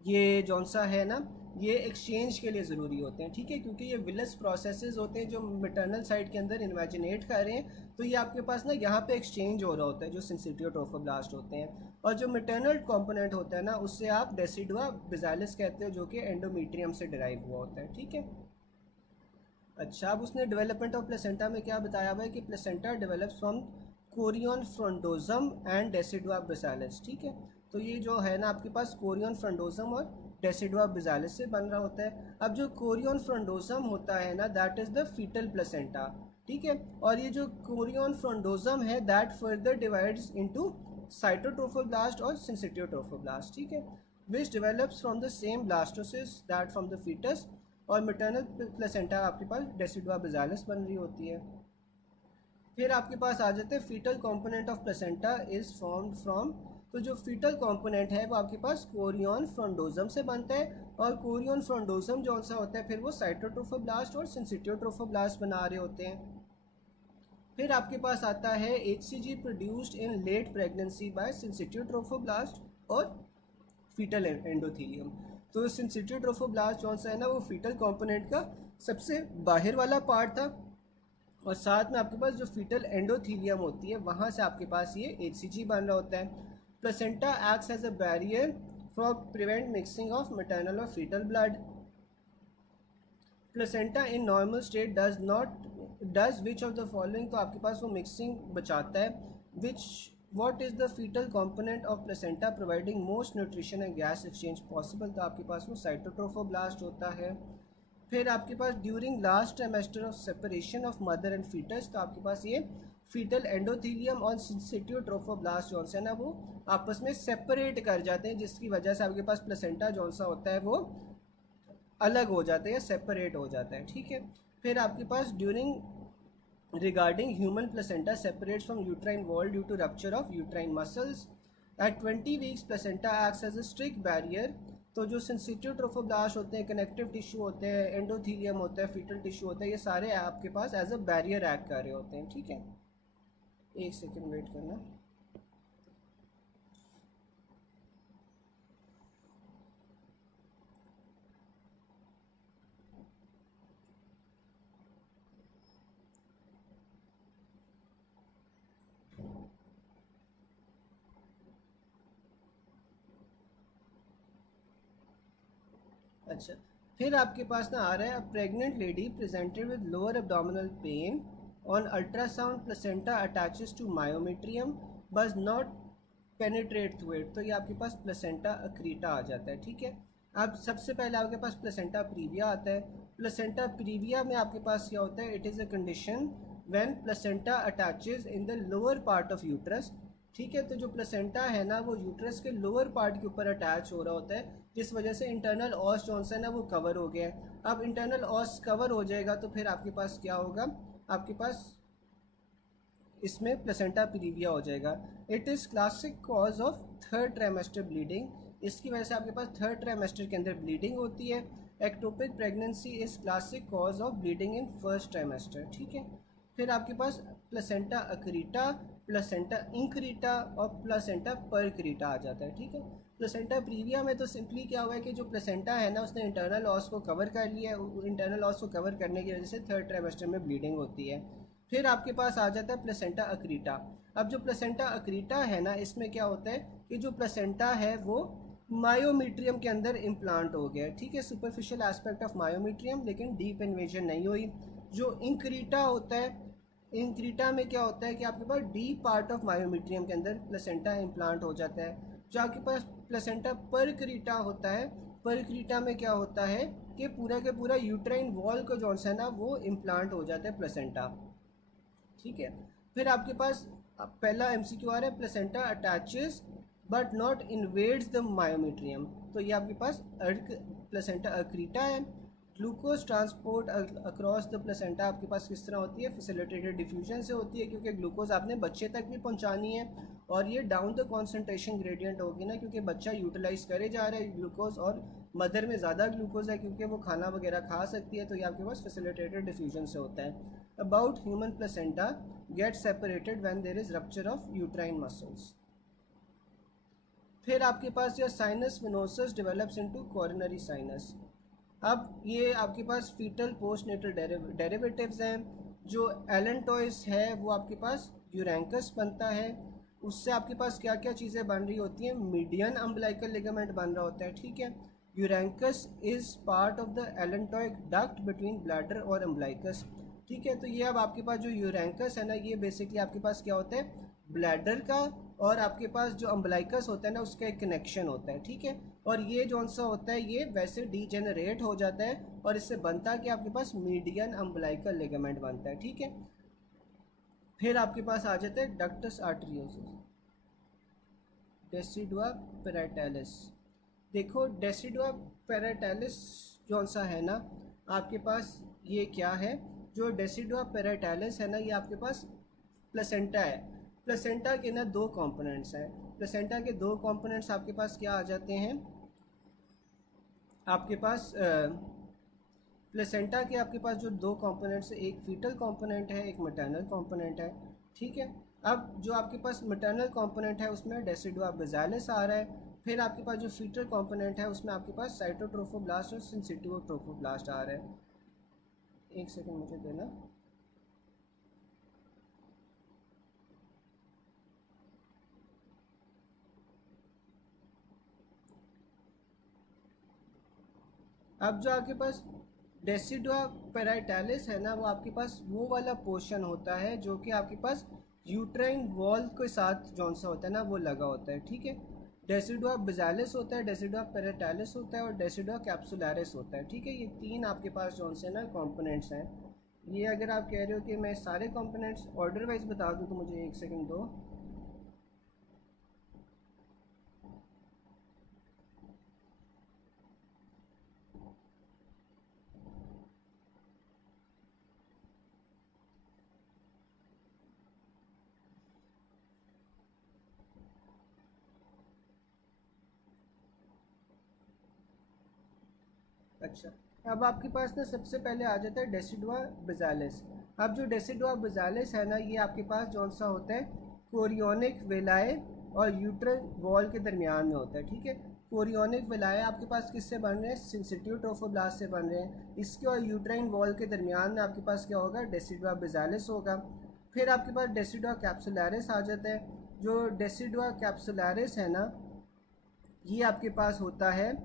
ये जौन सा है ना, ये एक्सचेंज के लिए ज़रूरी होते हैं, ठीक है, क्योंकि ये विलस प्रोसेसेस होते हैं जो मैटरनल साइड के अंदर इन्वेजिनेट कर रहे हैं, तो ये आपके पास ना यहाँ पे एक्सचेंज हो रहा होता है जो सिंसिटियोट्रोफोब्लास्ट होते हैं। और जो मैटरनल कंपोनेंट होता है ना, उससे आप डेसिडुआ बिजालिस कहते हो, जो कि एंडोमीट्रियम से डिराइव हुआ होता है, ठीक है। अच्छा, अब उसने डेवलपमेंट ऑफ प्लेसेंटा में क्या बताया हुआ है कि placenta develops from chorion frondosum and decidua basalis, ठीक है। तो ये जो है ना आपके पास कोरियन फ्रंटोजम और डेसिडुआ बिजालिस से बन रहा होता है। अब जो कोरियन फ्रंटोजम होता है ना, that is the fetal placenta, ठीक है। और ये जो कोरियन फ्रंटोजम है, that further divides into cytotrophoblast और सिंसिटियोट्रोफोब्लास्ट, ठीक है, which develops from the same blastocyst that from the fetus. और मैटरनल प्लेसेंटा आपके पास डेसिडुआ बिजालिस बन रही होती है। फिर आपके पास आ जाते हैं fetal component of placenta is formed from. तो जो फीटल कंपोनेंट है वो आपके पास कोरियन फ्रंटोजम से बनता है, और कोरियन फ्रंटोजम जो सा होता है फिर वो साइटोट्रोफोब्लास्ट और सिंसिटियोट्रोफोब्लास्ट बना रहे होते हैं। फिर आपके पास आता है HCG produced in late pregnancy by syncytiotrophoblast और फीटल एंडोथीलियम। तो सिंसिटियोट्रोफोब्लास्ट जो सा है ना, वो फीटल कंपोनेंट का सबसे बाहर वाला पार्ट था, और साथ में आपके पास जो फीटल एंडोथीलियम होती है वहाँ से आपके पास ये HCG बन रहा होता है। Placenta acts as a barrier for prevent mixing of maternal और fetal blood. Placenta in normal state does which of the following, तो आपके पास वो मिक्सिंग बचाता है। Which what is the fetal component of placenta providing most nutrition and gas exchange possible, तो आपके पास वो साइटोट्रोफोब्लास्ट होता है। फिर आपके पास during last trimester of separation of mother and fetus, तो आपके पास ये फीटल एंडोथीलियम और सिंसिटियोट्रोफोब्लास्ट जो है ना, वो आपस में सेपरेट कर जाते हैं, जिसकी वजह से आपके पास प्लेसेंटा जो सा होता है वो अलग हो जाता है या सेपरेट हो जाता है, ठीक है। फिर आपके पास during regarding human placenta separates from uterine wall due to rupture of uterine muscles. At 20 weeks placenta acts as a strict barrier. तो जो सिंसिटियोट्रोफोब्लास्ट होते हैं, कनेक्टिव टिश्यू होते हैं, एंडोथीलियम होता है, फीटल टिश्यू होता है, ये सारे आपके पास एज अ बैरियर एक्ट कर रहे होते हैं, ठीक है। एक सेकेंड वेट करना। अच्छा, फिर आपके पास ना आ रहा है, pregnant lady presented with lower abdominal pain on ultrasound placenta attaches to myometrium but not penetrate through it. तो ये आपके पास प्लेसेंटा अक्रीटा आ जाता है, ठीक है। अब सबसे पहले आपके पास प्लेसेंटा प्रीविया आता है। प्लेसेंटा प्रीविया में आपके पास क्या होता है, it is a condition when placenta attaches in the lower part of uterus, ठीक है। तो जो प्लेसेंटा है ना, वो यूट्रस के लोअर पार्ट के ऊपर अटैच हो रहा होता है, जिस वजह से इंटरनल ऑस जो है ना वो कवर हो गया है। अब इंटरनल ऑस कवर हो जाएगा तो फिर आपके पास क्या होगा, आपके पास इसमें प्लेसेंटा प्रीविया हो जाएगा। It is classic cause of third trimester bleeding, इसकी वजह से आपके पास थर्ड ट्राइमेस्टर के अंदर ब्लीडिंग होती है। Ectopic pregnancy is classic cause of bleeding in first trimester, ठीक है। फिर आपके पास प्लेसेंटा अक्रीटा, प्लेसेंटा इंक्रीटा और प्लेसेंटा परक्रीटा आ जाता है, ठीक है। प्लेसेंटा प्रीविया में तो सिंपली क्या हुआ है कि जो प्लेसेंटा है ना उसने इंटरनल ऑस को कवर कर लिया है, इंटरनल ऑस को कवर करने की वजह से थर्ड ट्राइमेस्टर में ब्लीडिंग होती है। फिर आपके पास आ जाता है प्लेसेंटा अक्रीटा। अब जो प्लेसेंटा अक्रीटा है ना इसमें क्या होता है कि जो प्लेसेंटा है वो मायोमीट्रियम के अंदर इम्प्लांट हो गया, ठीक है, सुपरफिशियल एस्पेक्ट ऑफ मायोमीट्रियम, लेकिन डीप इन्वेजन नहीं हुई। जो इंक्रीटा होता है, इंक्रीटा में क्या होता है कि आपके पास डीप पार्ट ऑफ मायोमीट्रियम के अंदर प्लेसेंटा इम्प्लांट हो जाता है। जो आपके पास प्लेसेंटा परक्रीटा होता है, परक्रीटा में क्या होता है कि पूरा के पूरा यूट्राइन वॉल को जो है ना वो इम्प्लांट हो जाता है प्लेसेंटा, ठीक है। फिर आपके पास पहला एमसीक्यू आ रहा है, placenta attaches but not invades the myometrium, तो ये आपके पास प्लेसेंटा अक्रीटा है। Glucose transport across the placenta आपके पास किस तरह होती है, फैसिलिटेटेड डिफ्यूजन से होती है, क्योंकि ग्लूकोज आपने बच्चे तक भी पहुंचानी है और ये डाउन द कॉन्सेंट्रेशन ग्रेडियंट होगी ना, क्योंकि बच्चा यूटिलाइज करे जा रहा है ग्लूकोज और मदर में ज़्यादा ग्लूकोज है क्योंकि वो खाना वगैरह खा सकती है, तो ये आपके पास फैसिलिटेटेड डिफ्यूजन से होता है। About human placenta get separated when there is rupture of uterine muscles. फिर आपके पास यह sinus venosus develops into coronary sinus. अब ये आपके पास फीटल पोस्ट नेटल डेरिवेटिव्स हैं। जो एलेंटॉइस है वो आपके पास यूरैंकस बनता है, उससे आपके पास क्या क्या चीज़ें बन रही होती हैं, मीडियन अम्बलाइकल लिगामेंट बन रहा होता है, ठीक है। Urachus is part of the allantoic duct between bladder और अम्बलाइकस, ठीक है। तो ये अब आपके पास जो यूरैंकस है ना ये बेसिकली आपके पास क्या होता है, ब्लैडर का और आपके पास जो अम्बलाइकस होता है ना उसका एक कनेक्शन होता है, ठीक है। और ये जौन सा होता है ये वैसे डीजेनरेट हो जाता है और इससे बनता है कि आपके पास मीडियन अम्बलाइकल लिगामेंट बनता है, ठीक है। फिर आपके पास आ जाता है डक्टस आर्टरियोसिस, डेसिडुआ पेराइटैलिस। देखो डेसिडुआ पेराइटैलिस जौन सा है ना आपके पास ये क्या है, जो डेसिडुआ पेराइटैलिस है ना ये आपके पास प्लेसेंटा है। प्लेसेंटा के ना दो कंपोनेंट्स हैं, प्लेसेंटा के दो कंपोनेंट्स आपके पास क्या आ जाते हैं, आपके पास प्लेसेंटा के आपके पास जो दो कंपोनेंट्स है, एक फीटल कंपोनेंट है एक मैटरनल कंपोनेंट है, ठीक है। अब जो आपके पास मैटरनल कंपोनेंट है उसमें डेसिडुआ बेजालिस आ रहा है, फिर आपके पास जो फीटल कंपोनेंट है उसमें आपके पास साइटोट्रोफोब्लास्ट और सिंसिटिवोट्रोफोब्लास्ट आ रहा है। एक सेकंड मुझे देना। अब जो आपके पास डेसिडुआ पेराइटैलिस है ना वो आपके पास वो वाला पोर्शन होता है जो कि आपके पास यूट्राइन वॉल के साथ जौन सा होता है ना वो लगा होता है, ठीक है। डेसिडुआ बेजालिस होता है, डेसिडुआ पेराइटैलिस होता है और डेसिडुआ कैप्सुलरिस होता है, ठीक है। ये तीन आपके पास जौन से ना कंपोनेंट्स हैं। ये अगर आप कह रहे हो कि मैं सारे कंपोनेंट्स ऑर्डर वाइज बता दूँ तो मुझे एक सेकेंड दो। अच्छा, अब आपके पास ना सबसे पहले आ जाता है डेसिडुआ बेजालिस। अब जो डेसिडुआ बेजालिस है ना ये आपके पास जौन सा होता है कोरियोनिक वेलाए और यूट्राइन वॉल के दरमियान में होता है, ठीक है। कोरियोनिक वेलाए आपके पास किससे बन रहे हैं, सिंसिटिव ट्रोफोब्लास्ट से बन रहे हैं। इसके और यूट्राइन वॉल के दरमियान में आपके पास क्या होगा, डेसिडुआ बेजालिस होगा। फिर आपके पास डेसिडुआ कैप्सुलरिस आ जाता है। जो डेसिडुआ कैप्सुलरिस है ना ये आपके पास होता है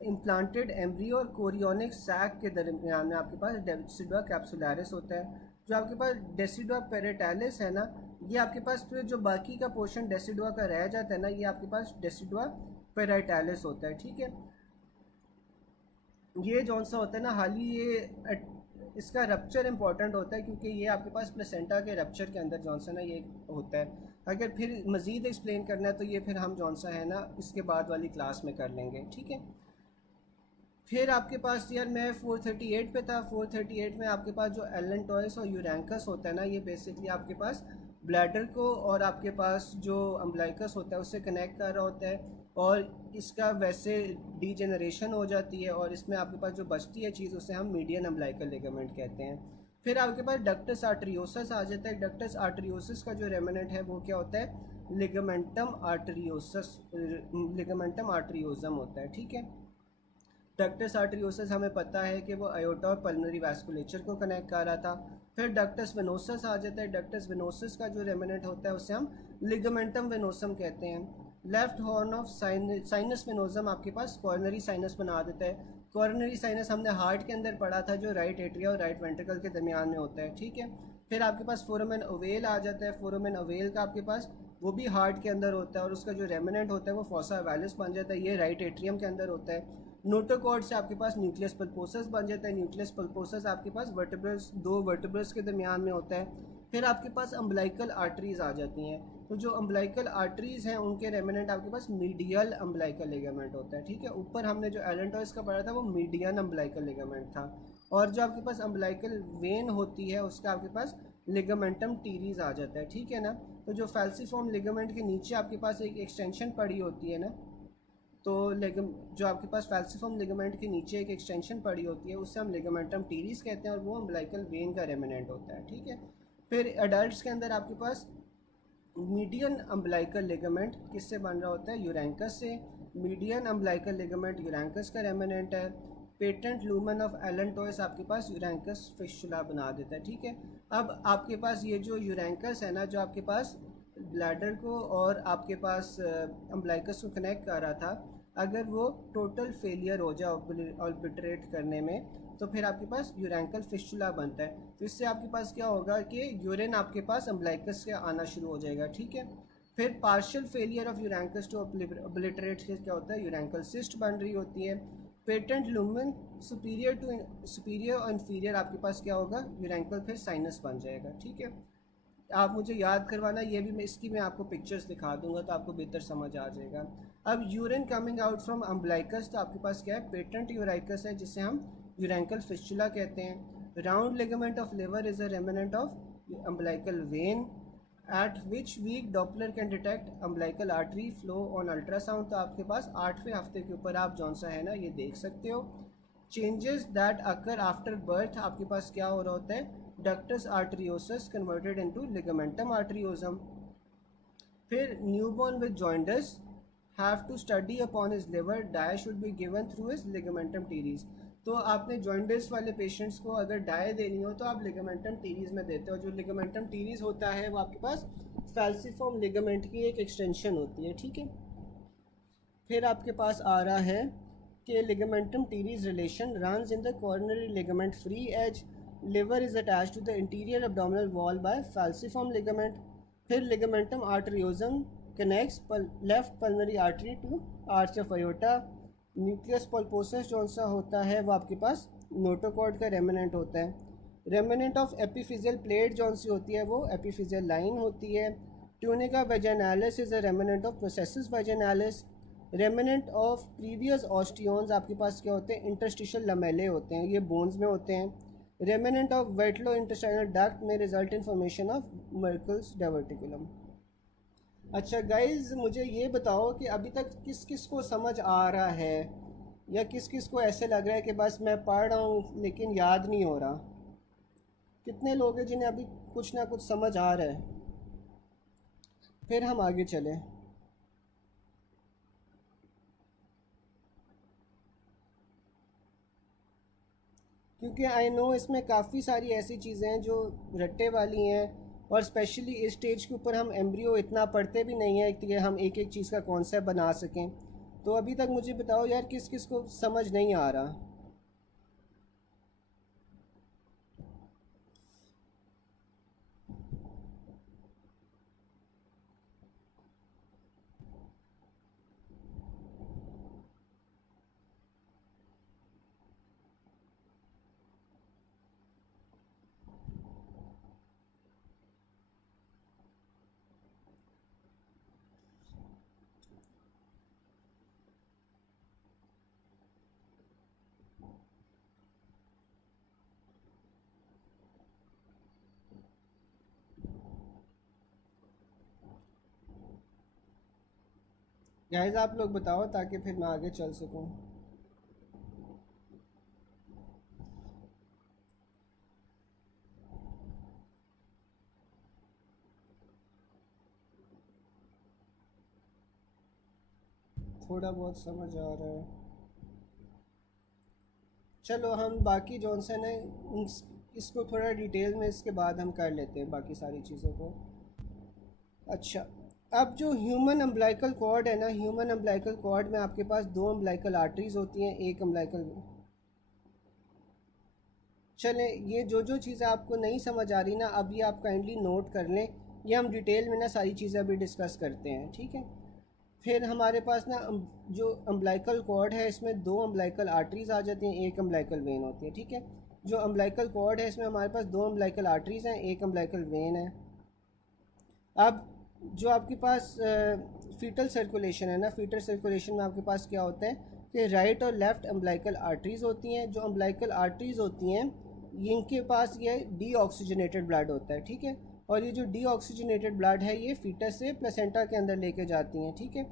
इम्प्लांटेड एम्ब्रियो और कोरियोनिक सैक के दरमियान में आपके पास डेसिडुआ कैप्सुलरिस होता है। जो आपके पास डेसिडुआ पेराइटैलिस है ना ये आपके पास फिर जो बाकी का पोर्शन डेसिडुआ का रह जाता है ना ये आपके पास डेसिडुआ पेराइटैलिस होता है, ठीक है। ये जौन सा होता है ना हाल ही ये इसका रप्चर इंपॉर्टेंट होता है क्योंकि ये आपके पास प्लेसेंटा के रप्चर के अंदर जौन सा ना ये होता है। अगर फिर मज़ीद एक्सप्लेन करना है तो ये फिर हम जौन सा है ना इसके बाद वाली क्लास में कर लेंगे, ठीक है। फिर आपके पास यार मैं 438 पे था। 438 में आपके पास जो एलेंटॉइस और यूरैंकस होता है ना, ये बेसिकली आपके पास ब्लैडर को और आपके पास जो अम्बलाइकस होता है उससे कनेक्ट कर रहा होता है, और इसका वैसे डीजेनरेशन हो जाती है और इसमें आपके पास जो बचती है चीज़ उसे हम मीडियन अम्बलाइकल लिगामेंट कहते हैं। फिर आपके पास डक्टस आर्टरियोसस आ जाता है। डक्टस आर्टरियोसस का जो रेमिनेंट है वो क्या होता है, लिगामेंटम आर्टरियोसस, लिगामेंटम आर्टरियोजम होता है, ठीक है। डक्टस आर्टरियोसस हमें पता है कि वो अयोटा और पल्मोनरी वैस्कुलेचर को कनेक्ट कर रहा था। फिर डक्टस वेनोसस आ जाता है। डक्टस वेनोसस का जो रेमिनेंट होता है उसे हम लिगामेंटम वेनोसम कहते हैं। लेफ्ट हॉर्न ऑफ साइनस वेनोजम आपके पास कॉर्नरी साइनस बना देता है। कॉर्नरी साइनस हमने हार्ट के अंदर पढ़ा था, जो राइट एट्रिया और राइट वेंट्रिकल के दरमियान में होता है, ठीक है। फिर आपके पास फोरामेन ओवेल आ जाता है। फोरामेन ओवेल का आपके पास वो भी हार्ट के अंदर होता है और उसका जो रेमिनेंट होता है वो फोसा वैलिस बन जाता है, ये राइट एट्रियम के अंदर होता है। नोटोकॉर्ड से आपके पास न्यूक्लियस पल्पोसस बन जाता है। न्यूक्लियस पल्पोसस आपके पास वर्टिब्रल्स, दो वर्टिब्रल्स के दरमियान में होता है। फिर आपके पास अम्बलाइकल आर्टरीज आ जाती हैं। तो जो अम्बलाइकल आर्टरीज हैं उनके रेमिनेंट आपके पास मीडियल अम्बलाइकल लिगामेंट होता है, ठीक है। ऊपर हमने जो एलेंटॉइस का पढ़ा था वो मीडियन अम्बलाइकल लिगामेंट था। और जो आपके पास अम्बलाइकल वेन होती है उसका आपके पास लिगामेंटम टीरीज आ जाता है, ठीक है ना। तो जो फैल्सीफॉर्म लिगामेंट के नीचे आपके पास एक एक्सटेंशन पड़ी होती है ना, तो लेगम जो आपके पास फैल्सीफॉर्म लिगामेंट के नीचे एक एक्सटेंशन पड़ी होती है उससे हम लिगामेंटम टीरीज कहते हैं, और वो अम्बलाइकल वेन का रेमिनेंट होता है, ठीक है। फिर एडल्ट्स के अंदर आपके पास मीडियन अम्बलाइकल लिगामेंट किससे बन रहा होता है, यूरैंकस से। मीडियन अम्बलाइकल लिगामेंट यूरैंकस का रेमिनेंट है। पेटेंट लूमन ऑफ एलेंटोइस आपके पास यूरैंकस फिस्टुला बना देता है, ठीक है। अब आपके पास ये जो यूरैंकस है ना, जो आपके पास ब्लैडर को और आपके पास अम्बलाइकस को कनेक्ट कर रहा था, अगर वो टोटल फेलियर हो जाए ऑल्बिटरेट करने में, तो फिर आपके पास यूरैंकल फिस्टुला बनता है। तो इससे आपके पास क्या होगा कि यूरिन आपके पास अम्बलाइकस से आना शुरू हो जाएगा, ठीक है। फिर partial failure of urachus to obliterate से क्या होता है, यूरैंकल सिस्ट बन रही होती है। पेटेंट लूमन सुपीरियर और इन्फीरियर आपके पास क्या होगा, यूरैंकल फिर साइनस बन जाएगा, ठीक है। आप मुझे याद करवाना, ये भी मैं आपको पिक्चर्स दिखा दूंगा तो आपको बेहतर समझ आ जाएगा। अब urine coming out from umbilicus, तो आपके पास क्या है, पेटेंट यूराइकस है जिसे हम यूरैंकल फिस्टुला कहते हैं। Round ligament of liver is a remnant of umbilical vein at which week Doppler can detect umbilical artery flow on ultrasound. तो आपके पास 8वें हफ्ते के ऊपर आप जौन सा है ना ये देख सकते हो। Changes that occur after birth, आपके पास क्या हो रहा होता है, ductus arteriosus converted into ligamentum arteriosum. फिर newborn with jaundice have to study upon his liver, dye should be given through his ligamentum teres. तो आपने जॉइंटिस वाले पेशेंट्स को अगर डाई देनी हो तो आप लिगामेंटम टीरीज में देते हो। जो लिगामेंटम टीरीज होता है वो आपके पास फैल्सीफॉर्म लिगामेंट की एक एक्सटेंशन होती है, ठीक है। फिर आपके पास आ रहा है कि ligamentum teres relation runs in the coronary ligament free edge, liver is attached to the anterior abdominal wall by falciform ligament. फिर ligamentum arteriosum connects left pulmonary artery to arch of aorta. Nucleus pulposus जो सा होता है वो आपके पास notochord का remnant होता है। रेमिनेंट ऑफ एपिफिजियल प्लेट जौन सी होती है वो एपिफिजियल लाइन होती है। Tunica vaginalis is a remnant of processus vaginalis. Remnant of previous osteons आपके पास क्या होते हैं, इंटरस्टिशियल लमेले होते हैं, ये बोन्स में होते हैं। Remnant of vitello intestinal duct में result in formation of Meckel's diverticulum. अच्छा गाइज, मुझे ये बताओ कि अभी तक किस किस को समझ आ रहा है, या किस किस को ऐसे लग रहा है कि बस मैं पढ़ रहा हूँ लेकिन याद नहीं हो रहा। कितने लोग हैं जिन्हें अभी कुछ ना कुछ समझ आ रहा है, फिर हम आगे चलें। क्योंकि आई नो इसमें काफ़ी सारी ऐसी चीज़ें हैं जो रट्टे वाली हैं, और स्पेशली इस स्टेज के ऊपर हम एम्ब्रियो इतना पढ़ते भी नहीं है कि हम एक एक चीज़ का कॉन्सेप्ट बना सकें। तो अभी तक मुझे बताओ यार किस किस को समझ नहीं आ रहा। गाइस आप लोग बताओ ताकि फिर मैं आगे चल सकूं। थोड़ा बहुत समझ आ रहा है। चलो हम बाकी जॉनसन है इसको थोड़ा डिटेल में इसके बाद हम कर लेते हैं बाकी सारी चीज़ों को। अच्छा, अब जो ह्यूमन अम्बिलिकल कॉर्ड है ना, ह्यूमन अम्बिलिकल कॉर्ड में आपके पास दो अम्बिलिकल आर्टरीज होती हैं, एक अम्बिलिकल। चलें, ये जो चीज़ें आपको नहीं समझ आ रही ना, अब ये आप काइंडली नोट कर लें। ये हम डिटेल में ना सारी चीज़ें अभी डिस्कस करते हैं, ठीक है। फिर हमारे पास ना जो अम्बिलिकल कॉर्ड है इसमें दो अम्बिलिकल आर्टरीज आ जाती हैं, एक अम्बिलिकल वेन होती है, ठीक है। जो अम्बिलिकल कॉर्ड है इसमें हमारे पास दो अम्बिलिकल आर्टरीज हैं, एक अम्बिलिकल वेन है। अब जो आपके पास फीटल सर्कुलेशन है ना, फीटल सर्कुलेशन में आपके पास क्या होता है कि राइट और लेफ़्ट अम्बिलिकल आर्टरीज़ होती हैं। जो अम्बिलिकल आर्टरीज़ होती हैं इनके पास ये डी ऑक्सीजनेटेड ब्लड होता है, ठीक है। और ये जो डी ऑक्सीजनेटेड ब्लड है ये फीटस से प्लेसेंटा के अंदर लेके जाती हैं, ठीक है।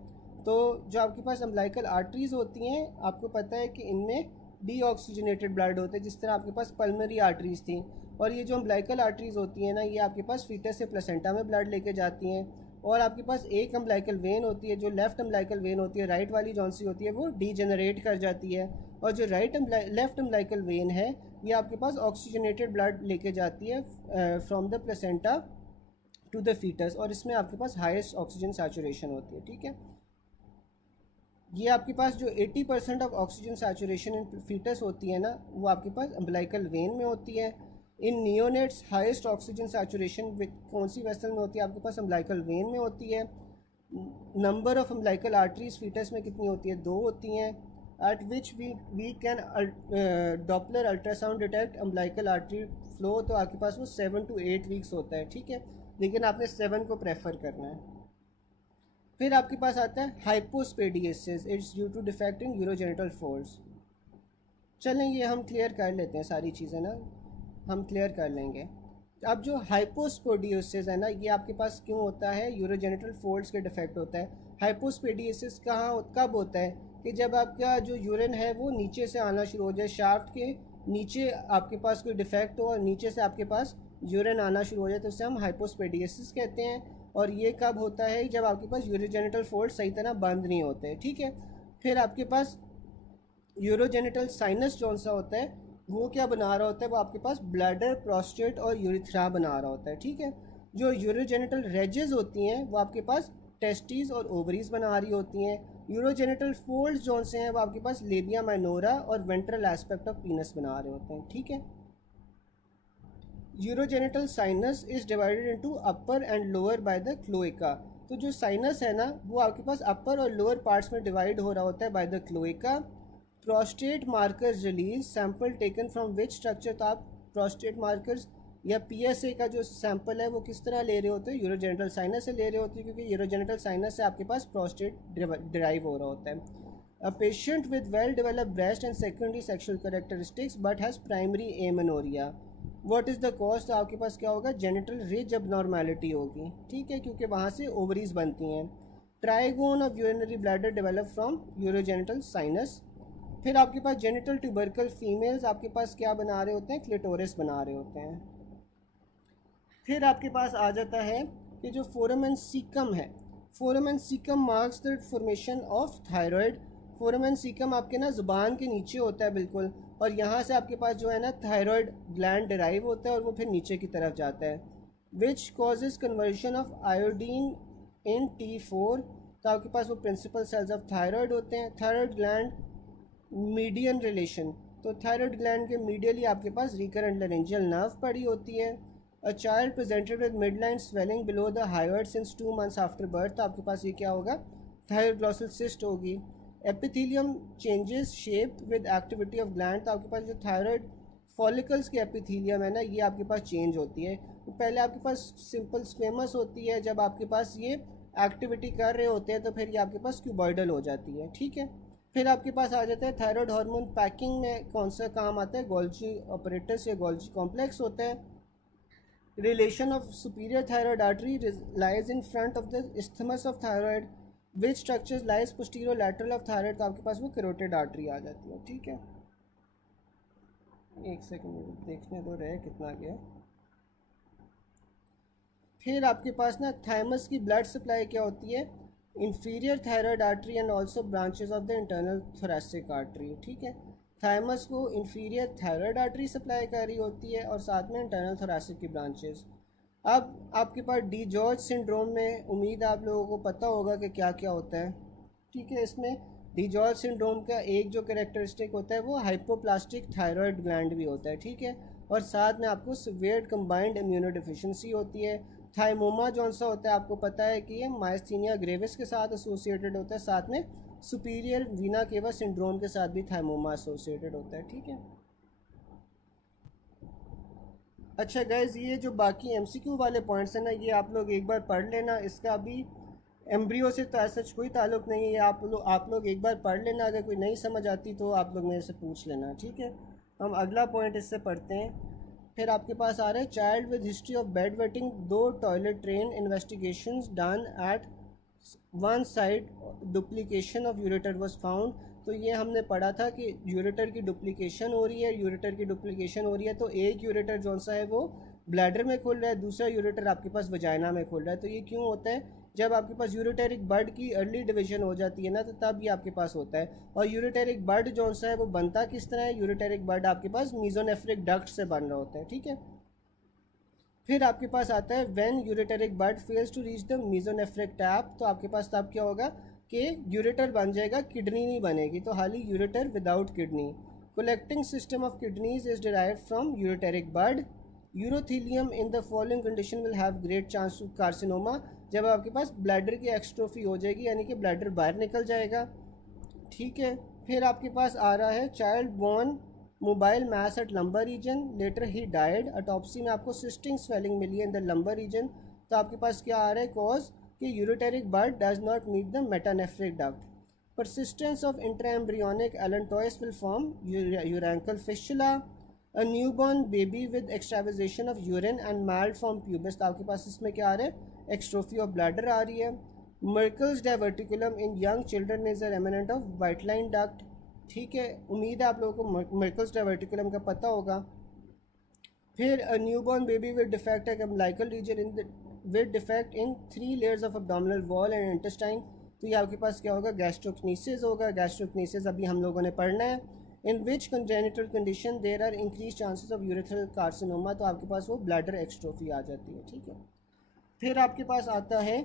तो जो आपके पास अम्बिलिकल आर्टरीज़ होती हैं, आपको पता है कि इनमें डी ऑक्सीजनेटेड ब्लड होते हैं, जिस तरह आपके पास पल्मनरी आर्टरीज़ थी। और ये जो अम्बिलिकल आर्टरीज़ होती हैं ना, ये आपके पास फीटस से प्लेसेंटा में ब्लड लेके जाती हैं। और आपके पास एक अम्बिलिकल वेन होती है, जो लेफ़्ट अम्बिलिकल वेन होती है, राइट वाली जौन सी होती है वो डीजेनरेट कर जाती है। और जो लेफ़्ट अम्बिलिकल वेन है ये आपके पास ऑक्सीजनेटेड ब्लड लेके जाती है from the placenta to the fetus, और इसमें आपके पास हाईएस्ट ऑक्सीजन सैचुरेशन होती है, ठीक है। ये आपके पास जो 80% of oxygen saturation in fetus होती है ना, वो आपके पास अम्बिलिकल वेन में होती है। इन नियोनेट्स हाईएस्ट ऑक्सीजन सैचुरेशन कौन सी वेसल में होती है? आपके पास अम्बिलिकल वेन में होती है। Number of umbilical arteries fetus में कितनी होती है? दो होती हैं। At which we can Doppler ultrasound detect umbilical artery flow, तो आपके पास वो 7 to 8 वीक्स होता है, ठीक है। लेकिन आपने 7 को प्रेफर करना है। फिर आपके पास आता है hypospadias, it's due to defect in urogenital folds. चलें ये हम क्लियर कर लेते हैं, सारी चीज़ें ना हम क्लियर कर लेंगे। अब जो हाइपोस्पोडियोसिस है ना, ये आपके पास क्यों होता है? यूरोजेनिटल फोल्ड्स के डिफेक्ट होता है। हाइपोस्पेडियोसिस कब होता है? कि जब आपका जो यूरिन है वो नीचे से आना शुरू हो जाए, शाफ्ट के नीचे आपके पास कोई डिफेक्ट हो और नीचे से आपके पास यूरिन आना शुरू हो जाए, तो उसे हम हाइपोस्पेडियोसिस कहते हैं। और ये कब होता है? जब आपके पास यूरोजेनिटल फोल्ड सही तरह बंद नहीं होते, ठीक है। फिर आपके पास यूरोजेनिटल साइनस जौन सा होता है वो क्या बना रहा होता है? वो आपके पास ब्लैडर, प्रोस्टेट और यूरिथ्रा बना रहा होता है, ठीक है। जो यूरोजेनिटल रेजेस होती हैं वो आपके पास टेस्टीज और ओवरीज बना रही होती हैं। यूरोजेनिटल फोल्ड्स जौन से हैं वो आपके पास लेबिया माइनोरा और वेंट्रल एस्पेक्ट ऑफ पीनस बना रहे होते हैं, ठीक है। Urogenital sinus is divided into upper and lower by the cloaca. तो जो साइनस है ना वो आपके पास अपर और लोअर पार्ट्स में डिवाइड हो रहा होता है by the cloaca. Prostate markers release, sample taken from which structure. तो आप प्रोस्टेट मार्कर्स या पीएसए का जो सैंपल है वो किस तरह ले रहे होते हैं? यूरोजेनिटल साइनस से ले रहे होते हैं, क्योंकि यूरोजेनिटल साइनस से आपके पास प्रोस्टेट डिराइव हो रहा होता है। A patient with well developed breast and secondary sexual characteristics but has primary amenorrhoea, what is the cause? तो आपके पास क्या होगा? जेनिटल रिज अबनॉर्मेलिटी होगी, ठीक है, क्योंकि वहाँ से ओवरीज बनती हैं। Trigon of urinary bladder develop from urogenital sinus. फिर आपके पास जेनिटल ट्यूबरकल फीमेल्स आपके पास क्या बना रहे होते हैं? क्लिटोरिस बना रहे होते हैं। फिर आपके पास आ जाता है कि जो फोरम एंड सीकम है, forum and caecum marks the formation of thyroid. Forum and caecum आपके ना ज़ुबान के नीचे होता है बिल्कुल, और यहाँ से आपके पास जो है ना थायराइड ग्लैंड डिराइव होता है और वो फिर नीचे की तरफ जाता है। Which causes conversion of iodine in T4। तो आपके पास वो प्रिंसिपल सेल्स ऑफ थायराइड होते हैं। थायराइड ग्लैंड मीडियन रिलेशन, तो थायराइड ग्लैंड के मीडियली आपके पास रिकरेंट लेरेंजियल नर्व पड़ी होती है। A child presented with mid line swelling below the hide since 2 months after birth. तो आपके पास ये क्या होगा? थायरोग्लॉसल सिस्ट होगी। Epithelium changes shape with activity of gland. तो आपके पास जो थायराइड फॉलिकल्स की एपिथेलियम है ना ये आपके पास चेंज होती है। तो पहले आपके पास सिंपल स्क्वेमस होती है, जब आपके पास ये एक्टिविटी कर रहे होते हैं तो फिर ये आपके पास क्यूबॉइडल हो जाती है, ठीक है। फिर आपके पास आ जाता है थायराइड हार्मोन पैकिंग में कौन सा काम आता है? गोल्जी ऑपरेटस या गोल्जी कॉम्प्लेक्स होता है। Relation of superior thyroid artery lies in front of the isthmus of thyroid. Which structures lies posterior lateral of thyroid, तो आपके पास वो कैरोटिड आर्टरी आ जाती है। ठीक है, एक सेकंड देखने दो रहे कितना गया। फिर आपके पास ना थाइमस की ब्लड सप्लाई क्या होती है, inferior thyroid artery and also branches of the internal thoracic artery. ठीक है, थाइमस को इंफीरियर थायराइड आर्टरी सप्लाई कर रही होती है और साथ में इंटरनल थोरेसिक की ब्रांचेस। अब आपके पास डी जॉर्ज सिंड्रोम में उम्मीद आप लोगों को पता होगा कि क्या क्या होता है। ठीक है, इसमें डी जॉर्ज सिंड्रोम का एक जो कैरेक्टरिस्टिक होता है वो हाइपोप्लास्टिक थायराइड ग्लैंड भी होता है। ठीक है, और साथ में आपको सीवियर कंबाइंड इम्यूनोडिफिशिएंसी होती है। थाइमोमा जो सा होता है आपको पता है कि ये माइस्थीनिया ग्रेविस के साथ एसोसिएटेड होता है, साथ में सुपीरियर वीना केवा सिंड्रोम के साथ भी थाइमोमा एसोसिएटेड होता है। ठीक है, अच्छा गाइज, ये जो बाकी एमसीक्यू वाले पॉइंट्स हैं ना, ये आप लोग एक बार पढ़ लेना। इसका अभी एम्ब्रियो से तो ऐसा कोई ताल्लुक़ नहीं है, आप लोग एक बार पढ़ लेना। अगर कोई नहीं समझ आती तो आप लोग मेरे से पूछ लेना। ठीक है, हम अगला पॉइंट इससे पढ़ते हैं। फिर आपके पास आ रहा है child with history of bed wetting, 2 toilet train investigations done at one side, duplication of ureter was found. तो ये हमने पढ़ा था कि यूरेटर की डुप्लीकेशन हो रही है, यूरेटर की डुप्लीकेशन हो रही है तो एक यूरेटर जो सा है वो ब्लैडर में खुल रहा है, दूसरा यूरेटर आपके पास वजाइना में खुल रहा है। तो ये क्यों होता है, जब आपके पास यूरेटेरिक बर्ड की अर्ली डिवीजन हो जाती है ना, तो तब ये आपके पास होता है। और यूरेटेरिक बर्ड जो सा है वो बनता किस तरह है, यूरेटेरिक बर्ड आपके पास मीजोनेफ्रिक डक्ट से बन रहा होता है। ठीक है, फिर आपके पास आता है when ureteric bud fails to reach the mesonephric tap, तो आपके पास तब क्या होगा कि यूरेटर बन जाएगा, किडनी नहीं बनेगी, तो हाली ureter without kidney. Collecting system of kidneys is derived from ureteric bud. Urothelium in the following condition will have great chance to carcinoma, जब आपके पास ब्लैडर की एक्सट्रोफी हो जाएगी यानी कि ब्लैडर बाहर निकल जाएगा। ठीक है, फिर आपके पास आ रहा है child born mobile mass at lumbar region, later ही डाइड। अटॉप्सी में आपको सिस्टिंग स्वेलिंग मिली है इन द लंबर रीजन। तो आपके पास क्या आ रहा है कॉज कि ureteric bud does not meet the metanephric duct. Persistence of intraembryonic allantois will form urachal fistula. A newborn baby with extravasation of urine and mild form pubis, तो आपके पास इसमें क्या आ रहा है, एक्सट्रोफी ऑफ ब्लैडर आ रही है। Meckel's diverticulum in young children is a remnant of vitelline duct. ठीक है, उम्मीद है आप लोगों को मर्कल्स डाइवर्टिकुलम का पता होगा। फिर a newborn baby with defect है umbilical region in with defect in 3 layers of abdominal wall and intestine, तो ये आपके पास क्या होगा, गैस्ट्रोक्नीसिस होगा। गैस्ट्रोक्नीसिस अभी हम लोगों ने पढ़ना है। In which congenital condition there are increase chances of urethral carcinoma, तो आपके पास वो ब्लैडर एक्सट्रोफी आ जाती है। ठीक है, फिर आपके पास आता है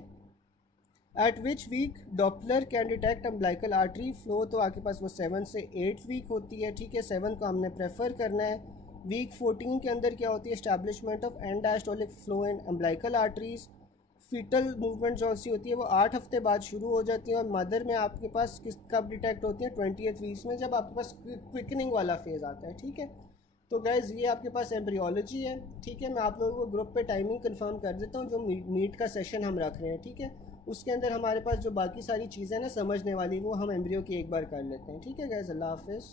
at which week Doppler can detect umbilical artery flow, तो आपके पास वो 7 से 8 वीक होती है। ठीक है, 7 को हमने प्रेफर करना है। वीक 14 के अंदर क्या होती है, establishment of and diastolic flow in umbilical arteries. Fetal movement जो सी होती है वो 8 हफ्ते बाद शुरू हो जाती है। और मदर में आपके पास किस कब डिटेक्ट होती है, 20th वीक में, जब आपके पास क्विकनिंग वाला फेज़ आता है। ठीक है, तो गाइज़ ये आपके पास एम्ब्रियोलॉजी है। ठीक है, मैं आप लोगों को ग्रुप पे टाइमिंग कंफर्म कर देता हूँ जो मीट का सेशन हम रख रहे हैं। ठीक है, उसके अंदर हमारे पास जो बाकी सारी चीज़ें ना समझने वाली वो हम एम्ब्रियो की एक बार कर लेते हैं। ठीक है गाइज़, अल्लाह हाफिज़।